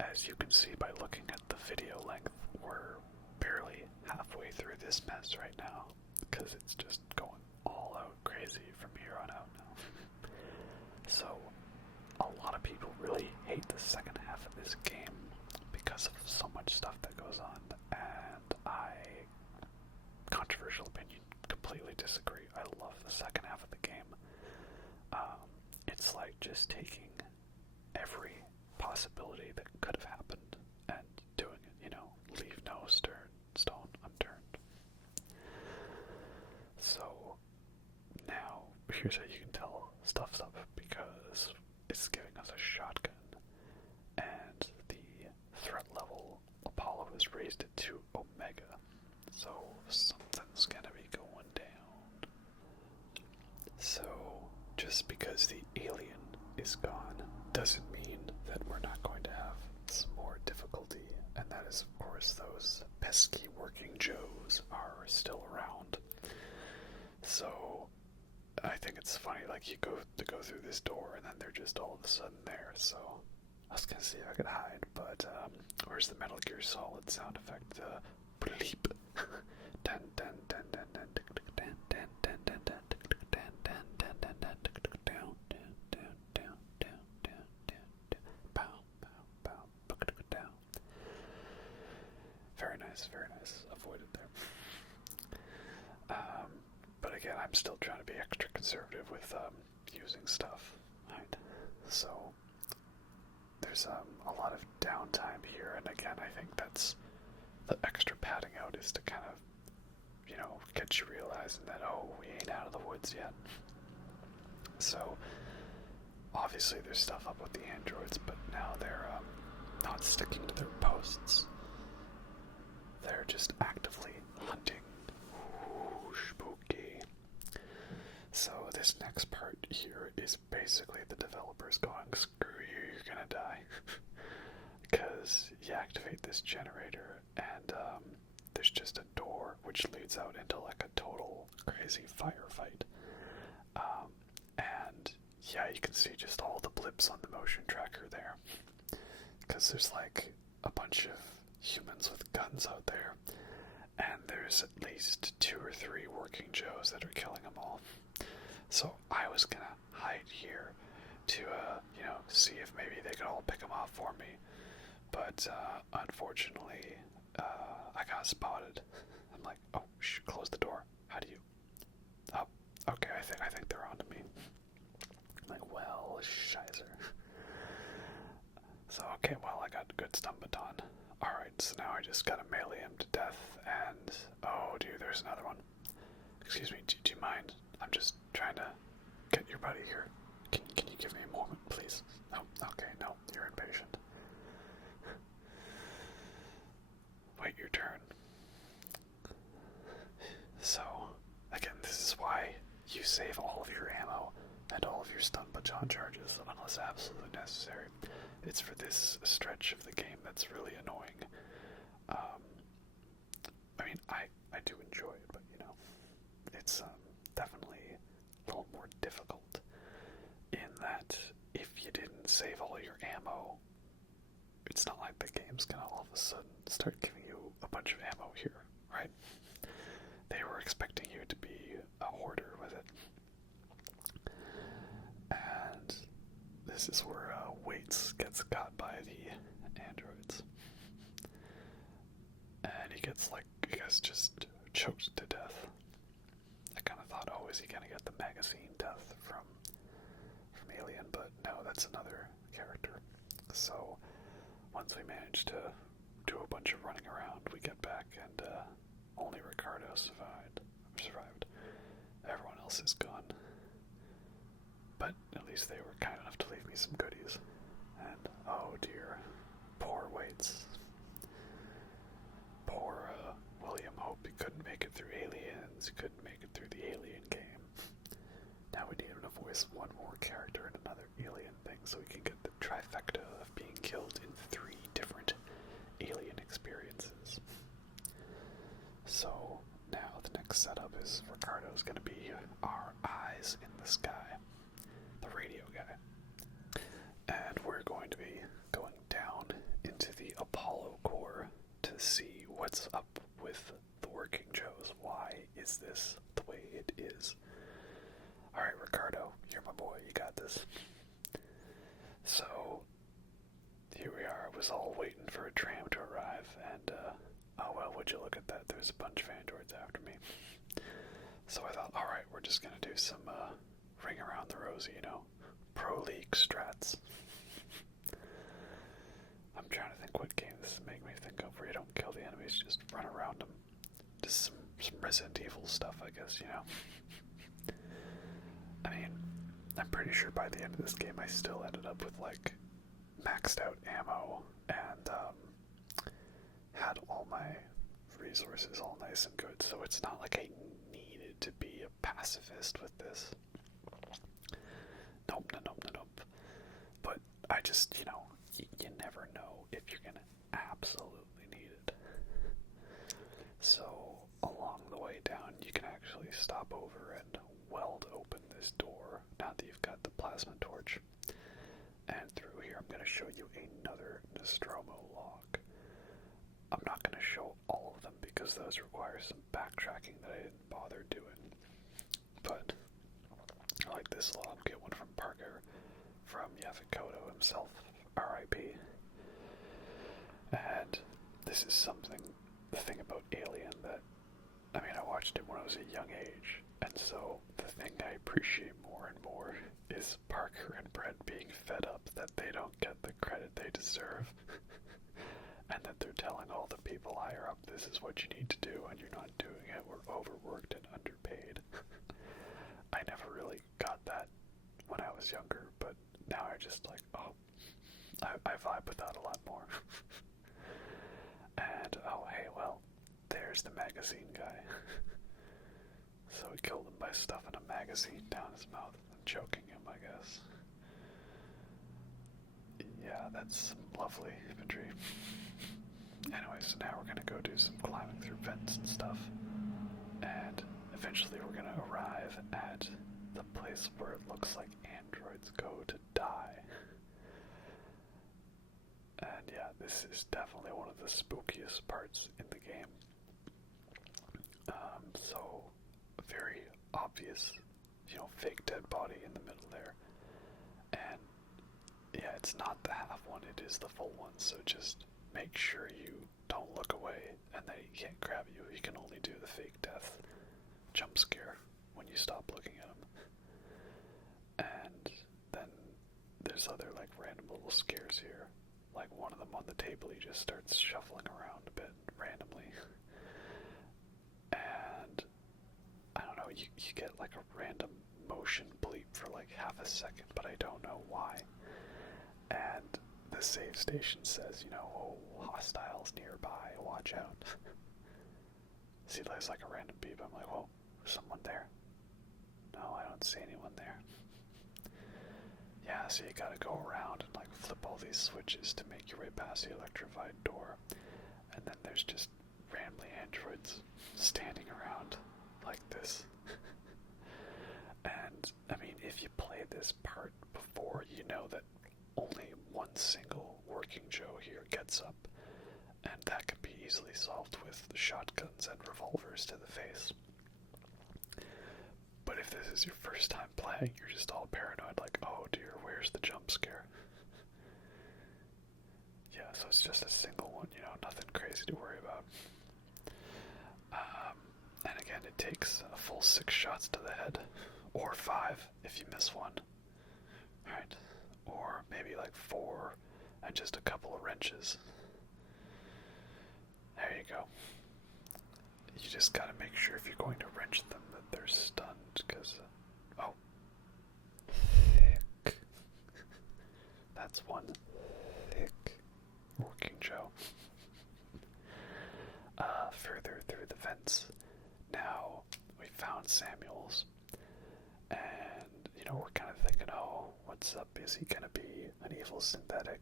as you can see by looking at the video length, we're barely halfway through this mess right now, because it's just going all out crazy from here on out now. So, a lot of people really hate the second half of this game because of so much stuff that goes on, and I, controversial opinion, completely disagree. I love the second half of the game. It's like just taking every possibility that could have happened and doing it, you know, leave no stone unturned. So now here's how you can tell stuff's up, because it's giving us a shotgun, and the threat level Apollo has raised it to Omega, so something's gonna be going down. So just because the alien is gone doesn't mean that we're not going to have some more difficulty, and that is, of course, those pesky working Joes are still around. So I think it's funny, like, you go through this door and then they're just all of a sudden there. So I was gonna see if I could hide, but where's the Metal Gear Solid sound effect? Bleep. Dun dun dun dun dun dun dun dun dun dun dun very nice. Avoided there. But again, I'm still trying to be extra conservative with using stuff. Right? So there's a lot of downtime here, and again, I think that's the extra padding out is to kind of, you know, get you realizing that, oh, we ain't out of the woods yet. So obviously there's stuff up with the androids, but now they're not sticking to their posts. They're just actively hunting. Ooh, spooky. So this next part here is basically the developers going, screw you, you're gonna die. Because you activate this generator, and there's just a door which leads out into like a total crazy firefight. And yeah, you can see just all the blips on the motion tracker there. Because there's like a bunch of humans with guns out there, and there's at least 2 or 3 working Joes that are killing them all. So I was gonna hide here to, you know, see if maybe they could all pick them off for me. But unfortunately, I got spotted. I'm like, oh, close the door. How do you? Oh, okay. I think they're onto me. I'm like, well, shizer. So okay, well, I got a good stun baton. So now I just gotta melee him to death, and oh dude, there's another one. Excuse me, do you mind? I'm just trying to get your buddy here. Can you give me a moment, please? Oh, okay, no, you're impatient. Wait your turn. So, again, this is why you save all of your ammo and all of your stun baton charges unless absolutely necessary. It's for this stretch of the game that's really annoying. I mean, I do enjoy it, but you know, it's definitely a little more difficult in that if you didn't save all your ammo, it's not like the game's gonna all of a sudden start giving you a bunch of ammo here, right? They were expecting you to be a hoarder with it. And this is where Waits gets caught by the androids. And he gets just choked to death. I kind of thought, oh, is he gonna get the magazine death from Alien? But no, that's another character. So once we manage to do a bunch of running around, we get back, and only Ricardo survived. Everyone else is gone. But at least they were kind enough to leave me some goodies. And oh dear, poor Waits. Poor William Hope. He couldn't make it through Aliens. He couldn't make it through the Alien game. Now we need him to voice one more character in another Alien thing so we can get the trifecta of being killed in 3 different Alien experiences. So now the next setup is Ricardo's going to be our eyes in the sky, the radio guy. And we're going to be going down into the Apollo core to see what's up with the working Joes. Why is this the way it is? Alright, Ricardo, you're my boy, you got this. So, here we are. I was all waiting for a tram to arrive, and, oh well, would you look at that, there's a bunch of androids after me. So I thought, alright, we're just gonna do some, ring around the rosy, you know, pro league strats. I'm trying to think what game this is making me think of where you don't kill the enemies, just run around them. Just some Resident Evil stuff, I guess, you know. I mean, I'm pretty sure by the end of this game I still ended up with, like, maxed out ammo and, had all my resources all nice and good, so it's not like I needed to be a pacifist with this. Nope. But I just, you know, you never know if you're gonna absolutely need it. So, along the way down, you can actually stop over and weld open this door now that you've got the plasma torch. And through here, I'm going to show you another Nostromo log. I'm not going to show all of them because those require some backtracking that I didn't bother doing. But I like this log. Get one from Parker, from Yafikoto himself, R.I.P. And this is the thing about Alien that, I mean, I watched it when I was a young age, and so the thing I appreciate more and more is Parker and Brett being fed up that they don't get the credit they deserve, and that they're telling all the people higher up, this is what you need to do, and you're not doing it, we're overworked and underpaid. I never really got that when I was younger, but now I just like, oh, I vibe with that a lot more. And, oh, hey, well, there's the magazine guy. So we killed him by stuffing a magazine down his mouth and choking him, I guess. Yeah, that's some lovely imagery. Anyway, so now we're gonna go do some climbing through vents and stuff. And eventually we're gonna arrive at the place where it looks like androids go to die. And yeah, this is definitely one of the spookiest parts in the game. So, a very obvious, you know, fake dead body in the middle there. And yeah, it's not the half one, it is the full one, so just make sure you don't look away and that he can't grab you. He can only do the fake death jump scare when you stop looking at him. And then there's other like random little scares here, like like one of them on the table, he just starts shuffling around a bit randomly. And I don't know, you get like a random motion bleep for like half a second, but I don't know why. And the save station says, oh, hostiles nearby, watch out. See, there's like a random beep. I'm like, whoa, someone there? No, I don't see anyone there. Yeah, so you gotta go around and like flip all these switches to make your way past the electrified door. And then there's just rambly androids standing around like this. And, I mean, if you played this part before, you know that only one single working Joe here gets up, and that can be easily solved with shotguns and revolvers to the face. But if this is your first time playing, you're just all paranoid, like, oh dear, where's the jump scare? Yeah, so it's just a single one, nothing crazy to worry about. And again, it takes a full 6 shots to the head, or 5 if you miss one. Alright, or maybe like 4 and just a couple of wrenches. There you go. You just gotta make sure if you're going to wrench them that they're stunned, because, oh, thick. That's one thick working Joe. Further through the vents. Now, we found Samuels, and, we're kind of thinking, oh, what's up? Is he gonna be an evil synthetic?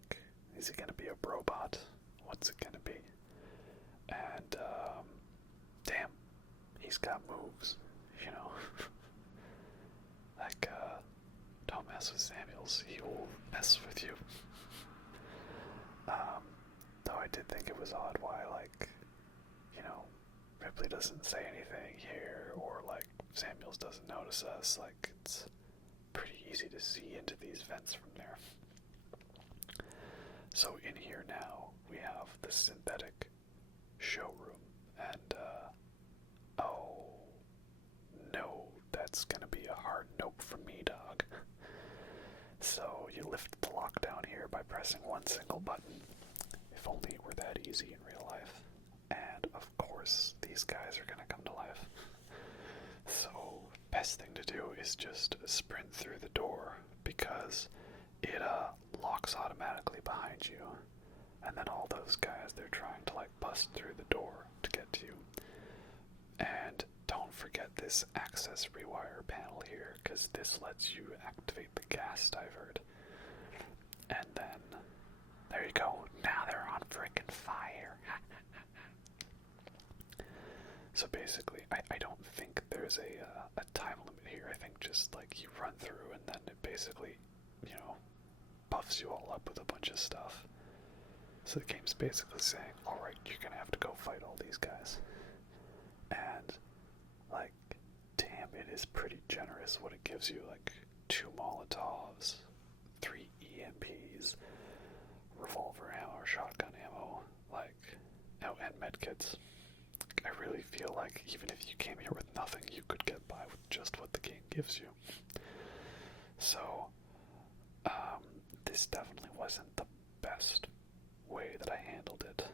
Is he gonna be a robot? What's it gonna be? And, damn, he's got moves, like, don't mess with Samuels, he will mess with you. Though I did think it was odd why, like, Ripley doesn't say anything here, or, like, Samuels doesn't notice us. Like, it's pretty easy to see into these vents from there. So in here now, we have the synthetic showroom, and, oh, no, that's gonna be a hard nope from me, dog. So you lift the lockdown here by pressing one single button. If only it were that easy in real life. And, of course, these guys are gonna come to life. So, best thing to do is just sprint through the door, because it, locks automatically behind you. And then all those guys, they're trying to, like, bust through the door to get to you. And don't forget this access rewire panel here, because this lets you activate the gas divert. And then, there you go. Now they're on frickin' fire. So basically, I don't think there's a time limit here. I think just, like, you run through and then it basically, buffs you all up with a bunch of stuff. So the game's basically saying, alright, you're gonna have to go fight all these guys. And, like, damn, it is pretty generous what it gives you. Like, 2 Molotovs, 3 EMPs, revolver ammo or shotgun ammo, like, oh, and medkits. I really feel like even if you came here with nothing, you could get by with just what the game gives you. So, this definitely wasn't the best way that I handled it.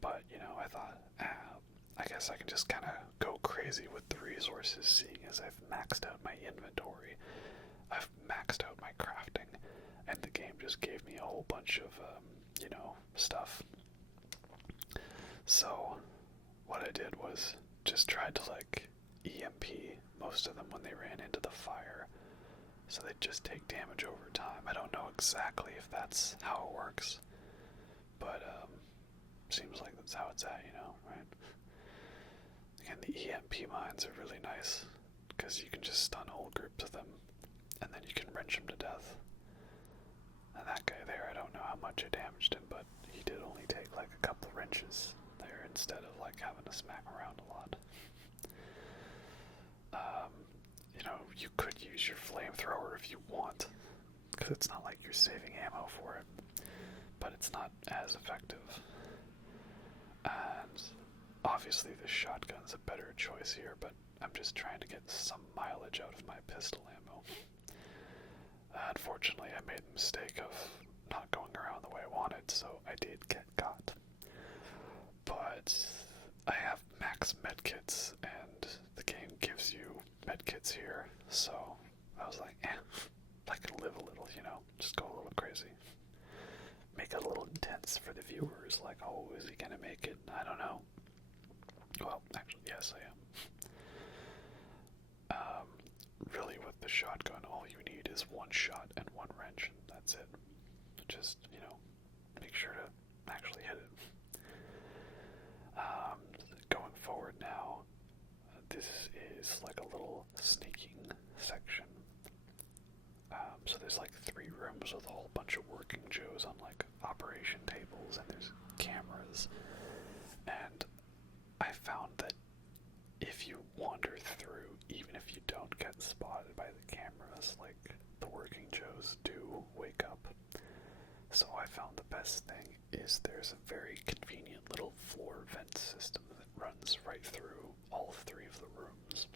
But, I thought, I guess I can just kind of go crazy with the resources, seeing as I've maxed out my inventory, I've maxed out my crafting, and the game just gave me a whole bunch of, stuff. So, what I did was just tried to, like, EMP most of them when they ran into the fire, so they'd just take damage over time. I don't know exactly if that's how it works, but, seems like that's how it's at, right? Again, the EMP mines are really nice, because you can just stun whole groups of them, and then you can wrench them to death. And that guy there, I don't know how much I damaged him, but he did only take, like, a couple wrenches there instead of, like, having to smack around a lot. You could use your flamethrower if you want, because it's not like you're saving ammo for it, but it's not as effective. And obviously the shotgun's a better choice here, but I'm just trying to get some mileage out of my pistol ammo. Unfortunately, I made the mistake of not going around the way I wanted, so that's for the viewers, like, oh, is he gonna make it? I don't know. Well, actually, yes, I am. Really, with the shotgun, all you need is one shot and one wrench, and that's it. Just, make sure to actually hit it. Going forward now, this is like a little sneaking section. So there's like 3 rooms with a whole bunch of working Joes on like operation tables, and there's cameras. And I found that if you wander through, even if you don't get spotted by the cameras, like the working Joes do wake up. So I found the best thing is there's a very convenient little floor vent system that runs right through all 3 of the rooms.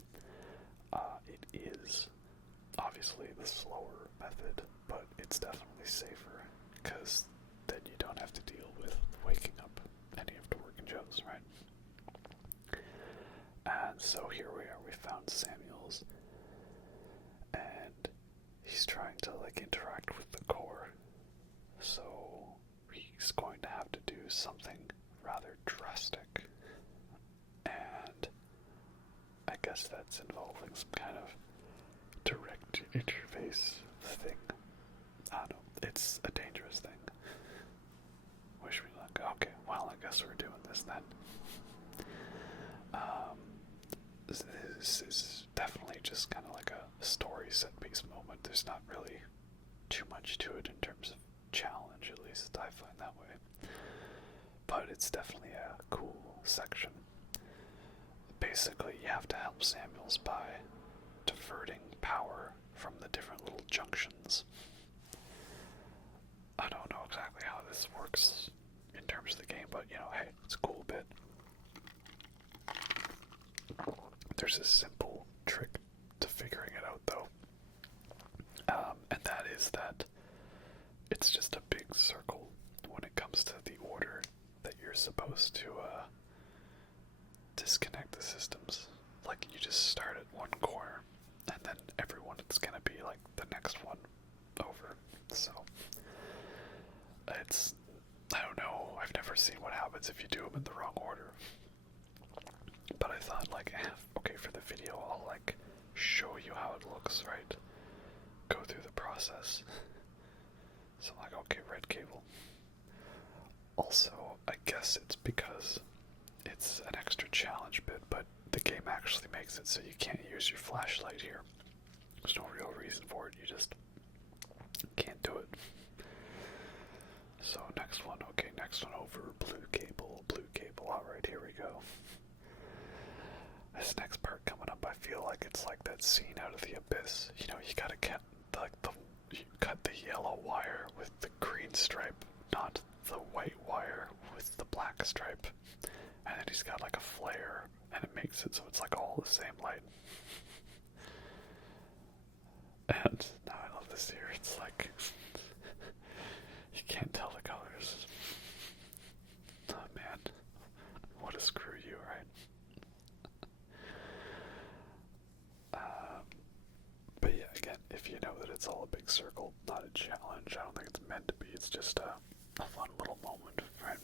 It is obviously the slower method, but it's definitely safer, because then you don't have to deal with waking up any of the working Joes, right? And so here we are, we found Samuels, and he's trying to like interact with the core, so he's going to have to do something rather drastic, and I guess that's involving some kind of direct interface thing. I don't know, it's a dangerous thing. Wish me luck. Okay, well, I guess we're doing this then. This is definitely just kind of like a story set piece moment. There's not really too much to it in terms of challenge, at least I find that way. But it's definitely a cool section. Basically, you have to help Samuels by diverting power from the different little junctions. I don't know exactly how this works in terms of the game, but hey, it's a cool bit. There's a simple trick to figuring it out, though. And that is that it's just a big circle when it comes to the order that you're supposed to disconnect the systems. Like, you just start at one corner, and then everyone is gonna be like the next one over. So it's, I don't know, I've never seen what happens if you do them in the wrong order. But I thought, like, okay, for the video, I'll like show you how it looks, right? Go through the process. So I'm like, okay, red cable. Also, I guess it's because it's an extra challenge bit, but the game actually makes it so you can't use your flashlight here. There's no real reason for it, you just can't do it. So next one, okay, next one over, blue cable, alright, here we go. This next part coming up, I feel like it's like that scene out of The Abyss. You gotta get you cut the yellow wire with the green stripe, not the white wire with the black stripe. And then he's got like a flare, and it makes it so it's like all the same light. And now I love this here. It's like you can't tell the colors. Oh man, what a screw you, right? But yeah, again, if you know that it's all a big circle, not a challenge, I don't think it's meant to be. It's just a fun little moment, right?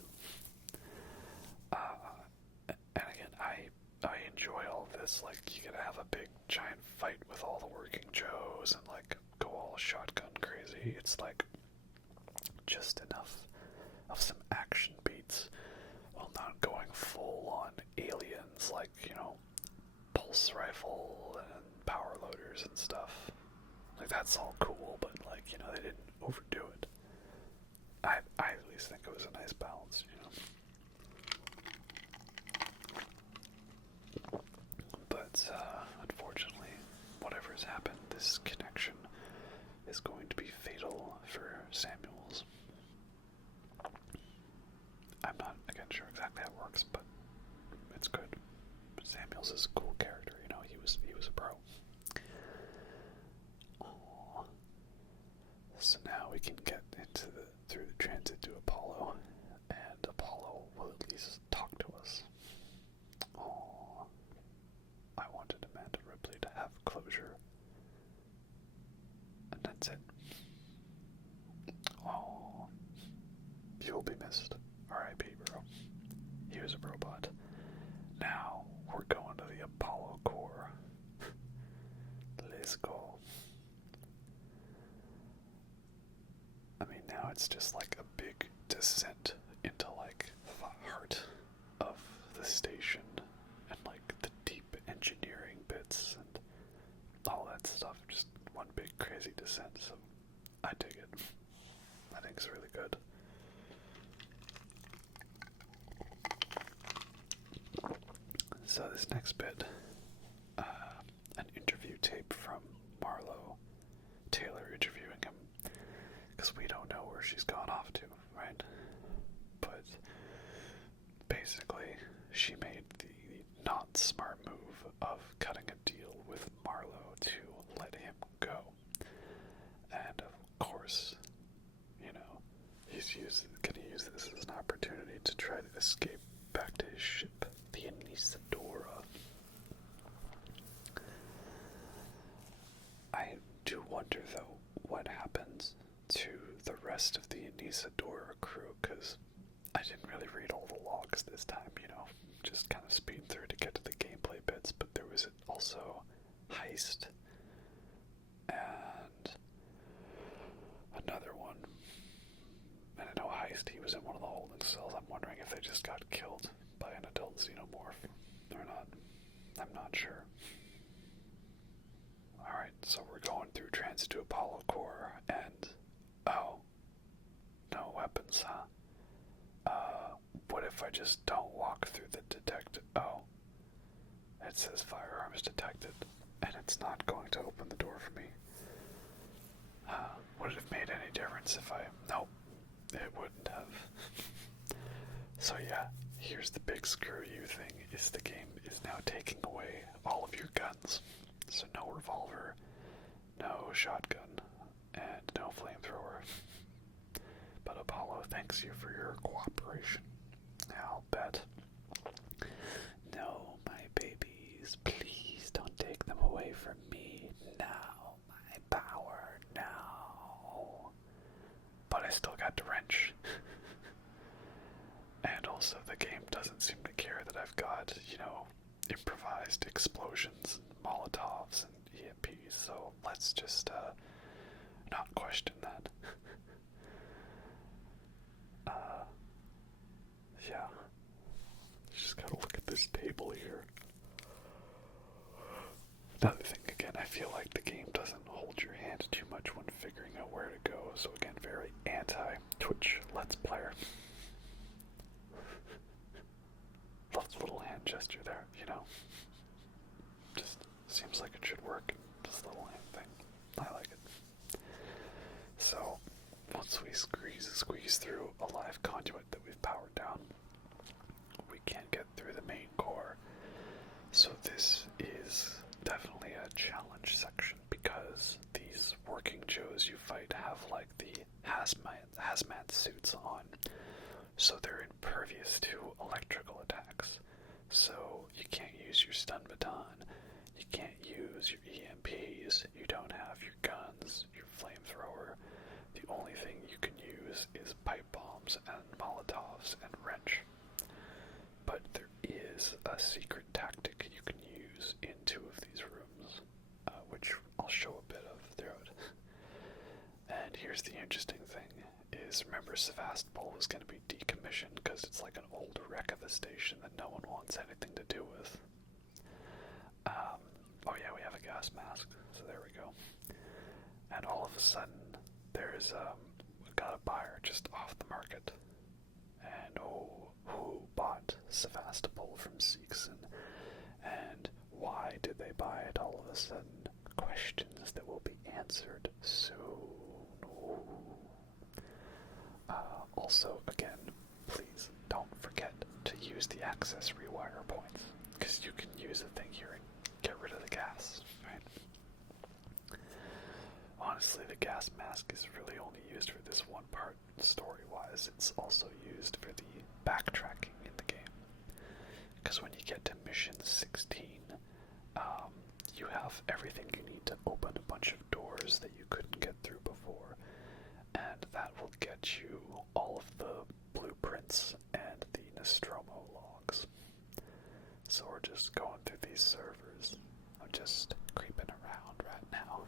And again, I enjoy all this. Like, you gotta have a big giant fight with all the working Joes and like go all shotgun crazy. It's like just enough of some action beats while not going full on aliens, like, pulse rifle and power loaders and stuff. Like, that's all cool, but like, they didn't overdo it. I at least think it was a nice balance, But unfortunately, whatever's happened, this connection is going to be fatal for Samuels. I'm not, again, sure exactly how it works, but it's good. Samuels is a cool character, he was a pro. Aww. So now we can get through the transit to Apollo, and Apollo will at least talk to us. Aww. I wanted Amanda Ripley to have closure. And that's it. Oh, You'll be missed. R.I.P., bro. He was a robot. Now, we're going to the Apollo core. Let's go. I mean, now it's just like a big descent into like the heart of the station and like the deep engineering bits and all that stuff. Just one big crazy descent. So I dig it. I think it's really good. So this next bit, an interview tape from Marlo Taylor interviewing him, because we don't know where she's gone off to, right? But basically, she made the not smart move of cutting a deal with Marlo to let him go. And of course, you know, he's gonna use this as an opportunity to try to escape back to his ship, the Anisadora. I do wonder, though, what happens to the rest of the Anisadora crew, because I didn't really read all the logs this time, you know, just kind of speed through to get to the gameplay bits, but there was also Heist and another one. And I know Heist, he was in one of the holding cells. I'm wondering if they just got killed by an adult xenomorph or not. I'm not sure. Alright, so we're going through transit to Apollo core, and oh, no weapons, huh? What if I just don't walk through the detected? Oh, it says firearms detected, and it's not going to open the door for me. Would it have made any difference if I... Nope, it wouldn't have. So yeah, here's the big screw you thing, is the game is now taking away all of your guns. So no revolver, no shotgun, and no flamethrower. But Apollo thanks you for your cooperation. I'll bet. No, my babies, please don't take them away from me. Now, my power, now. But I still got the wrench. And also the game doesn't seem to care that I've got, you know, improvised explosions, and Molotovs, and EMPs, so let's just, not question that. Yeah. Just gotta look at this table here. Another thing, again, I feel like the game doesn't hold your hand too much when figuring out where to go, so again, very anti-Twitch Let's Player. Love the little hand gesture there, you know? Just seems like it should work, this little hand thing. I like it. So, once we squeeze through a live conduit that we've powered down, we can't get through the main core. So this is definitely a challenge section, because these working Joes you fight have like the hazmat suits on, so they're impervious to electrical attacks. So you can't use your stun baton, you can't use your EMPs, you don't have your guns, your flamethrower. The only thing you can use is pipe bombs and Molotovs and wrench. But there is a secret tactic you can use in two of these rooms, which I'll show a bit of throughout. And here's the interesting thing, is remember Sevastopol was going to be decommissioned because it's like an old wreck of a station that no one wants anything to do with. Oh yeah, we have a gas mask, so there we go. And all of a sudden, there's got a buyer just off the market. And who bought Sevastopol from Seekson? And why did they buy it all of a sudden? Questions that will be answered soon. Also, again, please don't forget to use the access rewire points, because you can use a thing here and get rid of the gas, right? Honestly, the gas mask is really only used for this one part, story-wise. It's also used for the backtracking in the game. Because when you get to mission 16, you have everything you need to open a bunch of doors that you couldn't get through before. And that will get you all of the events and the Nostromo logs. So we're just going through these servers. I'm just creeping around right now.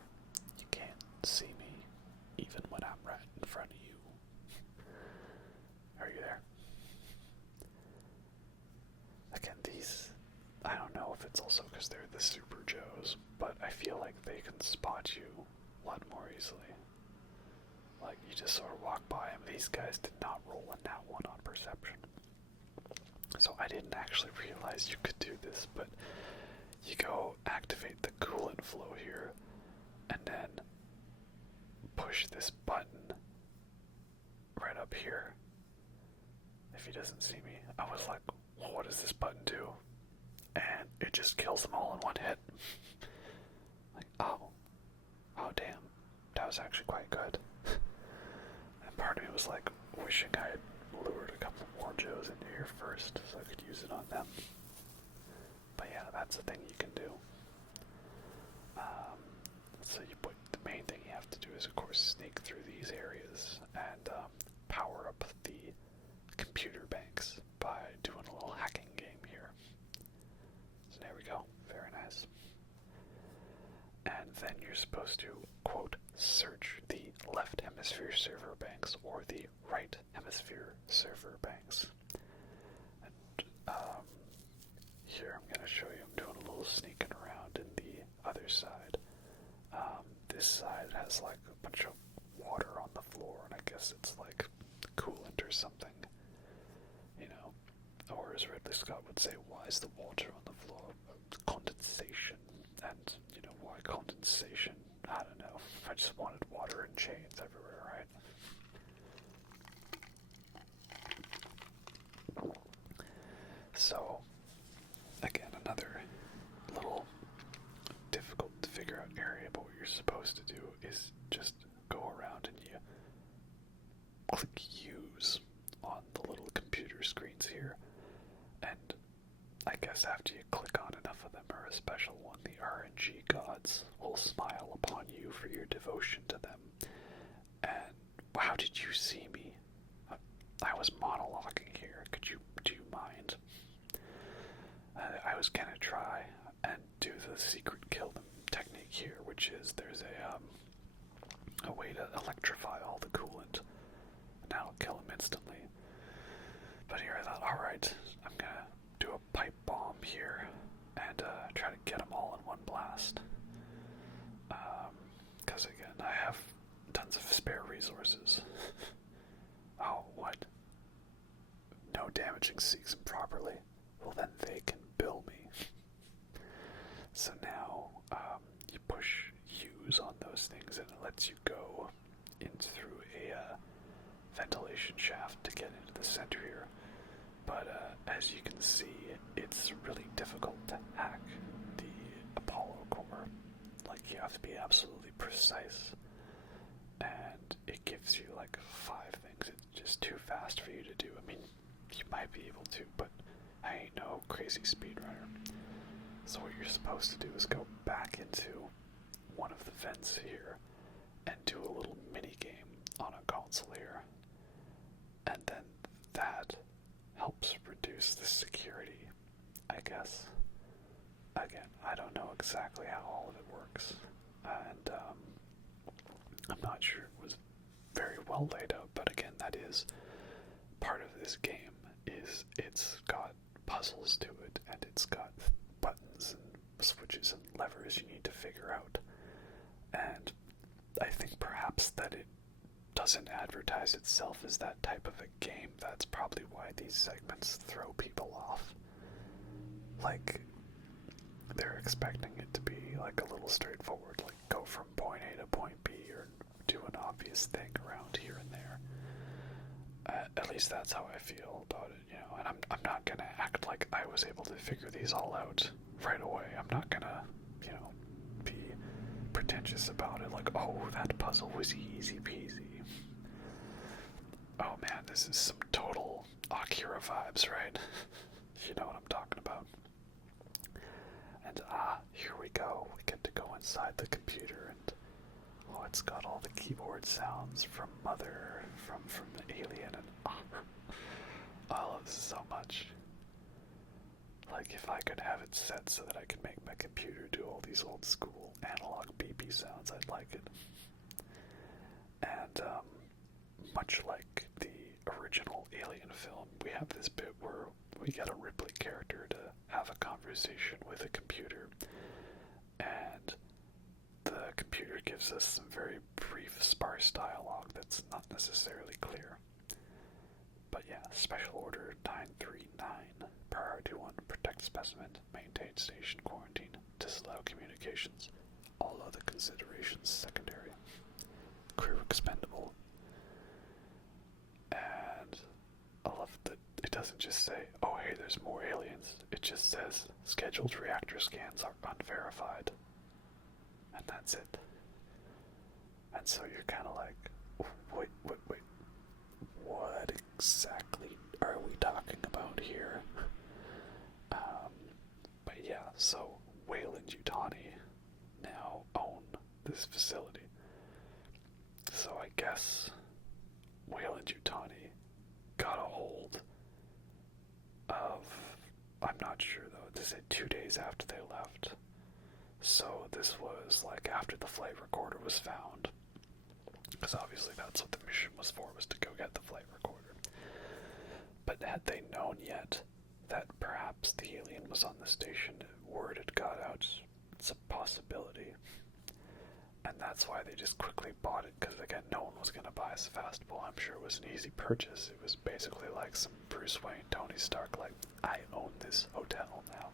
You can't see me even when I'm right in front of you. Are you there? Again, these, I don't know if it's also because they're the Super Joes, but I feel like they can spot you a lot more easily. Like, you just sort of walk by them. These guys did not roll a nat 1 on perception. So I didn't actually realize you could do this, but you go activate the coolant flow here, and then push this button right up here. If he doesn't see me, I was like, well, what does this button do? And it just kills them all in one hit. Like, oh damn, that was actually quite good. And part of me was like, wishing I had lured a couple more Joes into here first so I could use it on them. But yeah, that's the thing you can do. So the main thing you have to do is, of course, sneak through these areas and power up the computer banks by doing a little hacking game here. So there we go. Very nice. And then you're supposed to, quote, search the left hemisphere server banks or the right hemisphere server banks. And here I'm going to show you, I'm doing a little sneaking around in the other side. This side has like a bunch of water on the floor, and I guess it's like coolant or something, you know. Or as Ridley Scott would say, why is the water on the floor? Condensation. And, you know, why condensation? I don't know. I just wanted water and chains everywhere, right? So, again, another little difficult to figure out area, but what you're supposed to do is just go around and you click use on the little computer screens here, and I guess after you click on enough of them, or a special one, the RNG gods will smile upon you for your devotion to them. And how did you see me? I was monologuing here. Do you mind? I was gonna try and do the secret kill them technique here, which is there's a way to electrify all the coolant, and that'll kill them instantly. But here I thought, alright, I'm gonna do a pipe bomb here and try to get them all in one blast. Because again, I have tons of spare resources. Oh, what? No damaging seeks them properly. Well, then they can bill me. So now you push use on those things and it lets you go in through a ventilation shaft to get into the center here. But as you can see, it's really difficult to hack the Apollo core. Like, you have to be absolutely precise. And it gives you like 5 things. It's just too fast for you to do. I mean, you might be able to, but I ain't no crazy speedrunner. So what you're supposed to do is go back into one of the vents here and do a little mini game on a console here. And then that helps reduce the security, I guess. Again, I don't know exactly how all of it works, and I'm not sure it was very well laid out, but again, that is part of this game, is it's got puzzles to it, and it's got buttons and switches and levers you need to figure out. And I think perhaps that it doesn't advertise itself as that type of a game. That's probably why these segments throw people off. Like, they're expecting it to be like a little straightforward, like go from point A to point B, or do an obvious thing around here and there. At least that's how I feel about it, you know. And I'm not gonna act like I was able to figure these all out right away. I'm not gonna, you know, be pretentious about it, like, oh, that puzzle was easy peasy. Oh man, this is some total Akira vibes, right? You know what I'm talking about. And here we go. We get to go inside the computer, and oh, it's got all the keyboard sounds from Mother, from the Alien, and like if I could have it set so that I could make my computer do all these old school analog beepy sounds, I'd like it. And much like the original Alien film, we have this bit where we get a Ripley character to have a conversation with a computer, and the computer gives us some very brief, sparse dialogue that's not necessarily clear. But yeah, Special Order 939, Priority 1, protect specimen, maintain station quarantine, disallow communications, all other considerations secondary. Crew expendable. And I love that it doesn't just say, oh hey, there's more aliens. It just says, scheduled reactor scans are unverified. And that's it. And so you're kind of like, wait. What exactly are we talking about here? But yeah, so Weyland-Yutani now own this facility. So I guess Weyland-Yutani got a hold of, I'm not sure though, they said 2 days after they left. So this was like after the flight recorder was found. Because obviously that's what the mission was for, was to go get the flight recorder. But had they known yet that perhaps the alien was on the station, word had got out, it's a possibility. And that's why they just quickly bought it, because again, no one was going to buy a Sevastopol. I'm sure it was an easy purchase. It was basically like some Bruce Wayne, Tony Stark, like, I own this hotel now.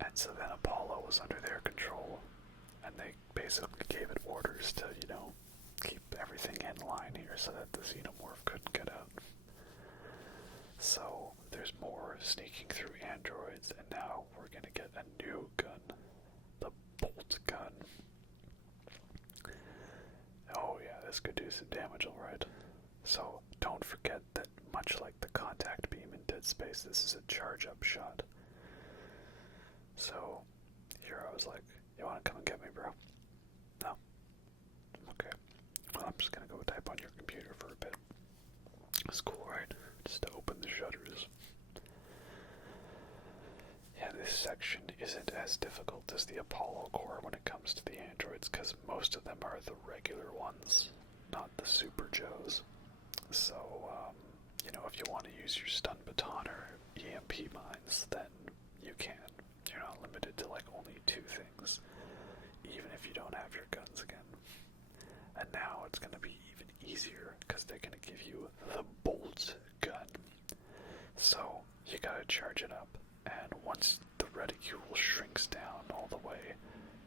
And so then Apollo was under their control, and they basically gave it orders to, keep everything in line here so that the xenomorph couldn't get out. So there's more sneaking through androids, and now we're going to get a new gun. The bolt gun. Oh yeah, this could do some damage, alright. So don't forget that much like the contact beam in Dead Space, this is a charge-up shot. So here I was like, you wanna come and get me, bro? No? Okay. Well, I'm just gonna go type on your computer for a bit. It's cool, right? Just to open the shutters. Yeah, this section isn't as difficult as the Apollo core when it comes to the androids, because most of them are the regular ones, not the Super Joes. So, if you want to use your stun baton or EMP mines, then you can. You're not limited to only 2 things, even if you don't have your guns again. And now it's going to be even easier, because they're going to give you the bolt gun. So, you gotta charge it up, and once the reticule shrinks down all the way,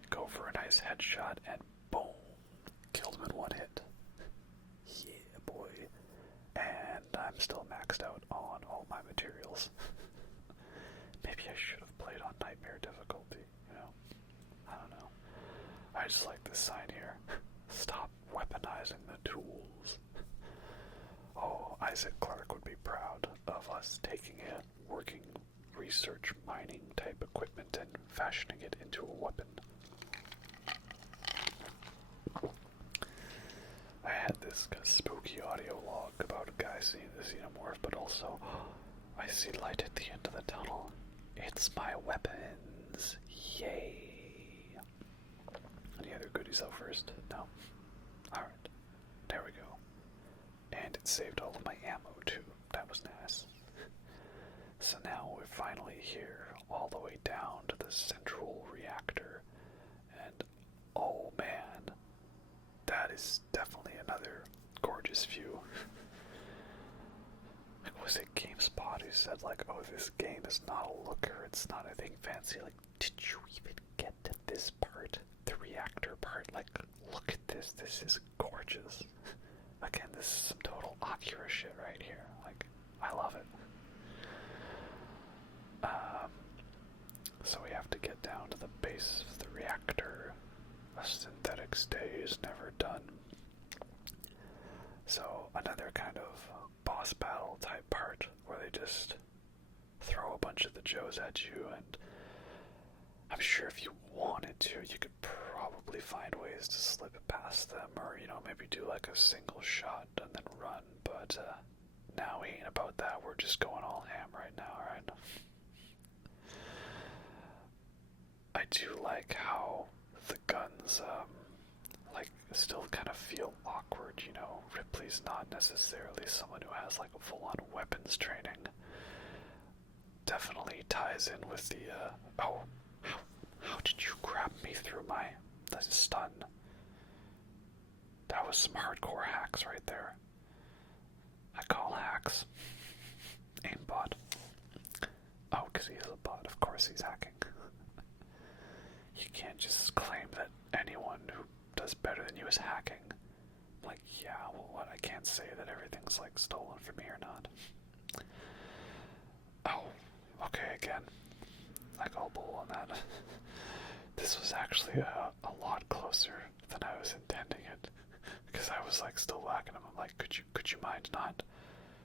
go for a nice headshot, and boom! Killed him in 1 hit. Yeah, boy. And I'm still maxed out on all my materials. Maybe I should have played on Nightmare difficulty, I don't know. I just like this sign here. Stop weaponizing the tools. Oh, Isaac Clarke would be proud of us taking a working research mining type equipment and fashioning it into a weapon. I had this spooky audio log about a guy seeing the xenomorph, but also, I see light at the end of the tunnel. It's my weapons. Yay. Any other goodies out first? No? Alright. There we go. And it saved all of my ammo too. That was nice. So now we're finally here, all the way down to the central reactor. And oh man, that is definitely another gorgeous view. Was it GameSpot who said oh, this game is not a looker, it's not anything fancy? Did you even get to this part? The reactor part? Look at this is gorgeous. Again, this is some total Akira shit right here. I love it. So we have to get down to the base of the reactor. A synthetic stay is never done. So another kind of boss battle type part where they just throw a bunch of the Joes at you, and I'm sure if you wanted to, you could probably find ways to slip past them, or maybe do a single shot and then run, but now we ain't about with that. We're just going all ham right now, right? I do like how the guns, like, still kind of feel awkward, you know? Ripley's not necessarily someone who has, like, a full-on weapons training. Definitely ties in with the, oh, how did you grab me through the stun? That was some hardcore hacks right there. I call hacks. Aimbot. Oh, because he is a bot. Of course he's hacking. You can't just claim that anyone who does better than you is hacking. Like, yeah, well, what? I can't say that everything's, like, stolen from me or not. Oh, okay, again. I call bull on that. This was actually a lot closer than I was intending it. Because I was, like, still whacking him. I'm like, could you mind not?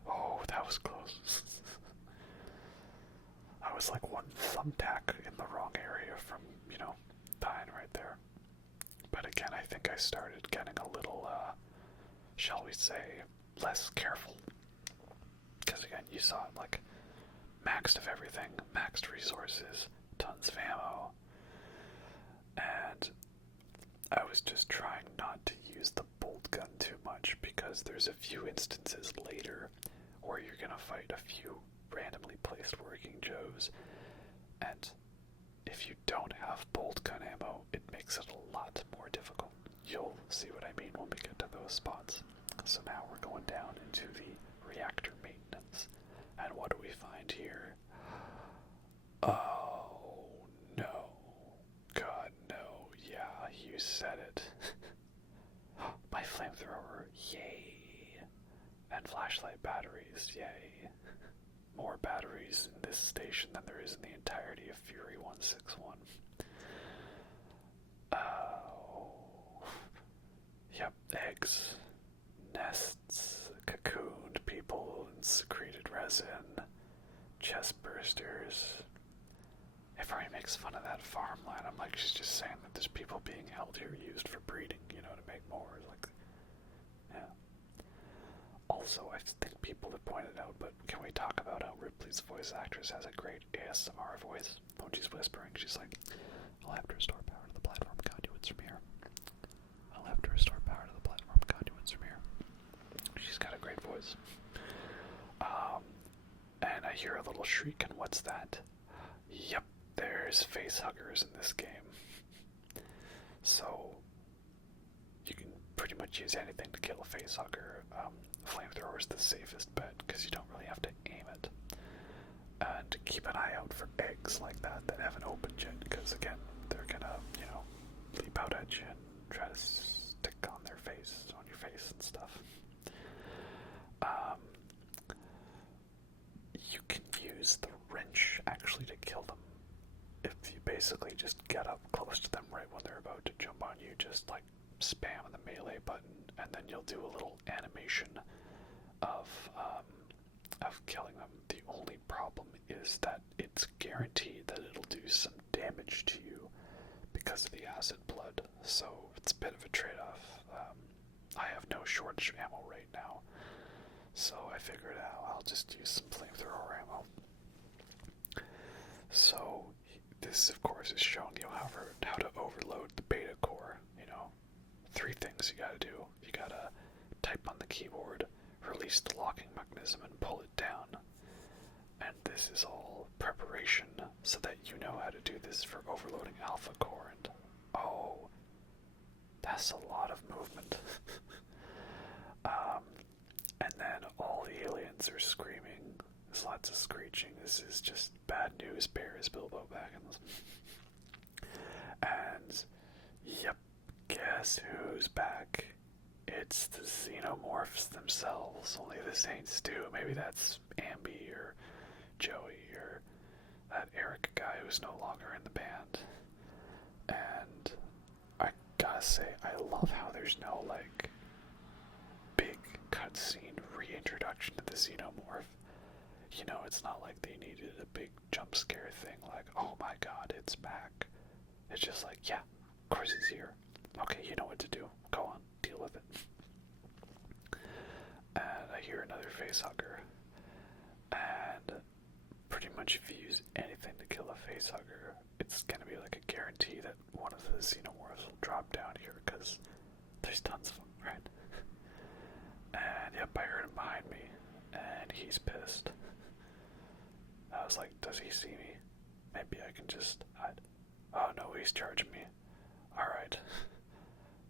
Oh, that was close. I was like one thumbtack in the wrong area from, you know, dying right there. But again, I think I started getting a little, shall we say, less careful. Because again, you saw it, like, maxed of everything, maxed resources, tons of ammo. And I was just trying not to use the bolt gun too much because there's a few instances later where you're gonna fight a few randomly placed working Joes, and if you don't have bolt gun ammo, it makes it a lot more difficult. You'll see what I mean when we get to those spots. So now we're going down into the reactor maintenance, and what do we find here? Oh no. God, no. Yeah, you said it. My flamethrower, yay. And flashlight batteries, yay. More batteries in this station than there is in the entirety of Fury 161. Yep, eggs, nests, cocooned people, and secreted resin, chest bursters. Everybody makes fun of that farmland. I'm like, she's just saying that there's people being held here used for breeding, you know, to make more. Like, yeah. Also, I think people have pointed out, but can we talk about how Ripley's voice actress has a great ASMR voice? When she's whispering, she's like, I'll have to restore power to the platform conduits from here. I'll have to restore power to the platform conduits from here. She's got a great voice. And I hear a little shriek, and what's that? Yep, there's face huggers in this game. So, you can pretty much use anything to kill a face hugger. Flamethrower is the safest bet because you don't really have to aim it. And keep an eye out for eggs like that haven't opened yet, because again, they're gonna, you know, leap out at you and try to stick on your face and stuff. You can use the wrench actually to kill them. If you basically just get up close to them right when they're about to jump on you, just like spam the melee button, and then you'll do a little animation of killing them. The only problem is that it's guaranteed that it'll do some damage to you because of the acid blood, so it's a bit of a trade-off. I have no shortage of ammo right now, so I figured I'll just use some flamethrower ammo. So this, of course, is showing you how to overload the beta core. You know, 3 things you gotta do. You gotta type on the keyboard, release the locking mechanism, and pull it down. And this is all preparation so that you know how to do this for overloading alpha core. And oh, that's a lot of movement. And then all the aliens are screaming. There's lots of screeching. This is just bad news. Bears Bilbo Baggins. And yep, guess who's back? It's the xenomorphs themselves. Only this ain't Stu. Maybe that's Ambi or Joey or that Eric guy who's no longer in the band. And I gotta say, I love how there's no, like, big cutscene reintroduction to the xenomorph. You know, it's not like they needed a big jump scare thing like, oh my god, it's back. It's just like, yeah, of course he's here. Okay, you know what to do. Go on, deal with it. And I hear another face hugger. much if you use anything to kill a facehugger, it's gonna be like a guarantee that one of the xenomorphs will drop down here because there's tons of them, right? And yep, I heard him behind me, and he's pissed. I was like, does he see me? Maybe I can just hide. Oh no, he's charging me. Alright.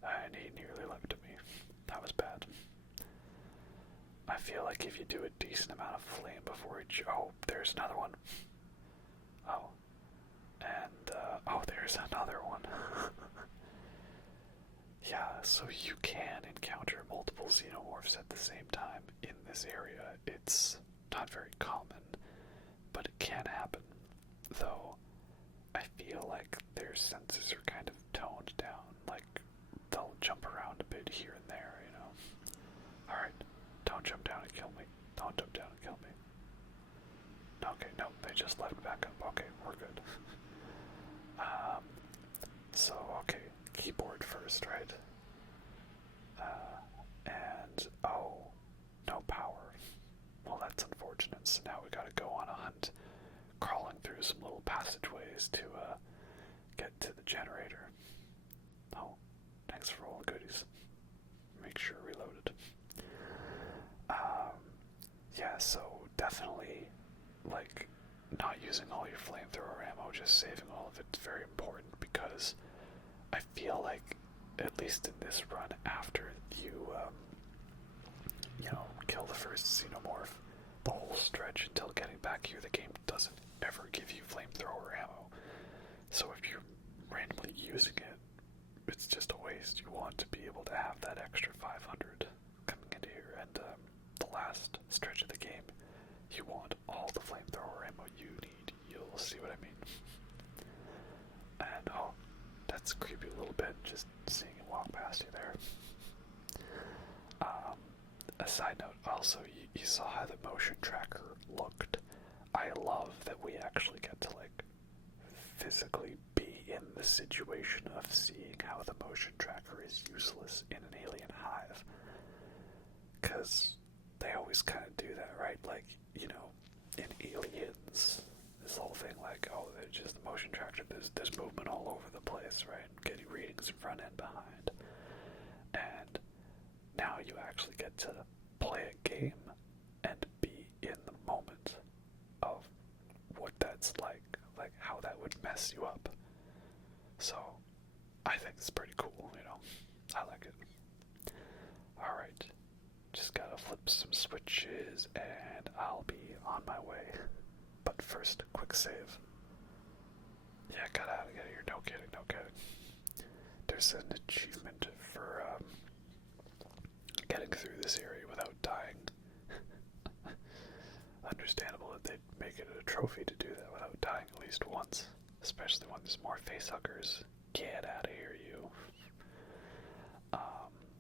And he nearly leapt at me. That was bad. I feel like if you do a decent amount of flame before each... Oh, there's another one. Oh. And, oh, there's another one. Yeah, so you can encounter multiple xenomorphs at the same time in this area. It's not very common, but it can happen. Though, I feel like their senses are kind of toned down. Like, they'll jump around a bit here and there, you know. Alright, don't jump down and kill me. Don't jump down and kill me. Okay, no, they just left back up. Okay, we're good. So, okay, keyboard first, right? And, oh, no power. Well, that's unfortunate, so now we gotta go on a hunt, crawling through some little passageways to, get to the generator. Oh, thanks for all the goodies. Make sure reloaded. Yeah, so definitely, like, not using all your flamethrower ammo, just saving all of it is very important, because I feel like, at least in this run, after you, kill the first xenomorph, the whole stretch until getting back here, the game doesn't ever give you flamethrower ammo. So if you're randomly using it, it's just a waste. You want to be able to have that extra 500 coming into here, and the last stretch of the game, you want all the flamethrower ammo you need. You'll see what I mean. And oh, that's creepy a little bit, just seeing it walk past you there. A side note, also, you saw how the motion tracker looked. I love that we actually get to, like, physically be in the situation of seeing how the motion tracker is useless in an alien hive. Because they always kind of do that, right? Like, in Aliens, this whole thing, like, oh, there's just the motion tracker, there's movement all over the place, right? Getting readings in front and behind. And now you actually get to play a game and be in the moment of what that's like how that would mess you up. So, I think it's pretty cool, I like it. Alright, just gotta flip some switches and I'll be on my way. But first, a quick save. Yeah, got out of here. No kidding. There's an achievement for getting through this area without dying. Understandable that they'd make it a trophy to do that without dying at least once. Especially when there's more facehuggers. Get out of here, you.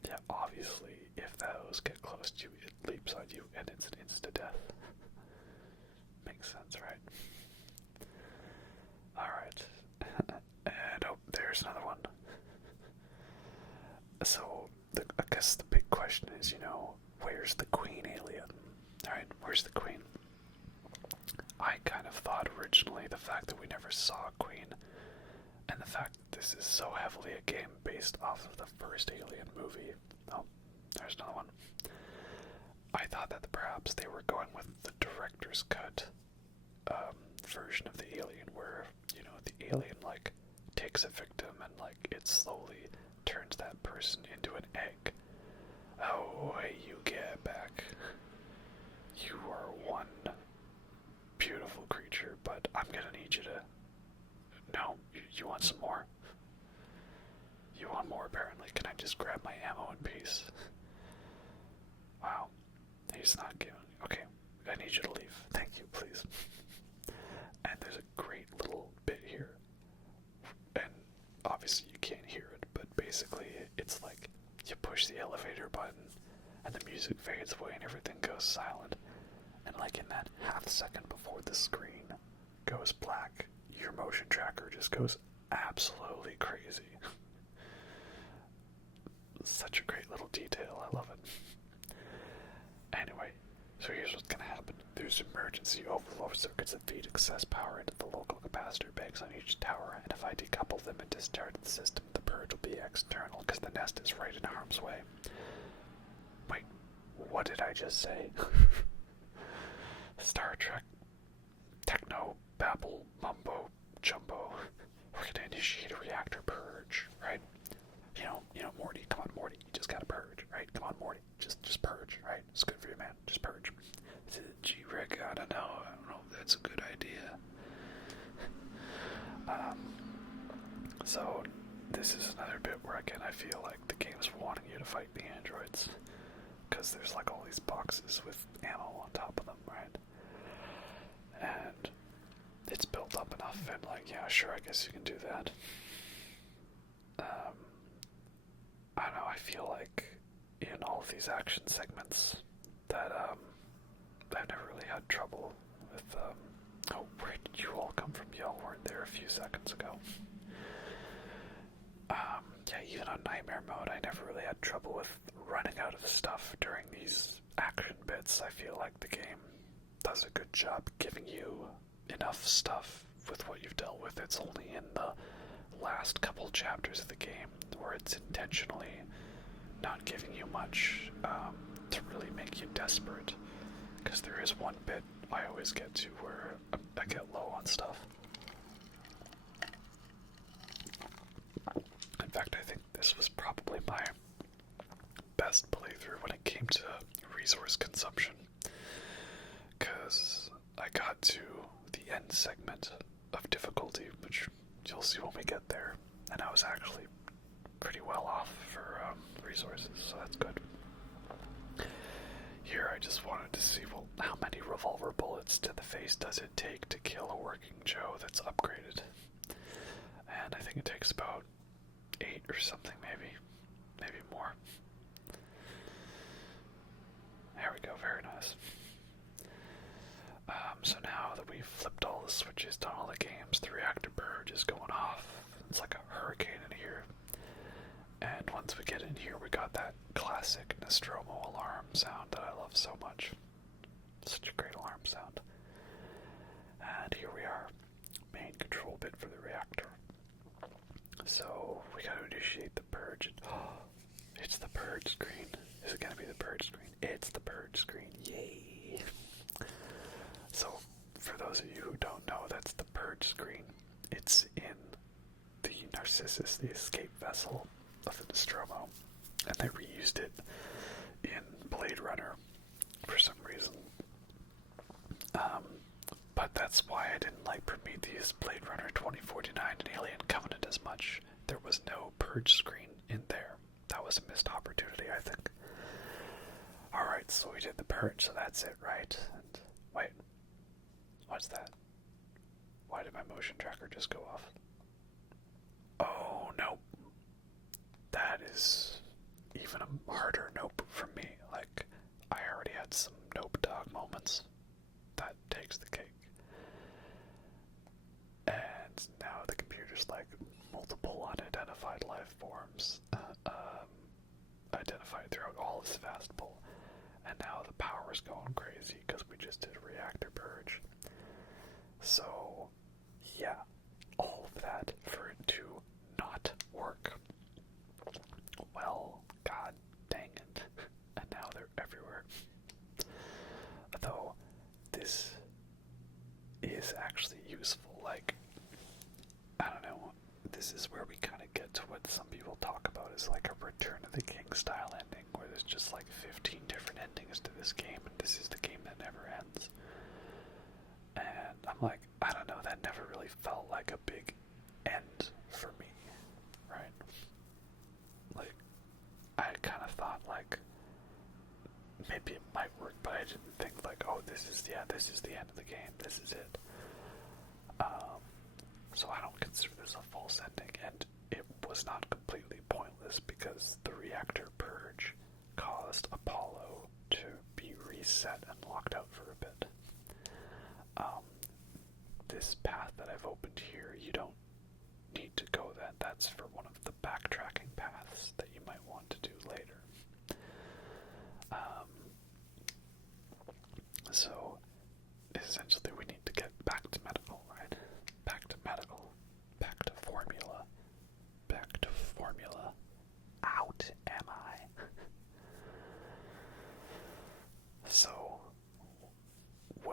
Yeah, obviously, if those get close to you, it leaps on you and it's an insta-death. Makes sense, right? Alright. And, oh, there's another one. So, I guess the big question is, where's the queen alien? Alright, where's the queen? I kind of thought originally the fact that we never saw a queen, and the fact that this is so heavily a game based off of the first Alien movie. Oh, there's another one. I thought that perhaps they were going with the director's cut version of the alien, where, the alien, like, takes a victim and, like, it slowly turns that person into an egg. Oh, hey, you get back. You are one beautiful creature, but I'm gonna need you to... No, you want some more? You want more, apparently. Can I just grab my ammo in peace? Wow. He's not giving... Okay, I need you to leave. Thank you, please. And there's a great little bit here. And obviously you can't hear it, but basically it's like you push the elevator button and the music fades away and everything goes silent. And like in that half second before the screen goes black, your motion tracker just goes absolutely crazy. Such a great little detail. I love it. Anyway, so here's what's gonna happen. There's use emergency overload circuits that feed excess power into the local capacitor banks on each tower, and if I decouple them and discharge the system, the purge will be external because the nest is right in harm's way. Wait, what did I just say? Star Trek, techno, babble, mumbo, jumbo. We're gonna initiate a reactor purge, right? You know, Morty, come on, Morty, you just gotta purge, right? Come on, Morty, just purge, right? It's good for you, man. Just purge. Gee, Rick, I don't know if that's a good idea. So this is another bit where again I feel like the game's wanting you to fight the androids, because there's like all these boxes with ammo on top of them, right? And it's built up enough, and like, yeah, sure, I guess you can do that. I don't know, I feel like in all of these action segments that I've never really had trouble with, oh, where did you all come from? Y'all weren't there a few seconds ago. Yeah, even on Nightmare mode, I never really had trouble with running out of stuff during these action bits. I feel like the game does a good job giving you enough stuff with what you've dealt with. It's only in the last couple chapters of the game where it's intentionally not giving you much to really make you desperate. Because there is one bit I always get to where I get low on stuff. In fact, I think this was probably my best playthrough when it came to resource consumption. Because I got to the end segment of difficulty, which you'll see when we get there, and I was actually pretty well off for resources, so that's good. Here I just wanted to see, well, how many revolver bullets to the face does it take to kill a working Joe that's upgraded? And I think it takes about 8 or something, maybe more. There we go, very nice. So now that we've flipped all the switches, done all the games, the reactor purge is going off. It's like a hurricane in here. And once we get in here, we got that classic Nostromo alarm sound that I love so much. Such a great alarm sound. And here we are, main control bit for the reactor. So we gotta initiate the purge. Oh, it's the purge screen. Is it gonna be the purge screen? It's the purge screen. Yay! So, for those of you who don't know, that's the purge screen. It's in the Narcissus, the escape vessel of the Nostromo, and they reused it in Blade Runner for some reason. But that's why I didn't like Prometheus, Blade Runner 2049, and Alien Covenant as much. There was no purge screen in there. That was a missed opportunity, I think. Alright, so we did the purge, so that's it, right? And wait, what's that? Why did my motion tracker just go off? Oh, nope. That is even a harder nope for me. Like, I already had some nope dog moments. That takes the cake. And now the computer's like multiple unidentified life forms identified throughout all this fast pull. And now the power's going crazy because we just did a reactor purge. So, yeah, all of that for it to not work. Well, god dang it. And now they're everywhere. Though, this is actually useful. Like, I don't know, this is where we kind of get to what some people talk about as like a Return of the King style ending, where there's just like 15 different endings to this game, and this is the game that never ends. And I'm like, I don't know, that never really felt like a big end for me, right? Like, I kind of thought like, maybe it might work, but I didn't think like, oh, this is the end of the game, this is it. So I don't consider this a false ending, and it was not completely pointless because the reactor purge caused Apollo to be reset and locked out for a bit. This path that I've opened here, you don't need to go that. That's for one of the backtracking paths that you might want to do later. So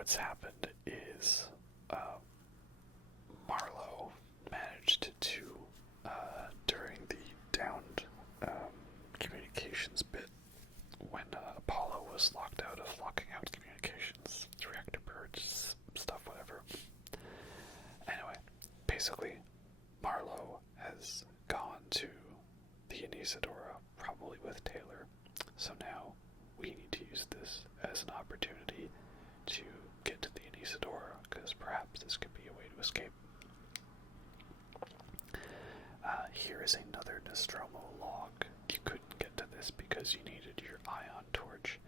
what's happened is Marlowe managed to, during the downed communications bit, when Apollo was locked out of locking out communications, reactor purge, stuff, whatever. Anyway, basically, Marlowe has gone to the Anisadora, probably with Taylor, so now we need to use this as an opportunity to get to the Anisadora, because perhaps this could be a way to escape. Here is another Nostromo log. You couldn't get to this because you needed your ion torch,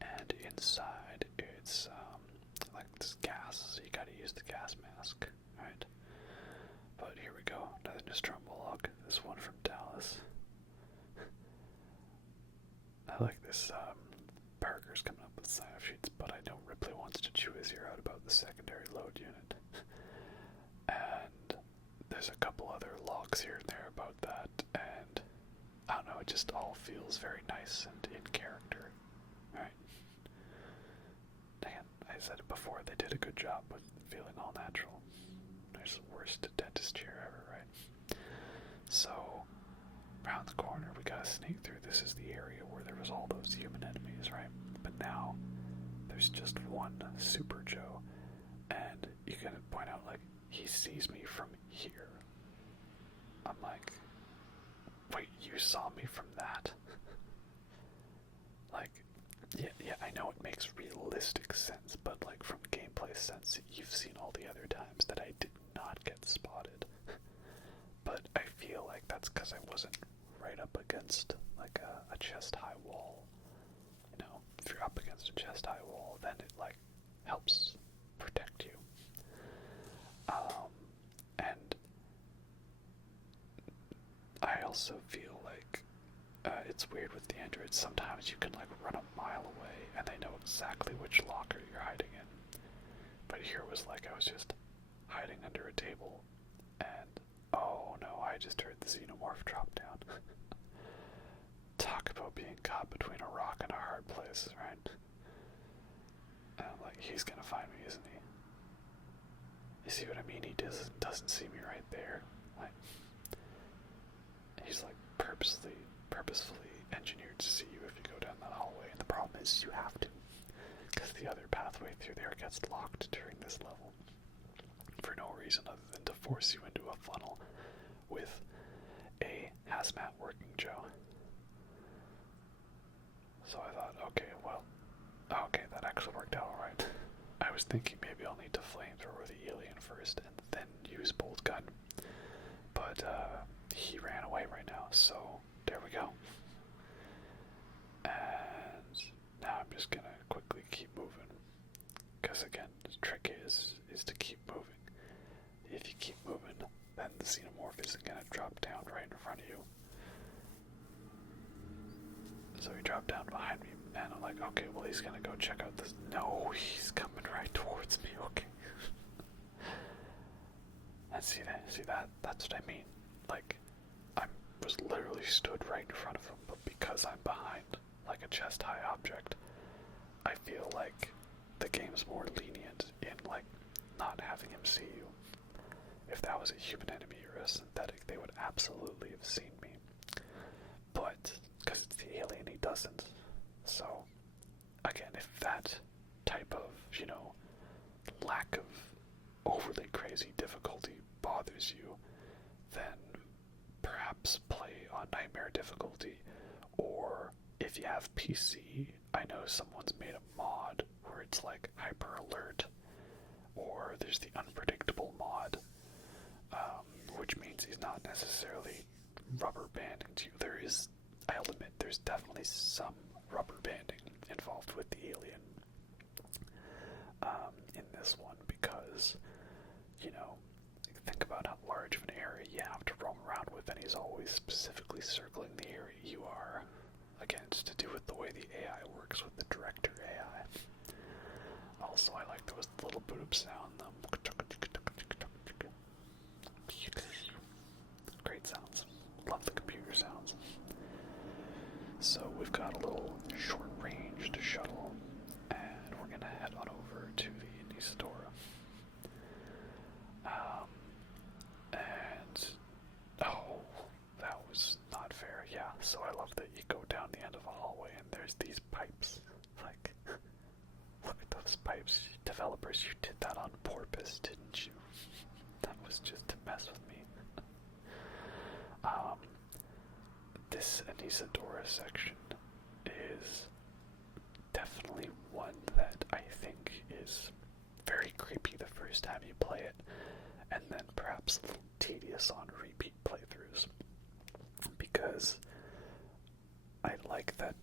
and inside it's like this gas, so you gotta use the gas mask, right? But here we go, another Nostromo log, this one from Dallas. I like this, Parker's coming up with sign-off sheets, but I know Ripley wants to chew his ear out about the secondary load unit. And there's a couple other logs here and there about that, and I don't know, it just all feels very nice and in character, right? Again, I said it before, they did a good job with feeling all natural. There's the worst dentist chair ever, right? So, around the corner, we gotta sneak through. This is the area where there was all those human enemies, right? But now, there's just one Super Joe, and you can point out, like, he sees me from here. I'm like, wait, you saw me from that? Like, yeah, I know it makes realistic sense, but like from gameplay sense, you've seen all the other times that I did not get spotted. But I feel like that's because I wasn't right up against like a chest-high wall. You know, if you're up against a chest-high wall, then it like helps protect you. And I also feel like it's weird with the androids. Sometimes you can like run a mile away and they know exactly which locker you're hiding in. But here was like I was just hiding under a table, and oh no, I just heard the xenomorph drop down. Talk about being caught between a rock and a hard place, right? And I'm like, he's gonna find me, isn't he? You see what I mean? He doesn't see me right there. Like, he's like purposefully engineered to see you if you go down that hallway. And the problem is you have to, because the other pathway through there gets locked during this level for no reason other than to force you into a funnel with a hazmat working Joe. So I thought, okay, that actually worked out alright. I was thinking maybe I'll need to flamethrower the alien first and then use bolt gun. But he ran away right now, so there we go. And now I'm just gonna quickly keep moving. Because again, the trick is to keep moving. If you keep moving, then the xenomorph isn't gonna drop down right in front of you. So he dropped down behind me, and I'm like, okay, well he's gonna go check out this. No, he's coming right towards me, okay. And see that? That's what I mean. Like, I was literally stood right in front of him, but because I'm behind, like a chest-high object, I feel like the game's more lenient in, like, not having him see you. If that was a human enemy or a synthetic, they would absolutely have seen me. But, because it's the alien, he doesn't. So, again, if that type of, lack of overly crazy difficulty bothers you, then perhaps play on nightmare difficulty, or if you have PC, I know someone's made a mod where it's like hyper alert, or there's the unpredictable mod, which means he's not necessarily rubber banding to you. I'll admit, there's definitely some rubber banding involved with the alien in this one, because, think about how large of an area you have to roam around with, and he's always specifically circling the area you are. Again, it's to do with the way the AI works with the director AI. Also, I like those little boop sound. Great sounds. Love the computer sounds. So we've got a little short-ranged shuttle, and we're gonna head on over to the purpose, didn't you? That was just to mess with me. This Anisadora section is definitely one that I think is very creepy the first time you play it, and then perhaps a little tedious on repeat playthroughs, because I like that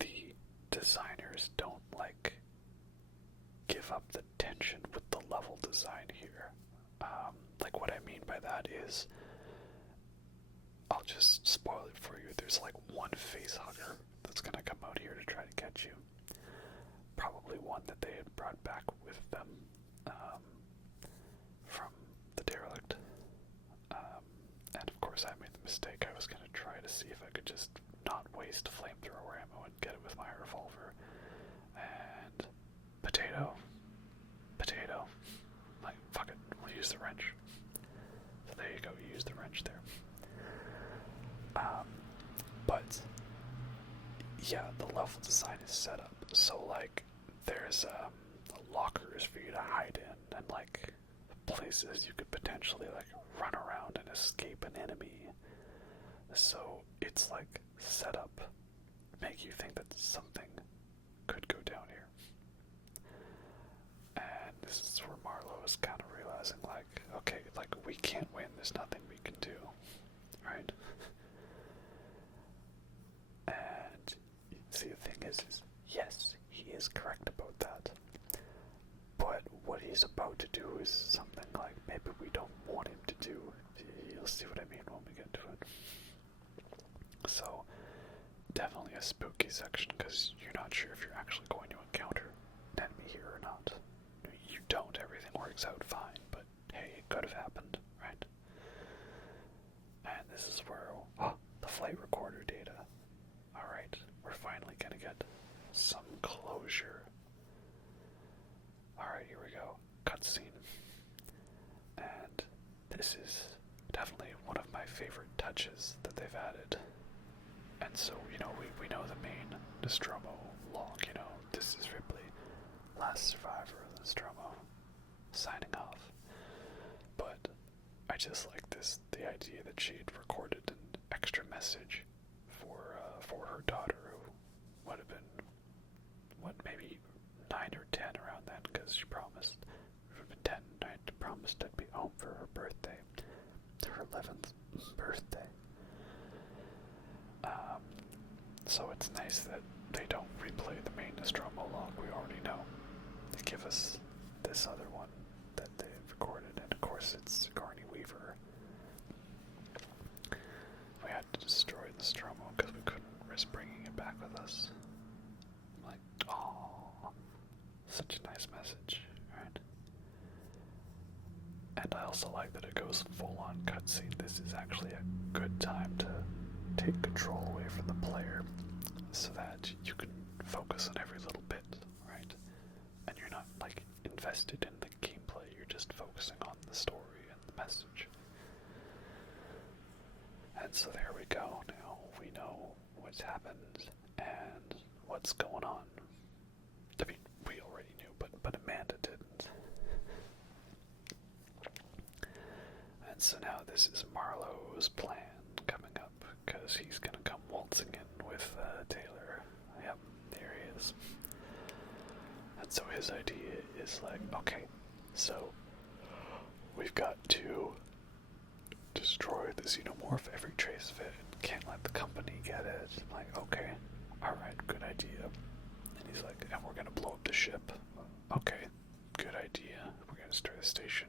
the designers don't give up the tension with the level design here. What I mean by that is, I'll just spoil it for you. There's one face hugger that's gonna come out here to try to catch you. Probably one that they had brought back with them from the derelict. And of course I made the mistake. I was gonna try to see if I could just not waste flamethrower ammo and get it with my revolver. And potato. Fuck it, we'll use the wrench. So there you go, you use the wrench there. But yeah, the level design is set up so there's lockers for you to hide in, and places you could potentially run around and escape an enemy. So it's set up, make you think that something could go down here. And this is where Marlowe is kind of realizing okay, we can't win, there's nothing we can do, right? And see, the thing is yes, he is correct about that. But what he's about to do is something maybe we don't want him to do. You'll see what I mean when we get to it. So, definitely a spooky section, because you're not sure if you're actually going to encounter an enemy here or not. You don't, everything works out fine, but hey, it could have happened, right? And this is where, the flight recorder data. Alright, we're finally gonna get some closure. Alright, here we go. Cutscene. And this is definitely one of my favorite touches that they've added. And so, we know the main Nostromo log, this is Ripley, last survivor of the Nostromo, signing off. But I just like the idea that she'd recorded an extra message for her daughter, who would have been, maybe 9 or 10 around then, because she promised, it would have been 10, I promised I'd be home for her birthday, her 11th birthday. So it's nice that they don't replay the main Nostromo log we already know. They give us this other one that they've recorded, and of course it's Sigourney Weaver. We had to destroy the Nostromo because we couldn't risk bringing it back with us. Oh, such a nice message, right? And I also like that it goes full-on cutscene. This is actually a good time to take control away from the player so that you can focus on every little bit, right? And you're not invested in the gameplay, you're just focusing on the story and the message. And so there we go. Now we know what's happened and what's going on. I mean, we already knew, but Amanda didn't. And so now this is Marlowe's plan coming up, because he's gonna come waltzing in with Taylor. Yep, there he is. And so his idea is okay, so we've got to destroy the xenomorph, every trace of it. Can't let the company get it. I'm okay, alright, good idea. And he's and we're gonna blow up the ship. Okay, good idea. We're gonna destroy the station.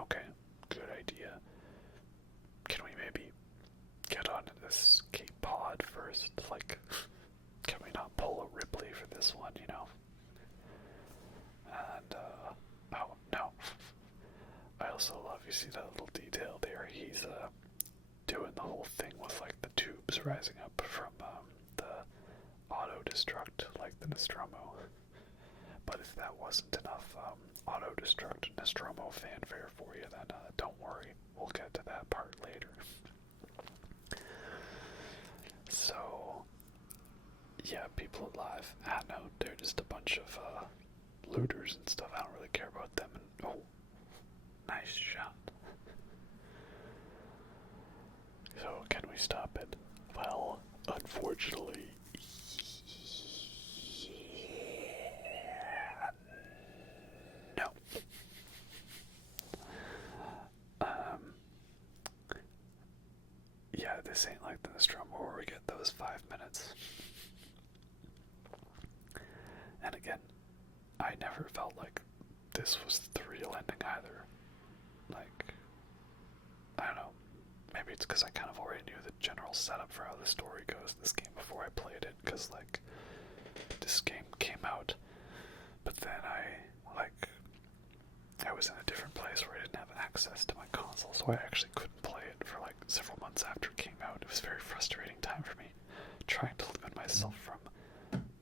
Okay, good idea. Can we maybe get onto this escape pod first? Can we not pull a Ripley for this one, And, oh, no. I also love, you see that little detail there, he's, doing the whole thing with, the tubes rising up from, the auto-destruct, the Nostromo. But if that wasn't enough, auto-destruct Nostromo fanfare for you, then, don't worry, we'll get to that part later. So, yeah, people alive. No, they're just a bunch of looters and stuff. I don't really care about them. And Nice shot. So, can we stop it? Well, unfortunately, yeah, no. Yeah, this ain't like the Nostromo where we get those 5 minutes. And again, I never felt like this was the real ending either. Like, I don't know. Maybe it's because I kind of already knew the general setup for how the story goes in this game before I played it. Because, like, this game came out, but then I was in a different place where I didn't have access to my console, so I actually couldn't play it for like several months after it came out. It was a very frustrating time for me, trying to limit myself from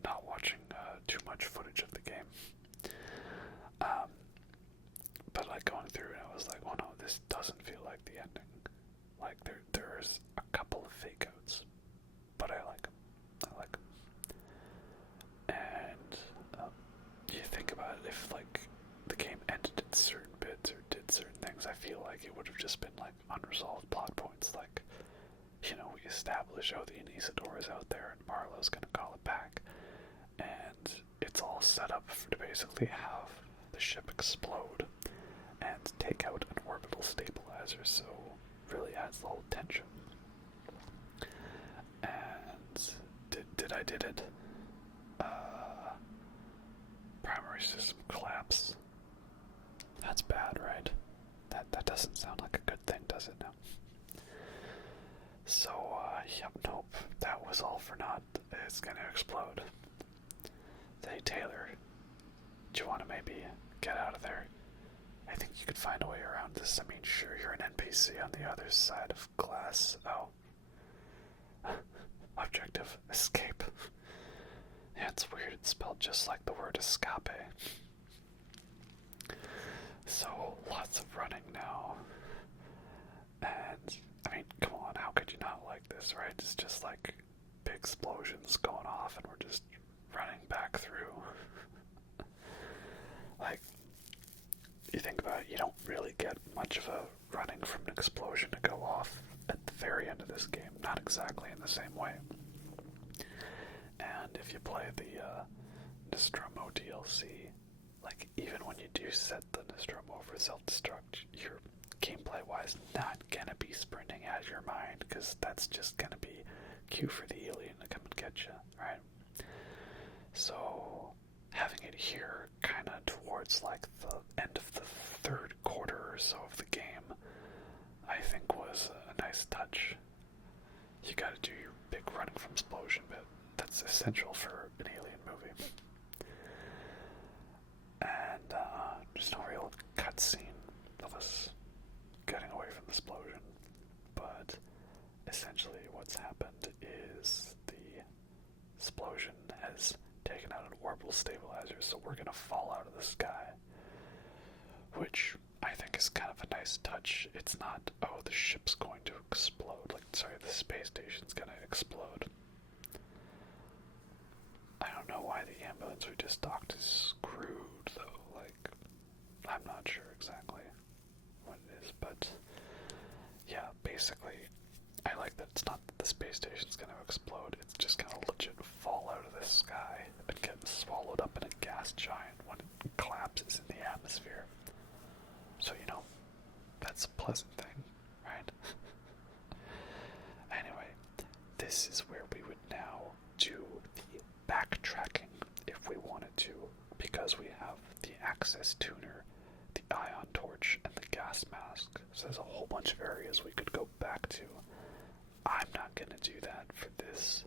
not watching too much footage of the game. But like going through it, I was like, oh no, this doesn't feel like the ending. Like there's a couple of fake outs, but I like them. I like them. And you think about it, if like the game ended in certain bits or did certain things, I feel like it would have just been like unresolved plot points. Like, you know, we establish, oh, the Anisador is out there and Marlowe's gonna call it back, and it's all set up to basically have the ship explode and take out an orbital stabilizer, so really adds the whole tension. And did it? Primary system collapse. That's bad, right? That doesn't sound like a good thing, does it now? So, yep, nope. That was all for naught. It's gonna explode. Hey, Taylor, do you want to maybe get out of there? I think you could find a way around this. I mean, sure, you're an NPC on the other side of glass. Oh. Objective, escape. Yeah, it's weird. It's spelled just like the word escape. So, lots of running now. And, I mean, come on, how could you not like this, right? It's just like big explosions going off and we're just running back through. Like, you think about it, you don't really get much of a running from an explosion to go off at the very end of this game. Not exactly in the same way. And if you play the Nostromo DLC, like, even when you do set the Nostromo for self-destruct, you're gameplay-wise not gonna be sprinting out of your mind, because that's just gonna be cue for the alien to come and get you, right? So, having it here, kind of towards, like, the end of the third quarter or so of the game, I think was a nice touch. You gotta do your big running from explosion bit. That's essential for an alien movie. And just a real cutscene of us getting away from the explosion. But essentially what's happened is the explosion has taken out an orbital stabilizer, so we're gonna fall out of the sky. Which I think is kind of a nice touch. It's not, oh, the ship's going to explode. Like, sorry, the space station's gonna explode. I don't know why the ambulance we just docked is screwed, though. Like, I'm not sure exactly what it is, but yeah, basically, I like that it's not that the space station's gonna explode, it's just gonna legit fall out of the sky and get swallowed up in a gas giant when it collapses in the atmosphere. So, you know, that's a pleasant thing, right? Anyway, this is where we would now do the backtracking if we wanted to, because we have the access tuner, the ion torch, and the gas mask. So there's a whole bunch of areas we could go back to. I'm not going to do that for this,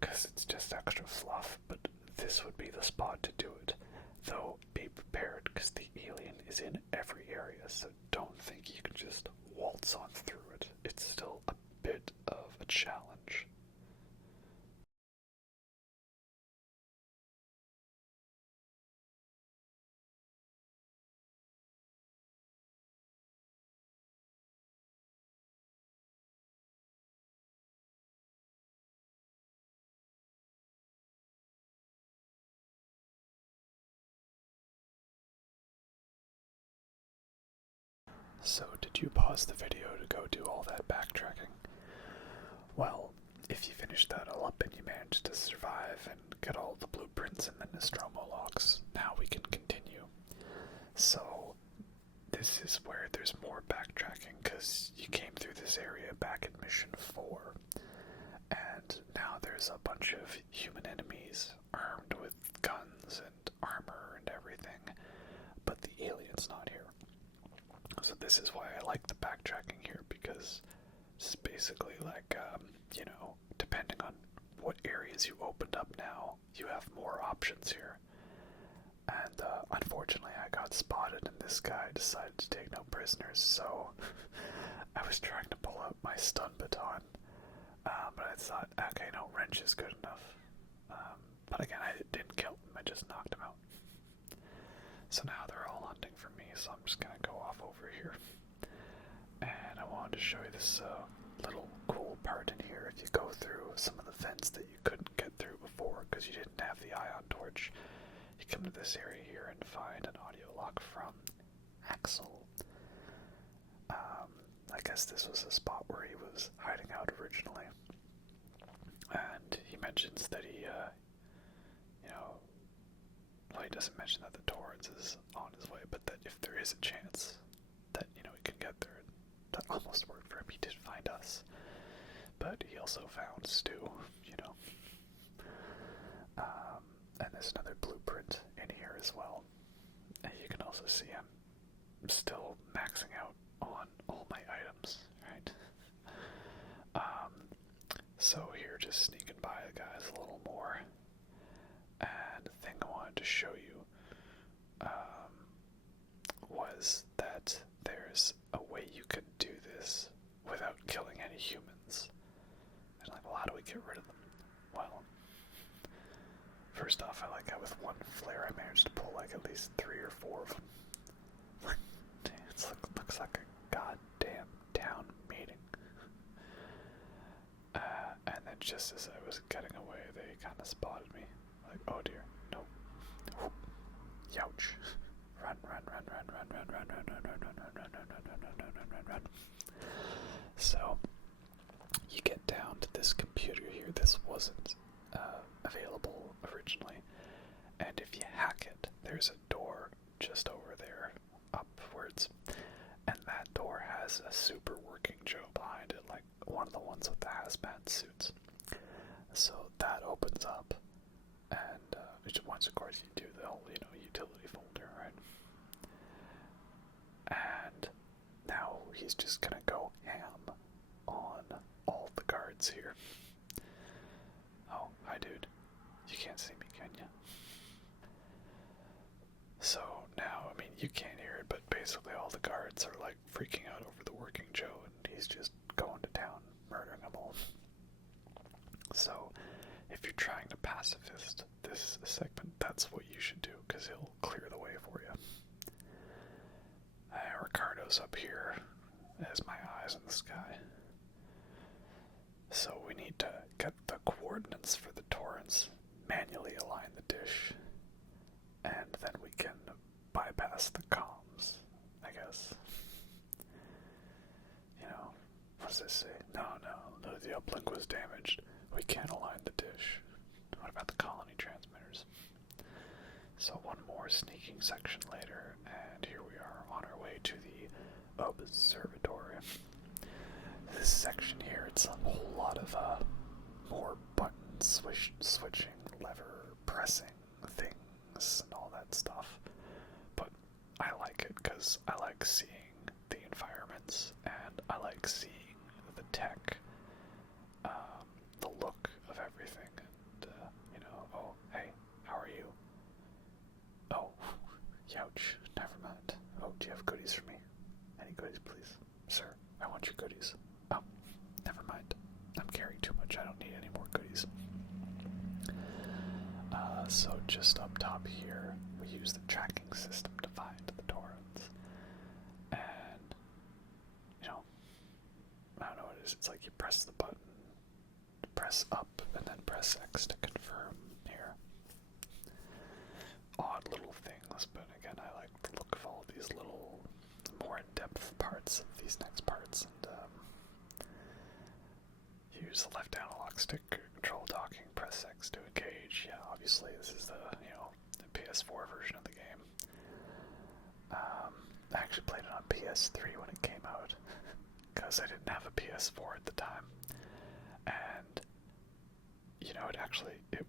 because it's just extra fluff, but this would be the spot to do it. Though, be prepared, because the alien is in every area, so don't think you can just waltz on through it. It's still a bit of a challenge. So, did you pause the video to go do all that backtracking? Well, if you finished that all up and you managed to survive and get all the blueprints and the Nostromo logs, now we can continue. So, this is where there's more backtracking, because you came through this area back in Mission 4, and now there's a bunch of human enemies armed with guns and armor and everything, but the alien's not here. So this is why I like the backtracking here, because it's basically like, depending on what areas you opened up now, you have more options here. And unfortunately I got spotted and this guy decided to take no prisoners, so I was trying to pull out my stun baton, but I thought, okay, no, wrench is good enough. But again, I didn't kill him, I just knocked him out. So now they're all hunting for me, so I'm just going to go off over here. And I wanted to show you this little cool part in here. If you go through some of the vents that you couldn't get through before because you didn't have the ion torch, you come to this area here and find an audio log from Axel. I guess this was a spot where he was hiding out originally. And he mentions that he well, he doesn't mention that the Torrens is on his way, but that if there is a chance that, he can get there, that almost worked for him. He did find us. But he also found Stu, and there's another blueprint in here as well. And you can also see I'm still maxing out on all my items, right? So here, just sneaking by the guys a little more. And the thing I wanted to show you was that there's a way you could do this without killing any humans. And well, how do we get rid of them? Well, first off, I like how with one flare I managed to pull like at least 3 or 4 of them. It looks like a goddamn town meeting. And then just as I was getting away, they kind of spotted me. Like, oh dear, no. Youch. Run, run, run, run, run, run, run, run, run, run, run, run, run, run, run, run, run, run, run, run. So, you get down to this computer here. This wasn't available originally. And if you hack it, there's a door just over there, upwards. And that door has a super working Joe behind it, like one of the ones with the hazmat suits. So that opens up, and once, of course, you do the whole, utility folder, right? And now he's just gonna go ham on all the guards here. Oh, hi, dude. You can't see me, can you? So now, you can't hear it, but basically all the guards are like freaking out over the working Joe, and he's just going to town, murdering them all. So, if you're trying to pacifist this segment, that's what you should do, because he'll clear the way for you. Ricardo's up here as my eyes in the sky. So we need to get the coordinates for the torrents, manually align the dish, and then we can bypass the comms, I guess. What does this say? No, the uplink was damaged. We can't align the dish. What about the colony transmitters? So one more sneaking section later, and here we are on our way to the observatory. This section here, it's a whole lot of more button switching, lever pressing things, and all that stuff. But I like it because I like seeing the environments, and I like seeing the tech, the look of everything, and, oh, hey, how are you? Oh, youch, never mind. Oh, do you have goodies for me? Any goodies, please? Sir, I want your goodies. Oh, never mind. I'm carrying too much, I don't need any more goodies. So just up top here, we use the tracking system to find the torrents. And, I don't know what it is. It's like you press the button, press up, and then press X to confirm here. Odd little things, but again, I like the look of all these little more in-depth of parts of these next parts, and use the left analog stick, control docking, press X to engage. Yeah, obviously this is the the PS4 version of the game. I actually played it on PS3 when it came out because I didn't have a PS4 at the time, and it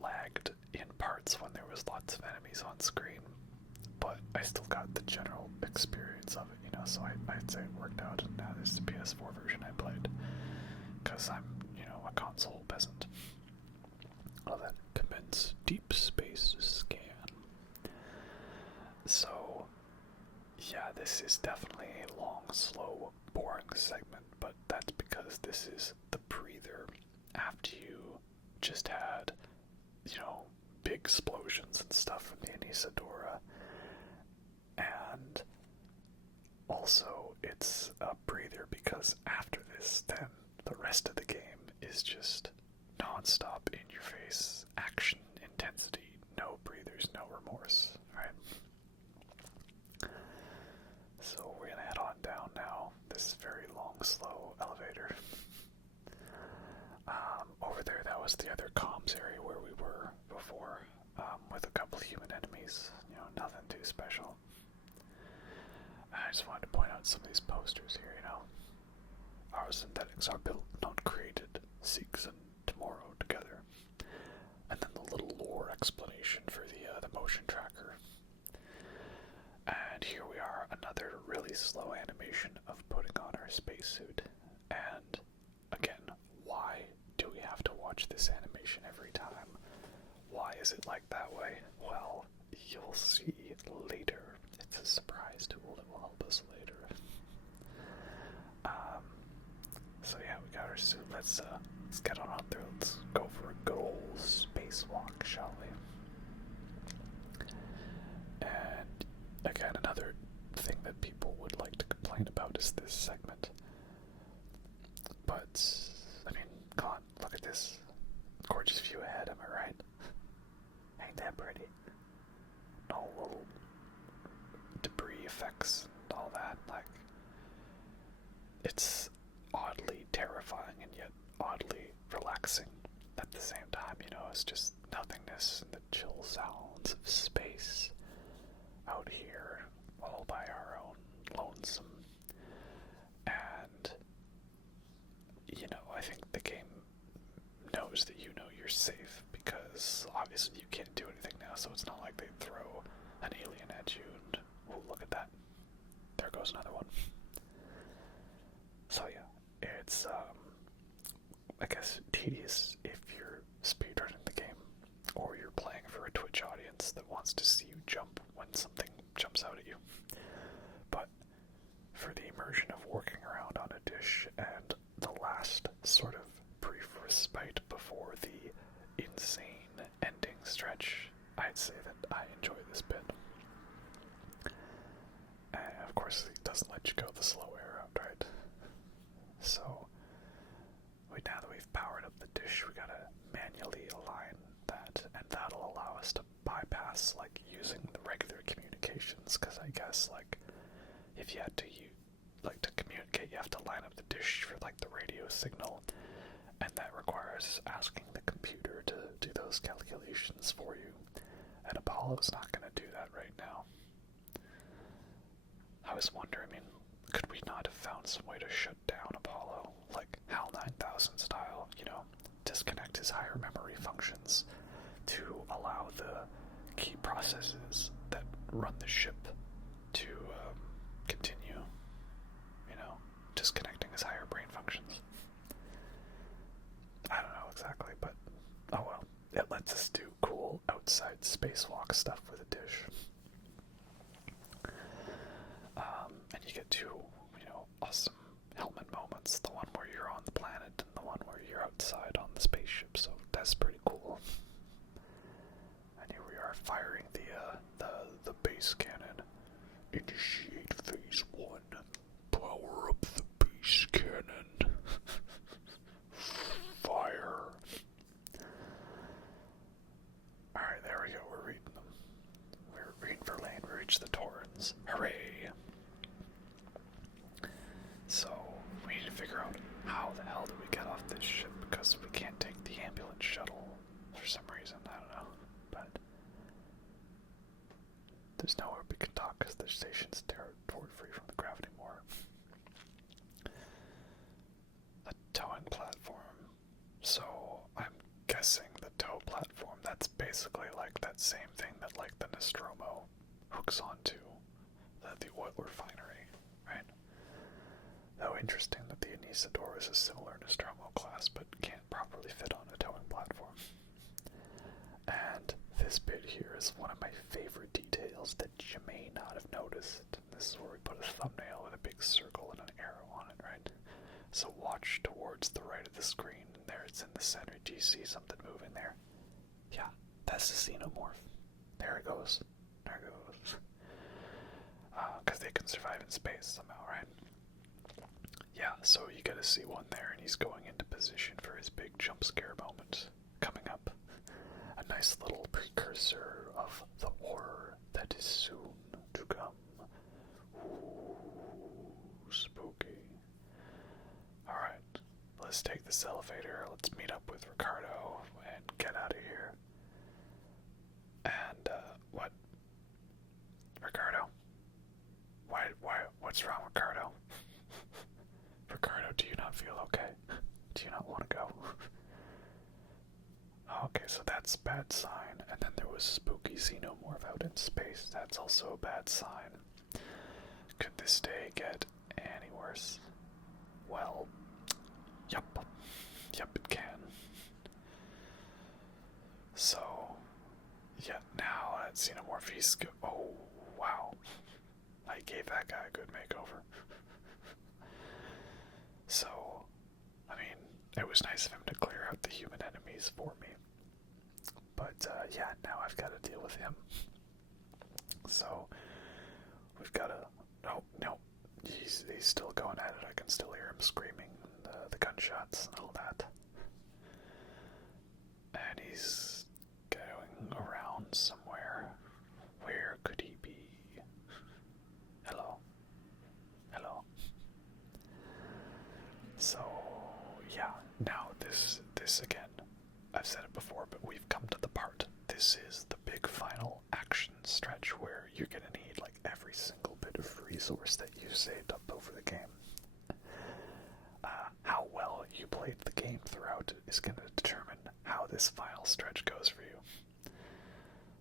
lagged in parts when there was lots of enemies on screen, but I still got the general experience of it, so I'd say it worked out, and now this is the PS4 version I played, because I'm, a console peasant. Well then, commence deep space scan. So, yeah, this is definitely a long, slow, boring segment, but that's because this is the breather after you just had, big explosions and stuff from the Anisadora. And also, it's a breather because after this, then the rest of the game is just non-stop, in-your-face action intensity. No breathers, no remorse, right? So we're gonna head on down now, this very long, slow elevator. Over there, that was the other comms area where we were before, with a couple human enemies. Nothing too special. I just wanted to point out some of these posters here, Our synthetics are built, not created. Seeks and tomorrow together. And then the little lore explanation for the motion tracker. And here we are, another really slow animation of putting on our spacesuit. And again, why do we have to watch this animation every time? Why is it like that way? Well, you'll see later. It's a surprise tool that will help us later. So yeah, we got our suit. Let's get on out there. Let's go for a good old spacewalk, shall we? And again, another thing that people would like to complain about is this segment. But I mean, come on, look at this gorgeous view ahead. Am I right? Ain't that pretty? No little debris effects and all that. Like, it's oddly terrifying and yet oddly relaxing at the same time. It's just nothingness and the chill sounds of space out here, all by our own lonesome. And I think the game knows that you're safe, because obviously you can't do anything now, so it's not like they throw an alien at you and, oh, look at that, there goes another one. So yeah, it's I guess tedious if you're speedrunning the game, or you're playing for a Twitch audience that wants to see you jump when something jumps out at you. But for the immersion of working around on a dish and the last sort of brief respite before the insane ending stretch, I'd say that I enjoy this bit. And of course, it doesn't let you go the slow way around, right? So, now that we've powered up the dish, we gotta manually align that, and that'll allow us to bypass, using the regular communications, because I guess, if you had to to communicate, you have to line up the dish for, the radio signal, and that requires asking the computer to do those calculations for you, and Apollo's not gonna do that right now. I was wondering, could we not have found some way to shut down Apollo, like HAL 9000 style, disconnect his higher memory functions to allow the key processes that run the ship to continue, disconnecting his higher brain functions? I don't know exactly, but oh well, it lets us do cool outside spacewalk stuff with a dish. And you get two, awesome helmet moments, the one where you're on the planet and the one where you're outside on the spaceship, so that's pretty cool. And here we are firing the base cannon. Initiate phase 1. Power up the base cannon. Fire. Alright, there we go, we're reading them. We're reading for lane, we reached the Torrens. Hooray! So we need to figure out how the hell do we get off this ship, because we can't take the ambulance shuttle for some reason. I don't know, but there's nowhere we can dock because the station's toward free from the gravity more. A towing platform. So I'm guessing the tow platform, that's basically like that same thing that like the Nostromo hooks onto the oil refinery, right? Though interesting that the Anisador is a similar Nostromo class but can't properly fit on a towing platform. And this bit here is one of my favorite details that you may not have noticed. This is where we put a thumbnail with a big circle and an arrow on it, right? So watch towards the right of the screen. There, it's in the center. Do you see something moving there? Yeah, that's the xenomorph. There it goes. There it goes. Because they can survive in space somehow, right? Yeah, so you get to see one there, and he's going into position for his big jump scare moment coming up. A nice little precursor of the horror that is soon to come. Ooh, spooky. Alright, let's take this elevator, let's meet up with Ricardo, and get out of here. And, what? Ricardo? What's wrong, Ricardo? Ricardo, do you not feel okay? Do you not want to go? Okay, so that's a bad sign. And then there was spooky xenomorph out in space. That's also a bad sign. Could this day get any worse? Well, yep. Yep, it can. So, yeah, now that xenomorph, he's oh, wow. I gave that guy a good makeover. So, I mean, it was nice of him to clear out the human enemies for me. But, yeah, now I've got to deal with him. So, we've got to... No, he's still going at it. I can still hear him screaming, the gunshots and all that. And he's going around somewhere. Where could he be? Hello? Hello? So, yeah, now this again, I've said it before, but we've come to the part. This is the big final action stretch where you're going to need like every single bit of resource that you saved up over the game. How well you played the game throughout is going to determine how this final stretch goes for you.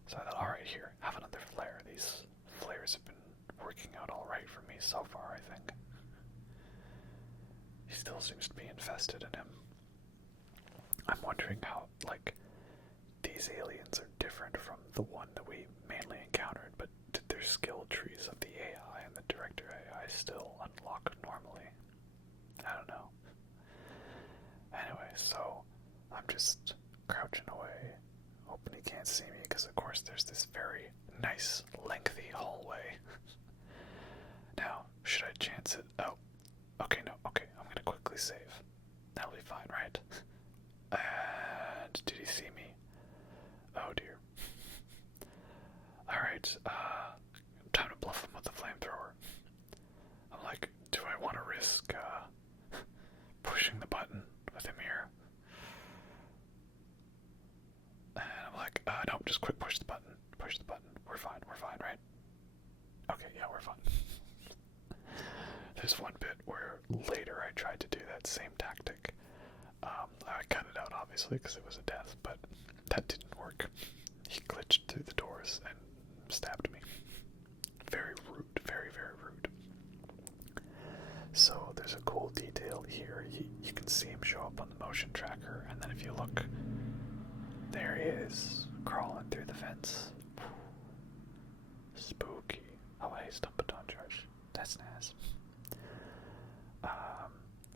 So I thought, alright, here, have another flare. These flares have been working out alright for me so far, I think. He still seems to be infested in him. I'm wondering how, like, these aliens are different from the one that we mainly encountered, but did their skill trees of the AI and the director AI still unlock normally? I don't know. Anyway, so I'm just crouching away, hoping he can't see me, because of course there's this very nice, lengthy hallway. Now, should I chance it? Oh, okay, no, okay, I'm gonna quickly save. That'll be fine, right? And did he see me? Oh dear. Alright, time to bluff him with the flamethrower. I'm like, do I want to risk, pushing the button with him here? And I'm like, no, just quick push the button. Push the button. We're fine, right? Okay, yeah, we're fine. There's one bit where later I tried to do that same tactic. I cut it out, obviously, because it was a death, but that didn't work. He glitched through the doors and stabbed me. Very rude, very, very rude. So there's a cool detail here. You can see him show up on the motion tracker, and then if you look, there he is, crawling through the fence. Spooky. Oh, hey, Stumpaton charge. That's nice.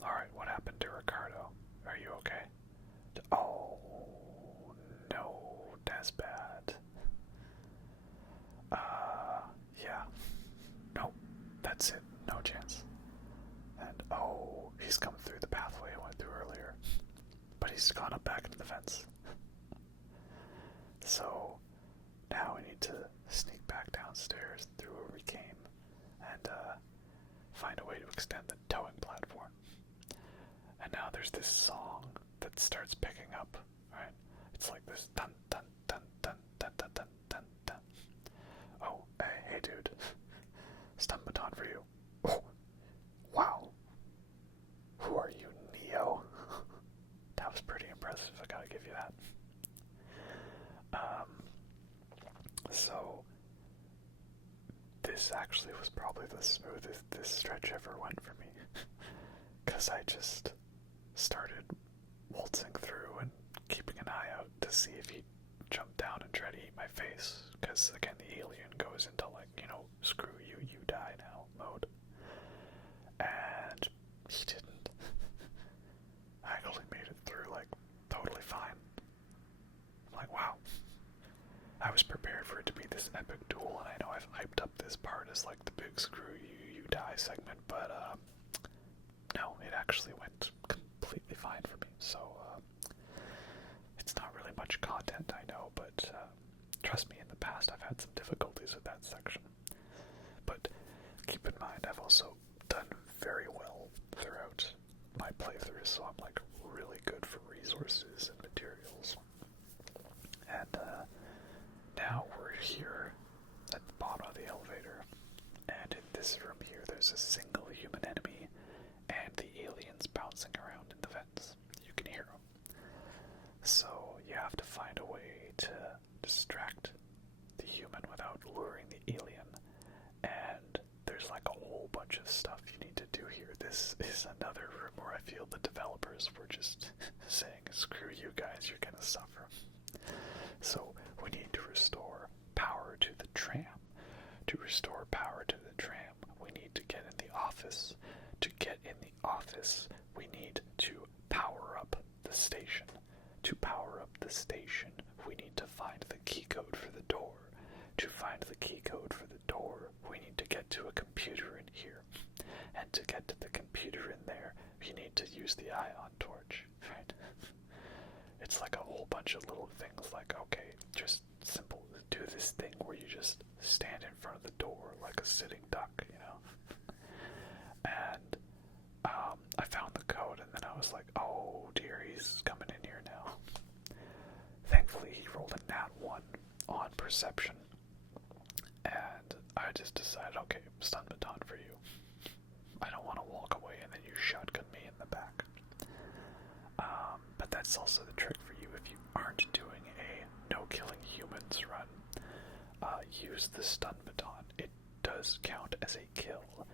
Alright, what happened to Ricardo? Are you okay? Oh, no, that's bad. Yeah. Nope, that's it. No chance. And, oh, he's come through the pathway I went through earlier. But he's gone up back into the fence. So, now we need to sneak back downstairs through where we came and, find a way to extend the towing platform. And now there's this song that starts picking up, right? It's like this dun dun dun dun dun dun dun dun dun. Oh, hey dude. Stun baton for you. Oh, wow. Who are you, Neo? That was pretty impressive, I gotta give you that. So this actually was probably the smoothest this stretch ever went for me. Because I just started waltzing through and keeping an eye out to see if he'd jump down and try to eat my face. Because, again, the alien goes into, like, screw you, you die now mode. And he didn't. I actually made it through, like, totally fine. I'm like, wow. I was prepared for it to be this epic duel, and I know I've hyped up this part as, like, the big screw you, you die segment, but, no, it actually went completely fine for me, so, it's not really much content, I know, but, trust me, in the past I've had some difficulties with that section. But keep in mind, I've also done very well throughout my playthrough, so I'm, like, really good for resources and materials. And, now we're here at the bottom of the elevator, and in this room here there's a single human enemy, and the aliens bouncing around in the vents. You can hear them. So you have to find a way to distract the human without luring the alien, and there's like a whole bunch of stuff you need to do here. This is another room where I feel the developers were just saying, screw you guys, you're gonna suffer. So we need to restore power to the tram. To restore power to the tram, we need to get in the office. To get in the office, we need to power up the station. To power up the station, we need to find the key code for the door. To find the key code for the door, we need to get to a computer in here. And to get to the computer in there, you need to use the ion torch, right? It's like a whole bunch of little things like, okay, just simple, do this thing where you just stand in front of the door like a sitting duck, And I found the code, and then I was like, oh dear, he's coming in here now. Thankfully, he rolled a nat 1 on perception, and I just decided, okay, stun baton for you. I don't want to walk away and then you shotgun me in the back. But that's also the trick for you if you aren't doing a no-killing humans run. Use the stun baton. It does count as a kill,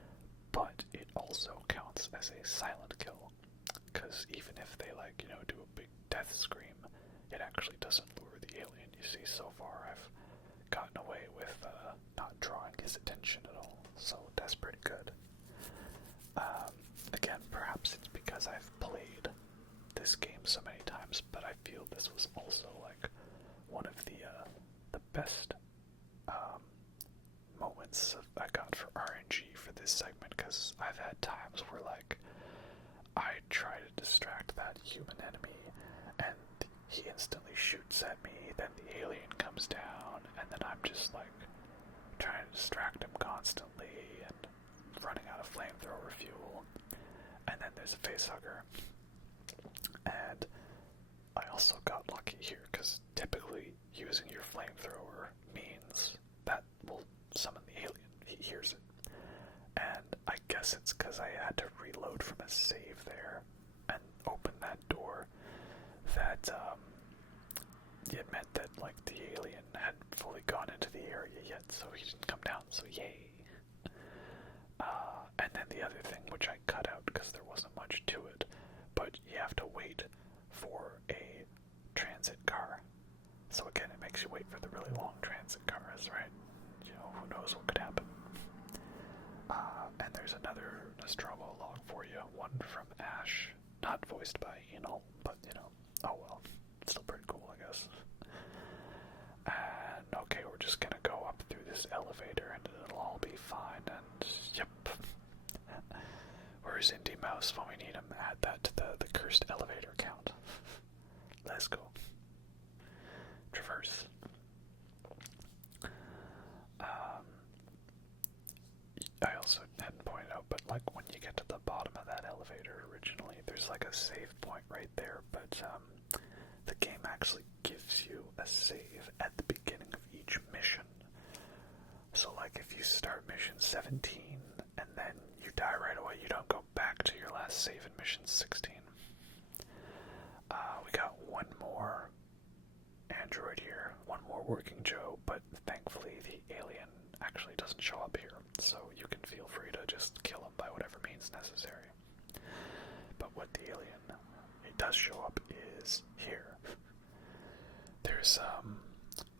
but it also counts as a silent kill. Because even if they, do a big death scream, it actually doesn't lure the alien. You see, so far I've gotten away with not drawing his attention at all, so that's pretty good. Again, perhaps it's because I've played this game so many times, but I feel this was also one of the best moments I got for RNG for this segment, because I've had times where I try to distract that human enemy and he instantly shoots at me, then the alien comes down, and then I'm just trying to distract him constantly and running out of flamethrower fuel, and then there's a facehugger. And I also got lucky here, because typically using your flamethrower means that will summon the alien. He hears it. And I guess it's because I had to reload from a save there and open that door that it meant that the alien hadn't fully gone into the area yet, so he didn't come down, so yay. And then the other thing, which I cut out because there wasn't much to it, but you have to wait for a transit car. So again, it makes you wait for the really long transit cars, right? Who knows what could happen. And there's another Nostromo log for you, one from Ash, not voiced by Enel, but oh well, still pretty cool, I guess. And okay, we're just gonna go up through this elevator and it'll all be fine, and yep. Where's Indy Mouse when we need him? Add that to the cursed elevator count. Let's go. Traverse. I also hadn't pointed out, but there's like a save point right there, but the game actually gives you a save at the beginning of each mission. So like if you start mission 17 and then you die right away, you don't go back to your last save in mission 16. We got one more android here, one more working Joe, but thankfully the alien actually doesn't show up here, so you can feel free to just kill him by whatever means necessary. But what the alien, it does show up, is here. There's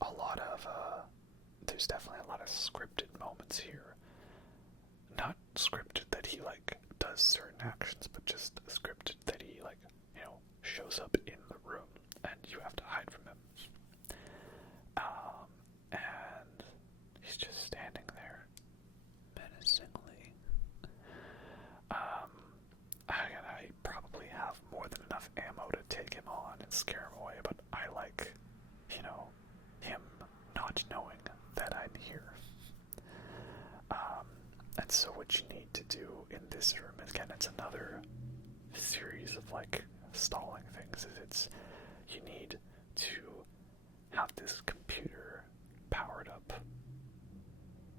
a lot of there's definitely a lot of scripted moments here. Not scripted that he like does certain actions, but just scripted that he like, you know, shows up in the room and you have to hide from him. And he's just standing there menacingly. I probably have more than enough ammo to take him on and scare him away, but I like, you know, him not knowing that I'm here. And so what you need to do in this room, again, it's another series of like stalling things, is it's, you need to have this computer powered up.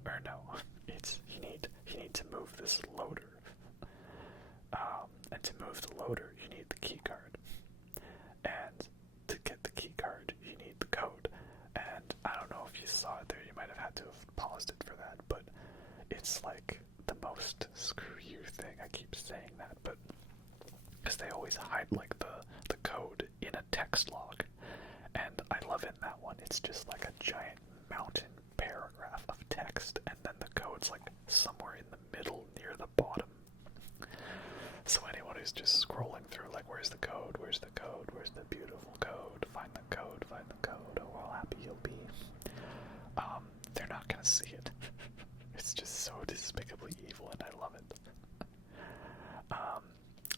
Or no, it's, you need to move this loader. And to move the loader, you need the key card. And to get the key card, you need the code. And I don't know if you saw it there, you might have had to have paused it for that, but it's like the most screw you thing. I keep saying that, but because they always hide like the code in a text log. And I love in that one, it's just like a giant mountain paragraph of text, and then the code's like somewhere in the middle near the bottom. So anyone who's just scrolling through, like, where's the code, where's the code, where's the beautiful code, find the code, oh, how happy you'll be. They're not gonna see it. It's just so despicably evil, and I love it.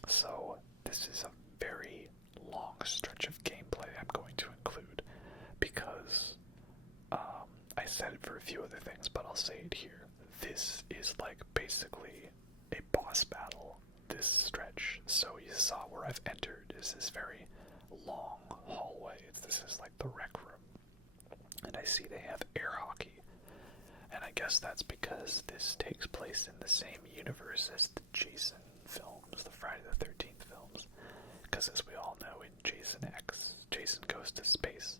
So this is a very long stretch of gameplay I'm going to include, because I said it for a few other things, but I'll say it here. This is like basically a boss battle, this stretch. So you saw where I've entered is this very long hallway. This is like the rec room. And I see they have air hockey. And I guess that's because this takes place in the same universe as the Jason films, the Friday the 13th films. Because as we all know, in Jason X, Jason Goes to Space,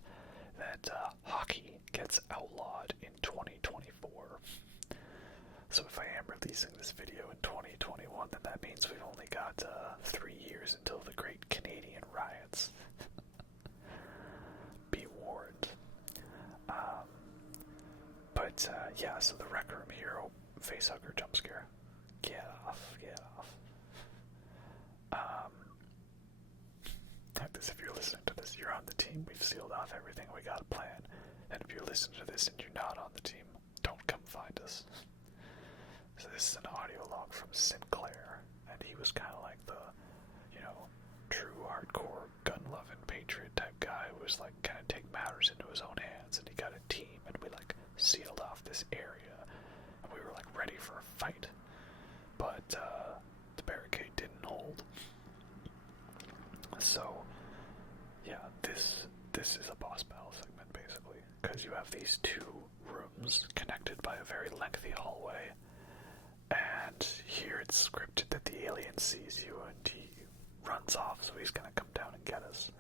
that hockey gets outlawed in 2024. So if I am releasing this video in 2021, then that means we've only got 3 years until the Great Canadian Riots. Be warned. But yeah, so the rec room here, facehugger jump scare. Get off, get off. This, if you're listening to this, you're on the team. We've sealed off everything. We got a plan. And if you're listening to this and you're not on the team, don't come find us. So this is an audio log from Sinclair, and he was kind of like the, you know, true hardcore gun-loving patriot type guy who was like kind of take matters into his own hands, and he got a team, and we like sealed off this area, and we were like ready for a fight, but the barricade didn't hold. So yeah, this is a boss battle segment basically, because you have these two rooms connected by a very lengthy hallway. And here it's scripted that the alien sees you and he runs off, so he's gonna come down and get us.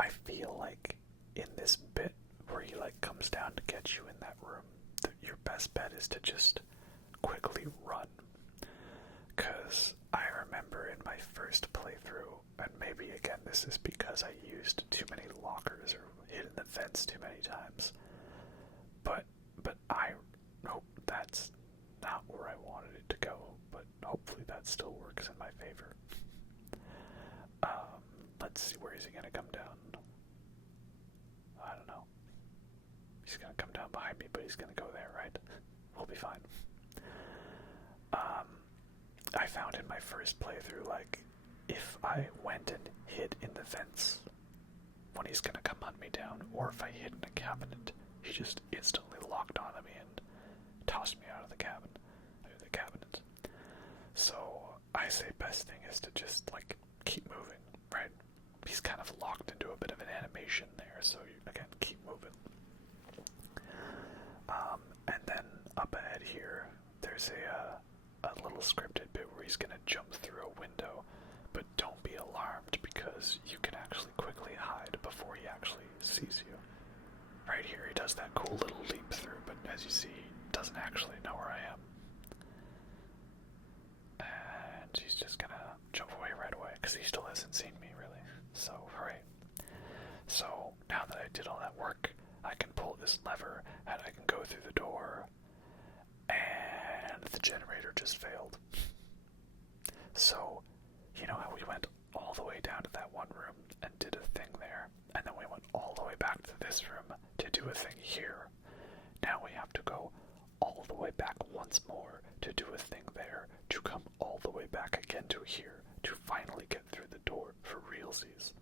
I feel like in this bit where he like comes down to get you in that room, that your best bet is to just quickly run. Cause I remember in my first playthrough, and maybe again this is because I used too many lockers or hid in the vents too many times, but I hope that's not where I wanted it to go, but hopefully that still works in my favor. Let's see, where is he gonna come down? I don't know. He's gonna come down behind me, but he's gonna go there, right? We'll be fine. I found in my first playthrough, like, if I went and hid in the vents when he's gonna come hunt me down, or if I hid in a cabinet, he just instantly locked onto me and tossed me out of the cabinet. So I I say best thing is to just, like, keep moving, right? He's kind of locked into a bit of an animation there, so you, again, keep moving. And then up ahead here, there's a little scripted bit where he's going to jump through a window, but don't be alarmed because you can actually quickly hide before he actually sees you. Right here, he does that cool little leap through, but as you see, he doesn't actually know where I am. And he's just going to jump away right away because he still hasn't seen me, really. So, hooray. So, now that I did all that work, I can pull this lever and I can go through the door, and the generator just failed. So, you know how we went all the way down to that one room and did a thing there, and then we went all the way back to this room to do a thing here. Now we have to go all the way back once more to do a thing there, to come all the way back again to here, to finally get through the door for realsies.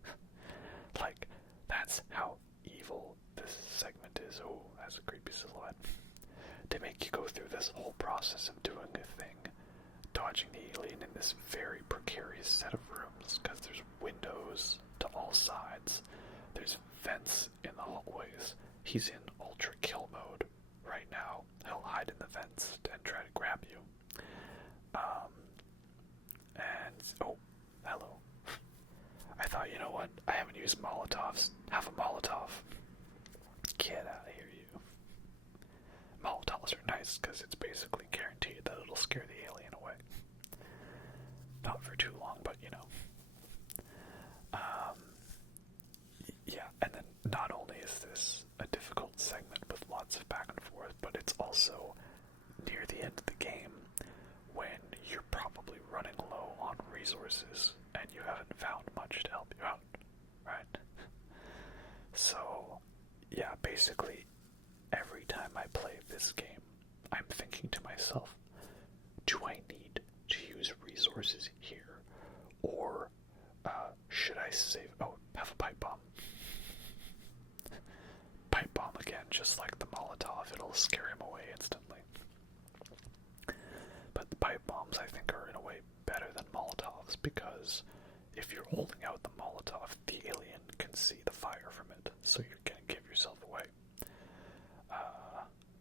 Like, that's how evil this segment is. Oh, that's a creepy silhouette. They make you go through this whole process of doing a thing, dodging the alien in this very precarious set of rooms, because there's windows to all sides, there's vents in the hallways. He's in ultra kill mode right now. He'll hide in the vents and try to grab you. Oh, hello. I thought, you know what? I haven't used Molotovs. Have a Molotov. Get out of here, you. Molotovs are nice because it's basically guaranteed that it'll scare the alien away. Not for too long, but you know. Yeah, and then not only is this a difficult segment with lots of back and forth, but it's also near the end of the game when you're probably running low on resources and you haven't found much to help you out, right? So, yeah, basically every time I play this game, I'm thinking to myself, do I need to use resources here? Or should I save... Oh, have a pipe bomb. Pipe bomb again, just like the Molotov, it'll scare him away instantly. But the pipe bombs, I think, are in a way better than Molotovs, because if you're holding out the Molotov, the alien can see the fire from it, so you're going to give yourself away.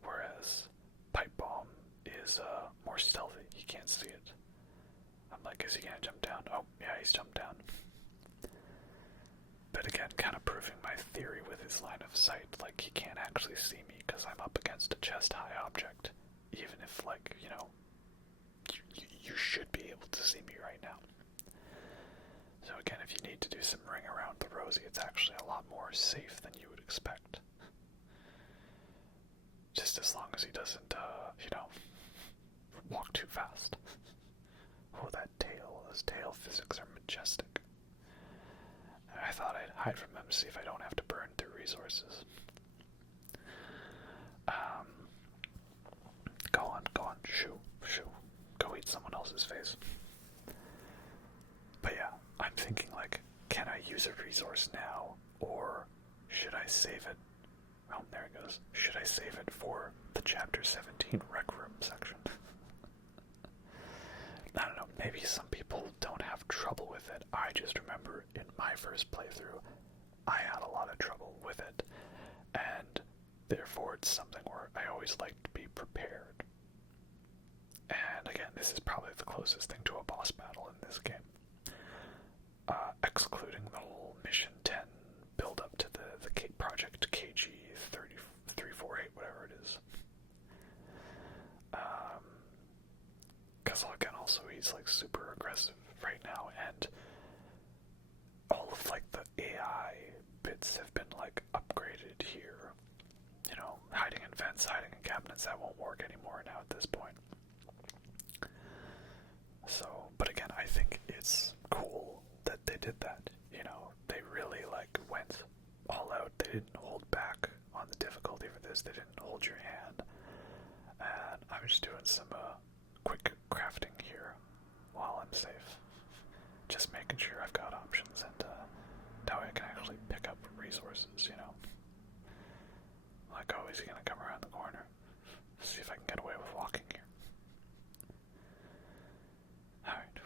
Whereas pipe bomb is more stealthy. He can't see it. I'm like, is he going to jump down? Oh, yeah, he's jumped down. But again, kind of proving my theory with his line of sight, like he can't actually see me because I'm up against a chest-high object, even if, like, you know, you should be able to see me right now. So again, if you need to do some ring around the rosy, it's actually a lot more safe than you would expect. Just as long as he doesn't, you know, walk too fast. Oh, that tail, those tail physics are majestic. I thought I'd hide from him, see if I don't have to burn through resources. Go on, shoo. Go eat someone else's face. But yeah, I'm thinking, like, can I use a resource now, or should I save it? Oh, there it goes. Should I save it for the Chapter 17 Rec Room section? I don't know, maybe some people don't have trouble with it. I just remember in my first playthrough, I had a lot of trouble with it, and therefore it's something where I always like to be prepared. And again, this is probably the closest thing to a boss battle in this game. Excluding the whole Mission 10 build up to the Project KG 348, whatever it is. Because again, also he's like super aggressive right now, and all of like the AI bits have been like upgraded here. You know, hiding in vents, hiding in cabinets, that won't work anymore now at this point. So, but again, I think it's cool that they did that. You know, they really like went all out. They didn't hold back on the difficulty for this. They didn't hold your hand. And I'm just doing some quick crafting here while I'm safe. Just making sure I've got options, and that way I can actually pick up resources, you know. Like, oh, is he gonna come around the corner? See if I can get away with walking here. Alright.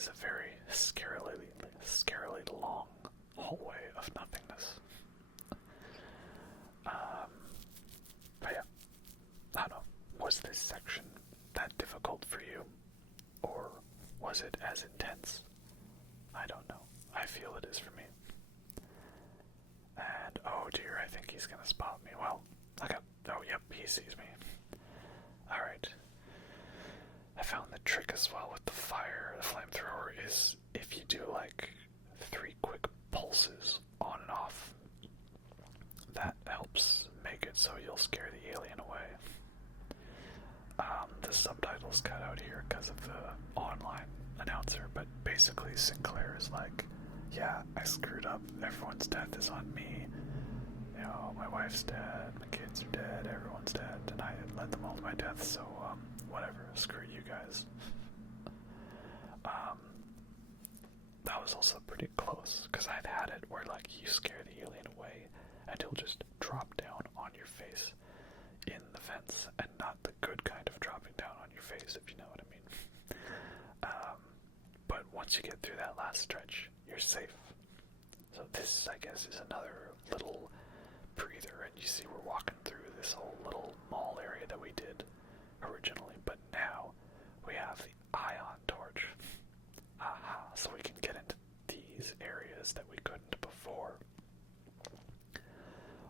is a very scarily long hallway of nothingness. But yeah, I don't know. Was this section that difficult for you? Or was it as intense? I don't know. I feel it is for me. And, oh dear, I think he's gonna spot me. Well, oh yep, he sees me. Alright. I found the trick as well with the flamethrower is if you do like 3 quick pulses on and off, that helps make it so you'll scare the alien away. The subtitles cut out here because of the online announcer, but basically Sinclair is like, yeah, I screwed up, everyone's death is on me, you know, my wife's dead, my kids are dead, everyone's dead, and I led them all to my death, so, whatever, screw you guys. That was also pretty close, because I've had it where, like, you scare the alien away, and he'll just drop down on your face in the fence, and not the good kind of dropping down on your face, if you know what I mean. But once you get through that last stretch, you're safe. So this, I guess, is another little breather, and you see we're walking through this whole little mall area that we did originally, but now we have the ion torch. Aha, so we can get into these areas that we couldn't before.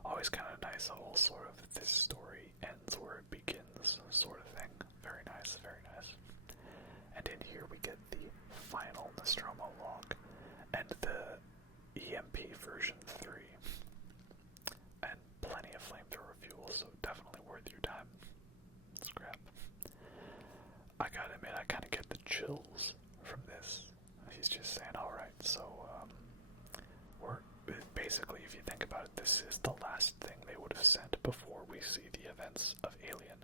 Always kind of nice, a whole sort of this story ends where it begins sort of thing. Very nice, very nice. And in here we get the final Nostromo log and the EMP version 3. And plenty of flamethrower fuel, so definitely worth your time. Scrap. I gotta admit, I kind of get the chills from this. He's just saying, alright, so, basically, if you think about it, this is the last thing they would have sent before we see the events of Alien.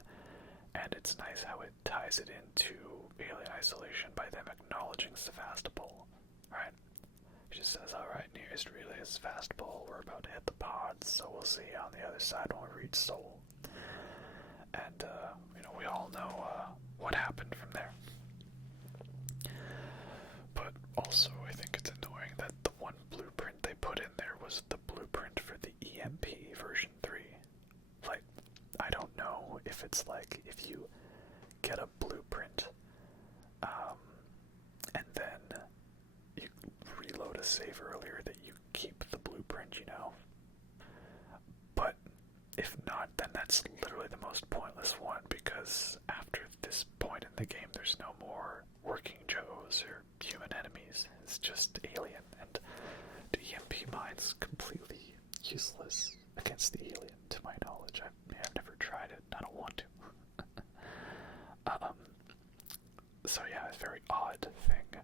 And it's nice how it ties it into Alien Isolation by them acknowledging Sevastopol, right? He just says, alright, nearest relay is Sevastopol, we're about to hit the pods, so we'll see you on the other side when we reach Seoul. And, we all know, what happened from there. But also, I think it's annoying that the one blueprint they put in there was the blueprint for the EMP version 3. Like, I don't know if it's like, if you get a blueprint, and then you reload a save earlier, that you keep the blueprint, But if not, then that's literally the most pointless one, because after this point in the game, there's no more working Joes or human enemies. It's just alien, and the EMP mine's completely useless against the alien, to my knowledge. I've never tried it, I don't want to. So yeah, it's a very odd thing.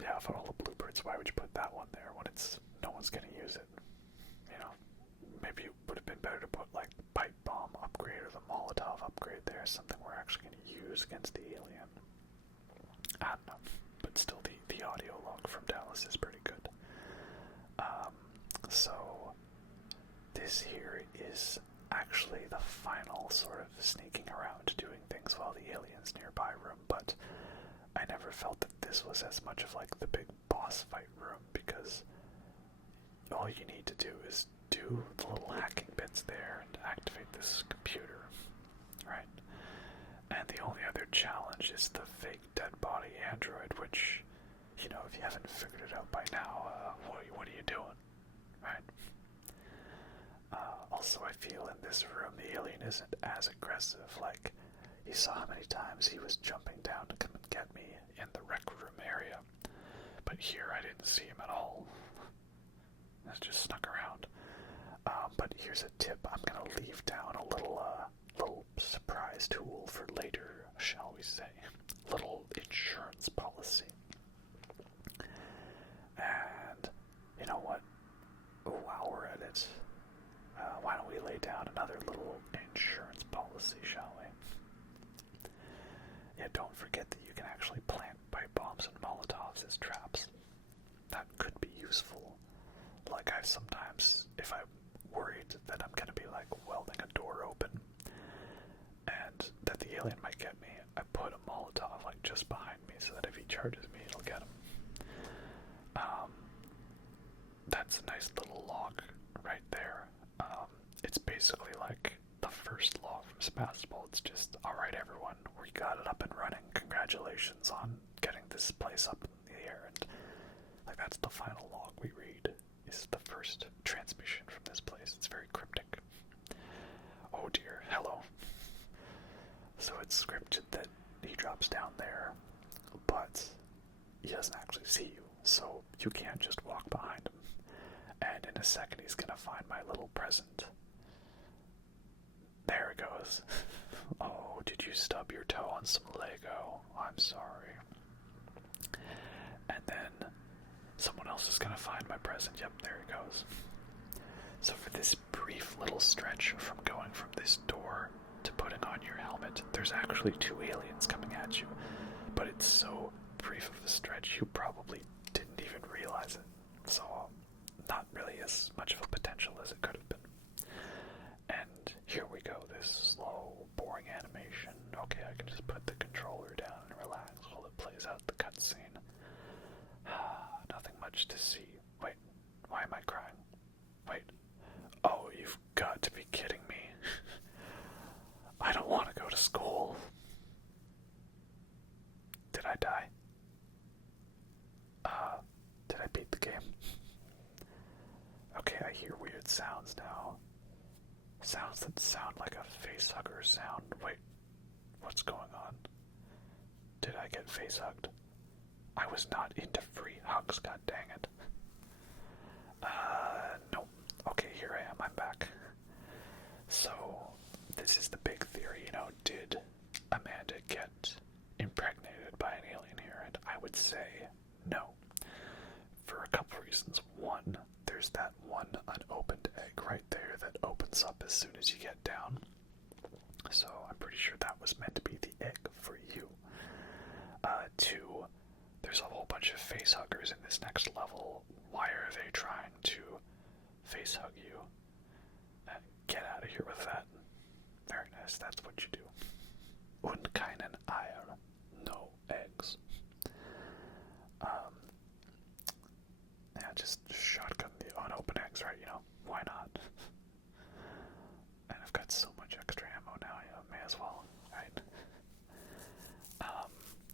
Yeah, for all the blueprints, why would you put that one there when no one's gonna use it? Maybe it would have been better to put like the pipe bomb upgrade or the Molotov upgrade there, something we're actually going to use against the alien. I don't know, but still the audio log from Dallas is pretty good. So this here is actually the final sort of sneaking around doing things while the alien's nearby room, but I never felt that this was as much of like the big boss fight room, because all you need to do is do the little hacking bits there and activate this computer, right? And the only other challenge is the fake dead body android, which, if you haven't figured it out by now, what are you doing, right? Also, I feel in this room the alien isn't as aggressive. Like, you saw how many times he was jumping down to come and get me in the rec room area, but here I didn't see him at all. I just snuck around. But here's a tip. I'm gonna leave down a little surprise tool for later, shall we say. Little insurance policy. And, you know what? While we're at it, why don't we lay down another little insurance policy, shall we? Yeah, don't forget that you can actually plant pipe bombs and Molotovs as traps. That could be useful. Like, I sometimes, if I'm worried that I'm gonna be like welding a door open and that the alien might get me, I put a Molotov like just behind me basically like the first law from Sebastopol. It's just, alright everyone, we got it up and running. Congratulations on getting this place up in the air. And like that's the final log we read, is the first transmission from this place. It's very cryptic. Oh dear, hello. So it's scripted that he drops down there, but he doesn't actually see you, so you can't just walk behind him. And in a second he's gonna find my little present. There it goes. Oh, did you stub your toe on some Lego? I'm sorry. And then someone else is gonna find my present. Yep, there it goes. So for this brief little stretch from going from this door to putting on your helmet, there's actually 2 aliens coming at you. But it's so brief of a stretch, you probably didn't even realize it. So, not really as much of a potential as it could have been. And here we go, this slow, boring animation. Okay, I can just put the controller down and relax while it plays out the cutscene. Nothing much to see. Wait, why am I crying? Wait. Oh, you've got to be kidding me. I don't want to go to school. Did I die? Did I beat the game? Okay, I hear weird sounds now. Sounds that sound like a facehugger sound. Wait, what's going on? Did I get facehugged? I was not into free hugs, god dang it. No. Okay, here I am, I'm back. So, this is the big theory, did Amanda get impregnated by an alien here? And I would say no. For a couple reasons. One, there's that one unopened egg right there that opens up as soon as you get down. So I'm pretty sure that was meant to be the egg for you. Two, there's a whole bunch of face huggers in this next level. Why are they trying to face hug you? Get out of here with that. Very nice, that's what you do. Und keinen Eier. No eggs. Yeah, just shotgun the unopened eggs, right? Why not? And I've got so much extra ammo now, may as well, right?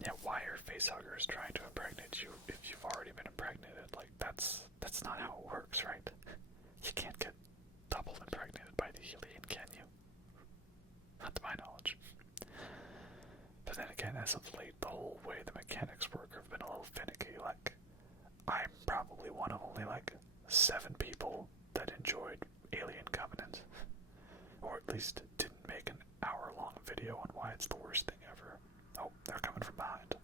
Yeah, why are facehuggers trying to impregnate you if you've already been impregnated? Like, that's not how it works, right? You can't get double impregnated by the alien, can you? Not to my knowledge. But then again, as of late, the whole way the mechanics work have been a little finicky. Like, I'm probably one of only 7 people that enjoyed Alien Covenant. Or at least didn't make an hour-long video on why it's the worst thing ever. Oh, they're coming from behind.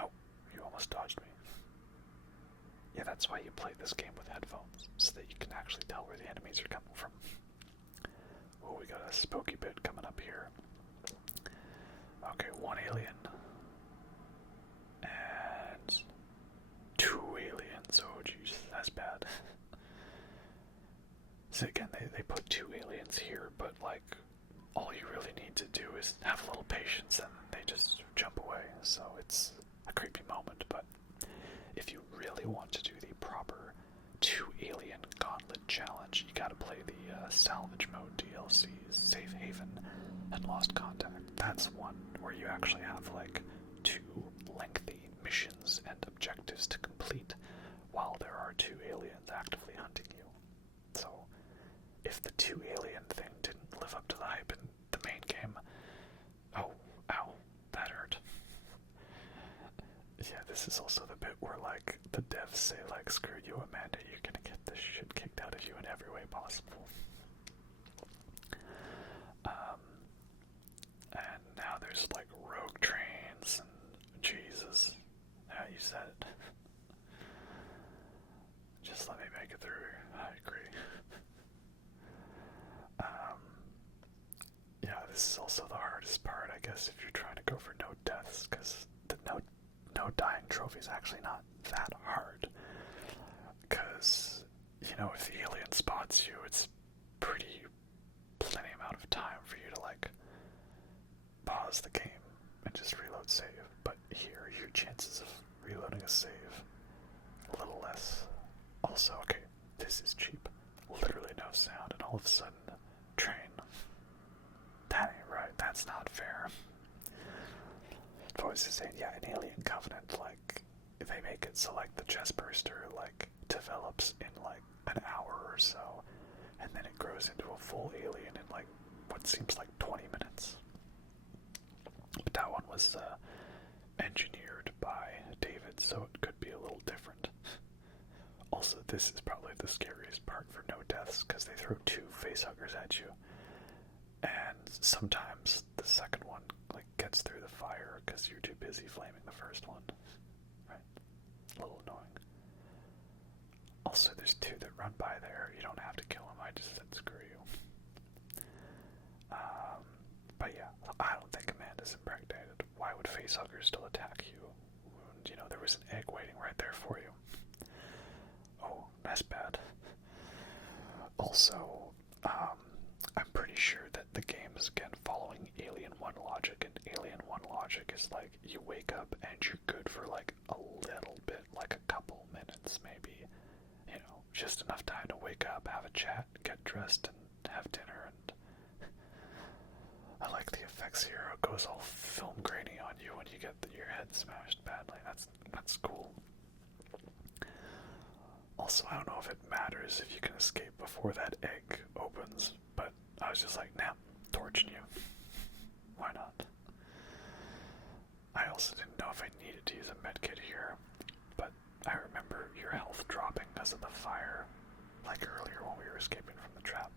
Oh, you almost dodged me. Yeah, that's why you play this game with headphones, so that you can actually tell where the enemies are coming from. Oh, we got a spooky bit coming up here. Okay, 1 alien. And 2 aliens. Oh, jeez, that's bad. So again, they put 2 aliens here, but all you really need to do is have a little patience and they just jump away. So it's a creepy moment, but if you really want to do the proper 2 alien gauntlet challenge, you gotta play the salvage mode DLCs, Safe Haven and Lost Contact. That's one where you actually have 2 lengthy missions and objectives to complete while there are 2 aliens actively hunting you. So if the 2 alien thing didn't live up to the hype in the main game, oh, ow, that hurt. Yeah, this is also the bit where the devs say screw you, Amanda, you're gonna get this shit kicked out of you in every way possible. And now there's rogue trains and Jesus. Yeah, you said it. Just let me make it through. I agree. Yeah, this is also the hardest part, I guess, if you're trying to go for no deaths, because the no dying trophy is actually not that hard. Because, if the alien spots you, it's plenty amount of time for you to pause the game and just reload save. But here, your chances of reloading a save a little less. Also, okay, this is cheap. Literally no sound, and all of a sudden, train. That ain't right. That's not fair. I've always been saying, yeah, in Alien Covenant, like, they make it so, like, the chest burster, like, develops in, like, an hour or so, and then it grows into a full alien in, like, what seems like 20 minutes. But that one was, engineered by David, so it could be a little different. Also, this is probably the scariest part for no deaths, because they throw 2 facehuggers at you, and sometimes the second one, like, gets through the fire because you're too busy flaming the first one. Right? A little annoying. Also, there's 2 that run by there. You don't have to kill them. I just said screw you. But yeah, I don't think Amanda's impregnated. Why would facehuggers still attack you? You know, there was an egg waiting right there for you. Oh, that's bad. Also, I'm pretty sure that the game is again following Alien 1 logic, and Alien 1 logic is like, you wake up and you're good for like a little bit, like a couple minutes maybe. You know, just enough time to wake up, have a chat, get dressed, and have dinner. And I like the effects here. It goes all film grainy on you when you get your head smashed badly. That's cool. Also, I don't know if it matters if you can escape before that egg opens, but I was just like, nah, torching you. Why not? I also didn't know if I needed to use a medkit here, but I remember your health dropping because of the fire, like earlier when we were escaping from the trap.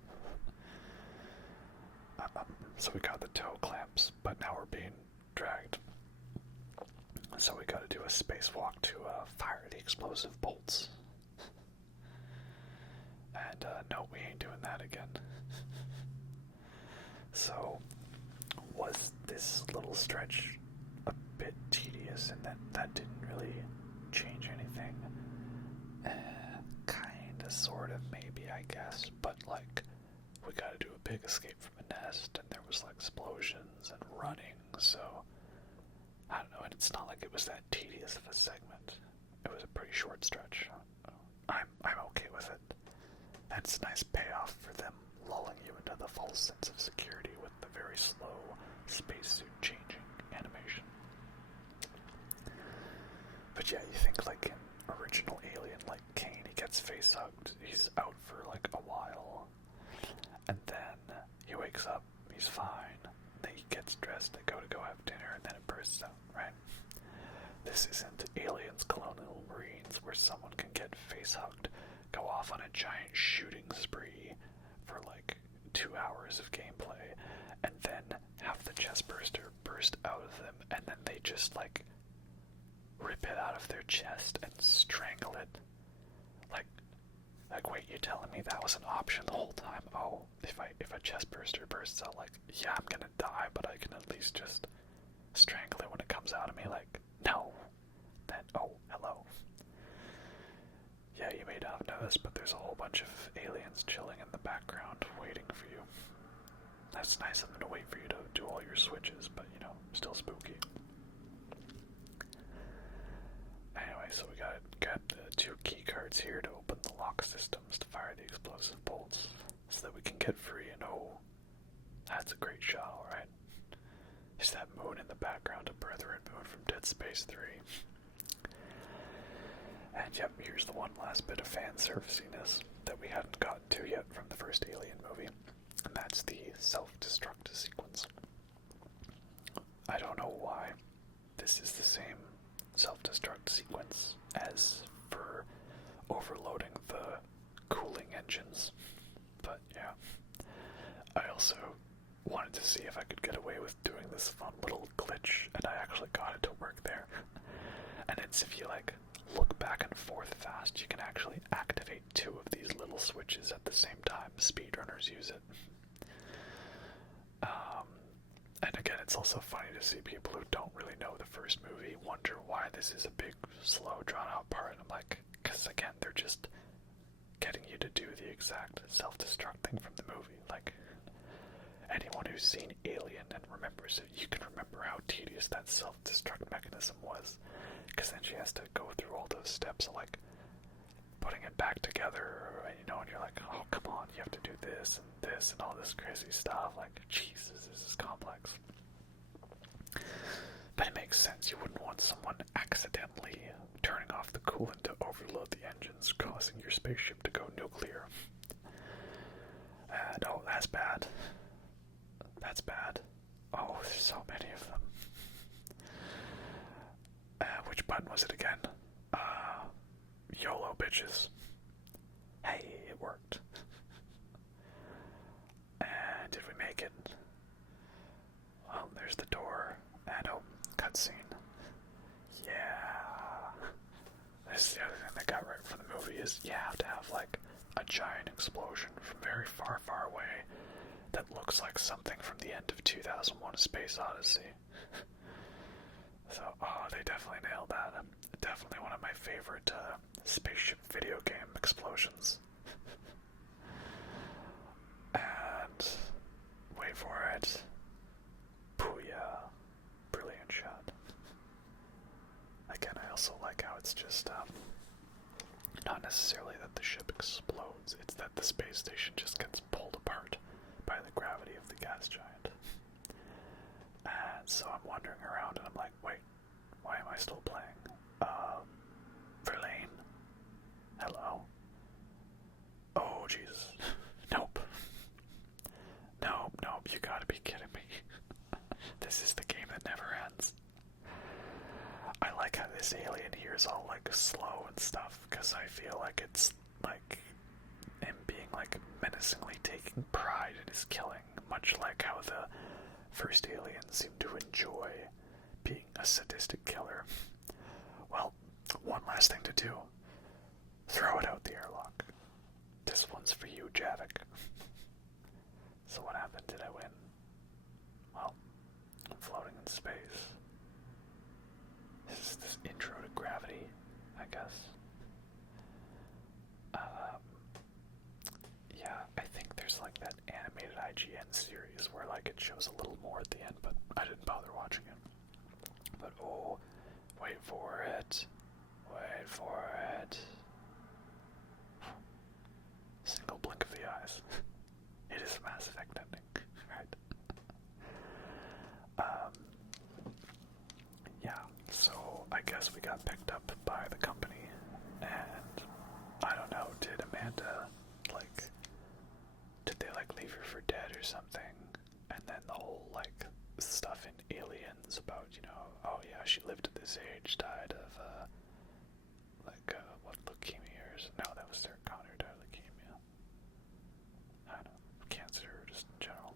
So we got the toe clamps, but now we're being dragged. So we gotta do a spacewalk to fire the explosive bolts. And no, we ain't doing that again. So, was this little stretch a bit tedious in that didn't really change anything? Kinda, sort of, maybe, I guess. But, like, we gotta do a big escape from a nest, and there was, like, explosions and running, so I don't know, and it's not like it was that tedious of a segment. It was a pretty short stretch. I'm okay with it. And it's a nice payoff for them lulling you into the false sense of security with the very slow spacesuit changing animation. But yeah, you think like in original Alien, like Kane, he gets face hugged, he's out for like a while, and then he wakes up, he's fine, then he gets dressed, they go have dinner, and then it bursts out, right? This isn't Aliens Colonial Marines where someone can get face hugged, go off on a giant shooting spree for like 2 hours of gameplay, and then have the chest burster burst out of them, and then they just like rip it out of their chest and strangle it. Like wait, you're telling me that was an option the whole time? Oh, if a chest burster bursts out, like, yeah, I'm gonna die, but I can at least just strangle it when it comes out of me. Like, no. Then, oh, hello. Yeah, you may not have noticed, but there's a whole bunch of aliens chilling in the background waiting for you. That's nice of them to wait for you to do all your switches, but, you know, still spooky. Anyway, so we got the 2 key cards here to open the lock systems to fire the explosive bolts so that we can get free, and oh, that's a great shot, alright? Is that moon in the background, a Brethren moon from Dead Space 3? And yep, here's the one last bit of fan serviciness that we hadn't gotten to yet from the first Alien movie, and that's the self-destruct sequence. I don't know why this is the same self-destruct sequence as for overloading the cooling engines, but yeah. I also wanted to see if I could get away with doing this fun little glitch, and I actually got it to work there. And it's if you like look back and forth fast, you can actually activate 2 of these little switches at the same time. Speedrunners use it. And again, it's also funny to see people who don't really know the first movie wonder why this is a big, slow, drawn-out part. And I'm like, because again, they're just getting you to do the exact self-destruct thing from the movie. Like, anyone who's seen Alien and remembers it, you can remember how tedious that self-destruct mechanism was. Because then she has to go through all those steps of, like, putting it back together, you know, and you're like, oh, come on, you have to do this and all this crazy stuff. Like, Jesus, this is complex. But it makes sense. You wouldn't want someone accidentally turning off the coolant to overload the engines, causing your spaceship to go nuclear. And, oh, that's bad. That's bad. Oh, there's so many of them. Which button was it again? YOLO, bitches. Hey, it worked. And did we make it? Well, there's the door. And oh, cutscene. Yeah. This is the other thing they got right from the movie is you have to have like a giant explosion from very far, far away that looks like something from the end of 2001: A Space Odyssey. So, oh, they definitely nailed that. Definitely one of my favorite spaceship video game explosions. And, wait for it. Booyah. Brilliant shot. Again, I also like how it's just, not necessarily that the ship explodes, it's that the space station just gets pulled apart by the gravity of the gas giant. And so I'm wandering around and I'm like, wait, why am I still playing? Verlaine? Hello? Oh, Jesus. Nope. Nope, you gotta be kidding me. This is the game that never ends. I like how this alien here is all like slow and stuff, because I feel like it's like him being like menacingly taking pride in his killing, much like how the first aliens seem to enjoy being a sadistic killer. Well, one last thing to do. Throw it out the airlock. This one's for you, Javik. So what happened? Did I win? Well, I'm floating in space. This is this intro to gravity, I guess. Yeah, I think there's like that animated IGN series where like it shows a little more at the end, but I didn't bother watching it. But oh, wait for it. Wait for it. Single blink of the eyes. It is a Mass Effect ending, right? Yeah, so I guess we got picked up by the company, and I don't know, did Amanda, like, did they, like, leave her for dead or something? And then the whole, like, stuff in Aliens about, you know, oh yeah, she lived at this age, died of, what, leukemia or something? No, that was Sarah Connor, died of leukemia. I don't know, cancer, just in general.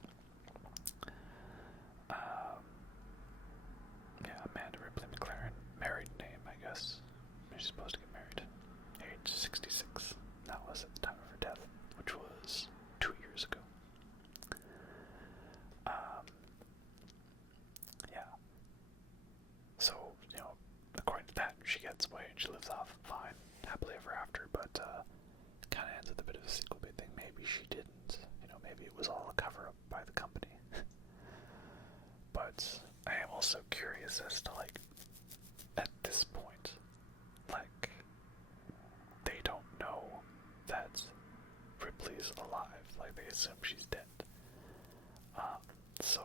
Yeah, Amanda Ripley McLaren, married name, I guess. She's supposed to get married. Age 66. That was at the time of her death, which was 2 years ago. Yeah. So, you know, according to that, she gets away and she lives off fine, happily ever after, but kind of ends with a bit of a sequel bait thing. Maybe she didn't. You know, maybe it was all a cover-up by the company. But I am also curious as to, like, at this point, like, they don't know that Ripley's alive. Like, they assume she's dead. So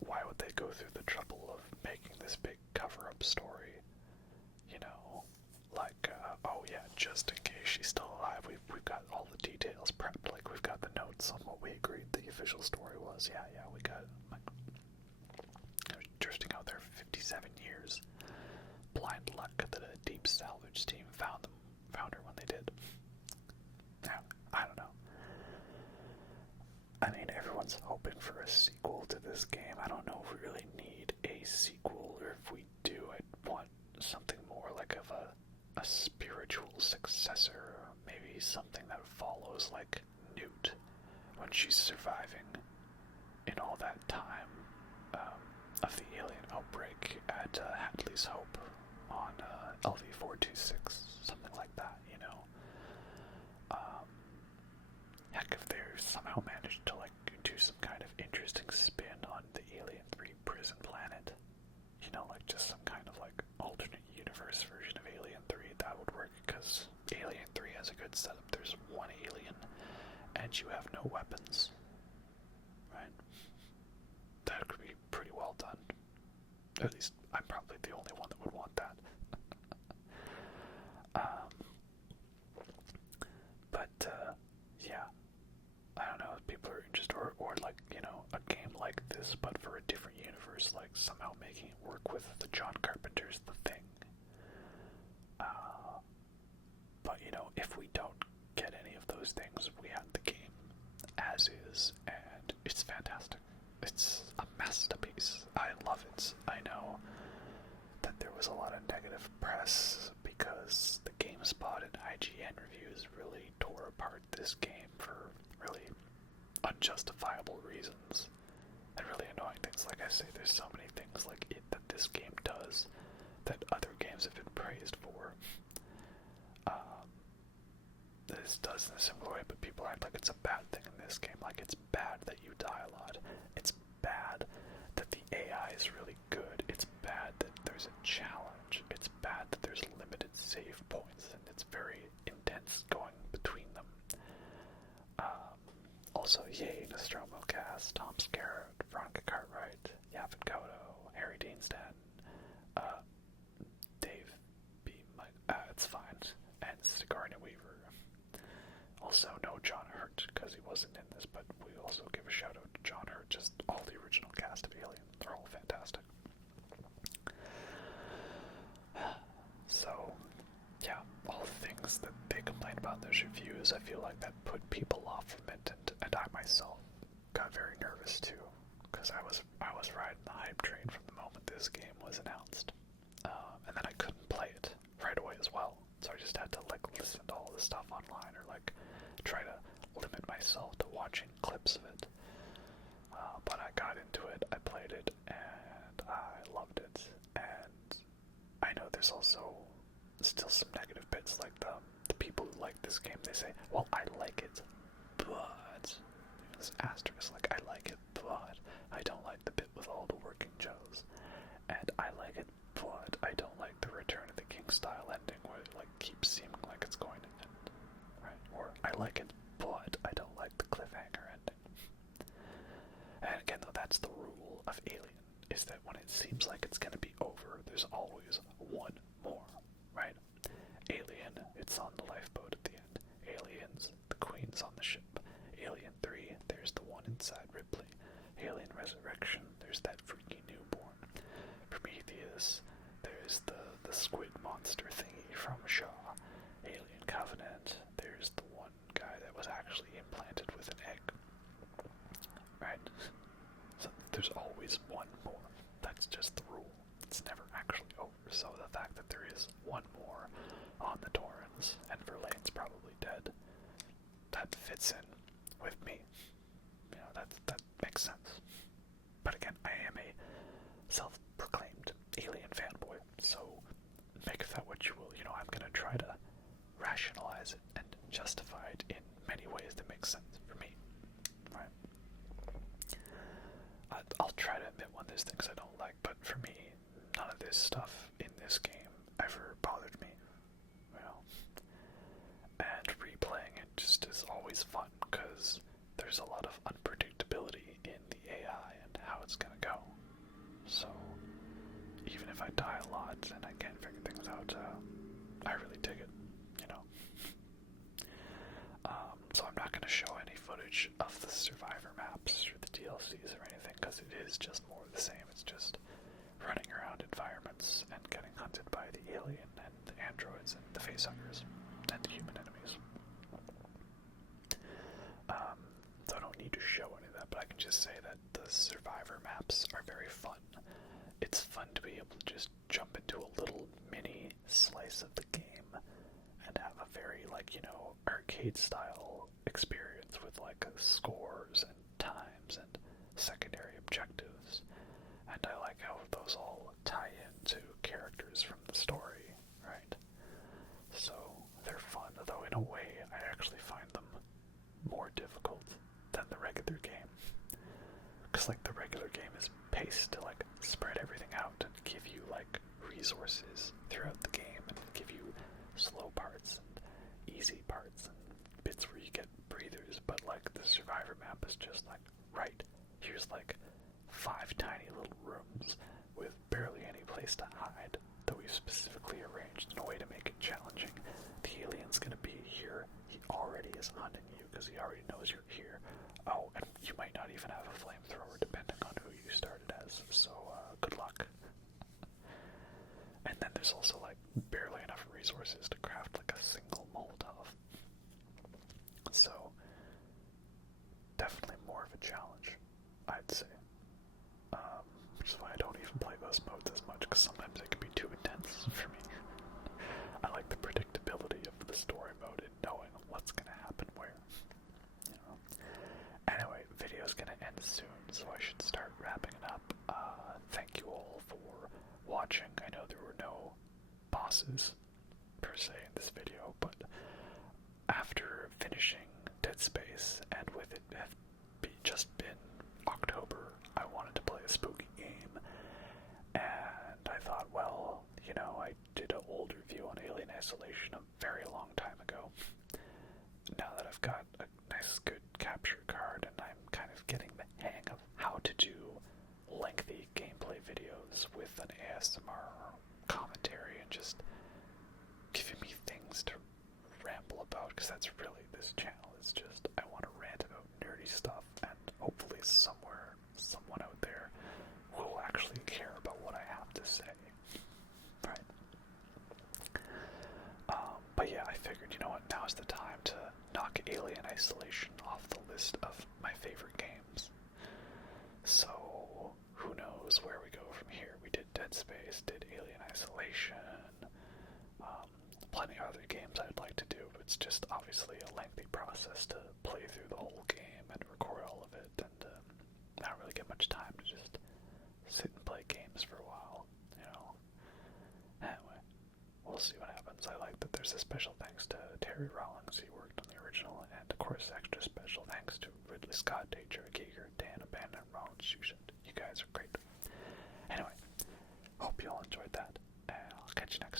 why would they go through the trouble of making this big cover-up story? You know, like, oh yeah, just in case she's still alive, we've got all the details prepped. Like, we've got the notes on what we agreed the official story was. Yeah, we got it. Like, drifting out there for 57 years. Blind luck that a deep salvage team found her when they did. Yeah, I don't know. I mean, everyone's hoping for a sequel to this game. I don't know if we really need a sequel, or if we do, I'd want something more like of a spiritual successor, or maybe something that follows like Newt when she's surviving in all that time of the alien outbreak at Hadley's Hope on LV-426, something like that, you know. Heck, if they somehow managed to like do some kind of interesting spin on the Alien 3 prison planet, you know, like just some kind of like alternate universe version of Alien 3, that would work, because Alien 3 has a good setup. There's one alien, and you have no weapons, right? That could be pretty well done. At least I'm probably the only one that would want that. Yeah, I don't know if people are interested, or like, a game like this, but for a different universe, like somehow making it work with the John Carpenter's The Thing. But, if we don't get any of those things, we have the game as is, and it's fantastic. It's a masterpiece. I love it. I know that there was a lot of negative press because the GameSpot and IGN reviews really tore apart this game for really unjustifiable reasons and really annoying things. Like I say, there's so many things like it that this game does that other games have been praised for. This does in a similar way, but people act like it's a bad thing in this game. Like, it's bad that you die a lot. It's bad that the AI is really good. It's bad that there's a challenge. It's bad that there's limited save points, and it's very intense going between them. Also, yay, Nostromo cast, Tom Skerritt, Veronica Cartwright, Yavin Koto, Harry Dean Stanton, Dave B. It's fine, and Sigourney Weaver. Also, no John Hurt, because he wasn't in this, but we also give a shout out to John Hurt, just all the original cast of Alien. They're all fantastic. So, yeah, all the things that they complained about in those reviews, I feel like that put people off from it, and I myself got very nervous too, because I was riding the hype train from the moment this game was announced, and then I couldn't play it right away as well, so I just had to listen to all the stuff online, or try to limit myself to watching clips of it. But I got into it, I played it, and I loved it. And I know there's also still some negative bits, like the people who like this game, they say, well, I like it, but this asterisk, I like it, but I don't like the bit with all the working Joes. And I like it, but I don't like the Return of the King style ending where it keeps seeming like it's going to end. Right? Or I like it, but I don't like the cliffhanger ending. And again, though, that's the rule of Alien, is that when it seems like it's going to be over, there's always one more, right? Alien, it's on the lifeboat at the end. Aliens, the Queen's on the ship. Alien 3, there's the one inside Ripley. Alien Resurrection, there's that freaky newborn. Prometheus, there's the squid monster thingy from Shaw. Alien Covenant, there's the one guy that was actually implanted with an egg. Right? So there's always one more. That's just the rule. It's never actually over. So the fact that there is one more on the Torrens, and Verlaine's probably dead, that fits in with me. That makes sense. But again, I am a self-proclaimed Alien fanboy, so make of that what you will. I'm going to try to rationalize it and justify it in many ways that make sense for me. Right? I'll try to admit when there's things I don't like, but for me, none of this stuff in this game ever bothered me. And replaying it just is always fun, because there's a lot of unpredictability in the AI and how it's going to go. So, even if I die a lot and I can't figure things out, I really dig it, So I'm not going to show any footage of the survivor maps or the DLCs or anything, because it is just more of the same. It's just running around environments and getting hunted by the alien and the androids and the facehuggers and the human enemies. So I don't need to show any of that, but I can just say that the survivor maps are very fun. It's fun to be able to just jump into a little mini slice of the game and have a very, arcade-style experience with, scores and times and secondary objectives. And I like how those all tie into characters from the story, right? So they're fun, though in a way I actually find them more difficult than the regular game. Because, the regular game is paced to, spread everything out and give you, resources throughout the game and give you slow parts and easy parts and bits where you get breathers. But, the survivor map is just like, right, here's like 5 tiny little rooms with barely any place to hide that we've specifically arranged in a way to make it challenging. The alien's gonna be here. He already is hunting you because he already knows you're here. Oh, and you might not even have a flamethrower depending on who you started as, so good luck. And then there's also like barely enough resources to craft like a single Molotov. So definitely more of a challenge, I'd say. Which is why I don't even play those modes as much, because sometimes it can be too intense for me. I like the predictability of the story mode and knowing what's going to happen where. You know. Anyway, video's going to end soon, so I should start wrapping it up. Thank you all for watching. I know there were no bosses per se in this video, but after finishing Dead Space and with it have just been October, I wanted to play a spooky game, and I thought, well, you know, I did an old review on Alien Isolation a very long time ago. Now that I've got a nice good capture card and I'm kind of getting the hang of how to do lengthy gameplay videos with an ASMR commentary and just giving me things to ramble about, because that's really this channel. It's just, I want to rant about nerdy stuff, and hopefully somewhere, someone out there will actually care about what I have to say. Right? But yeah, I figured, you know what, now's the time to knock Alien Isolation off the list of my favorite games. So, who knows where we go from here. We did Dead Space, did Alien Isolation, plenty of other games I'd like to do, but it's just obviously a lengthy process to play through the whole game and record all of it, and I don't really get much time to just sit and play games for a while, you know. Anyway, we'll see what happens. I like that there's a special thanks to Terry Rawlings, he worked on the original, and of course extra special thanks to Ridley Scott, J.J. Giger, Dan Abandon, and Ron Shushan. You guys are great. Anyway, hope you all enjoyed that, and I'll catch you next time.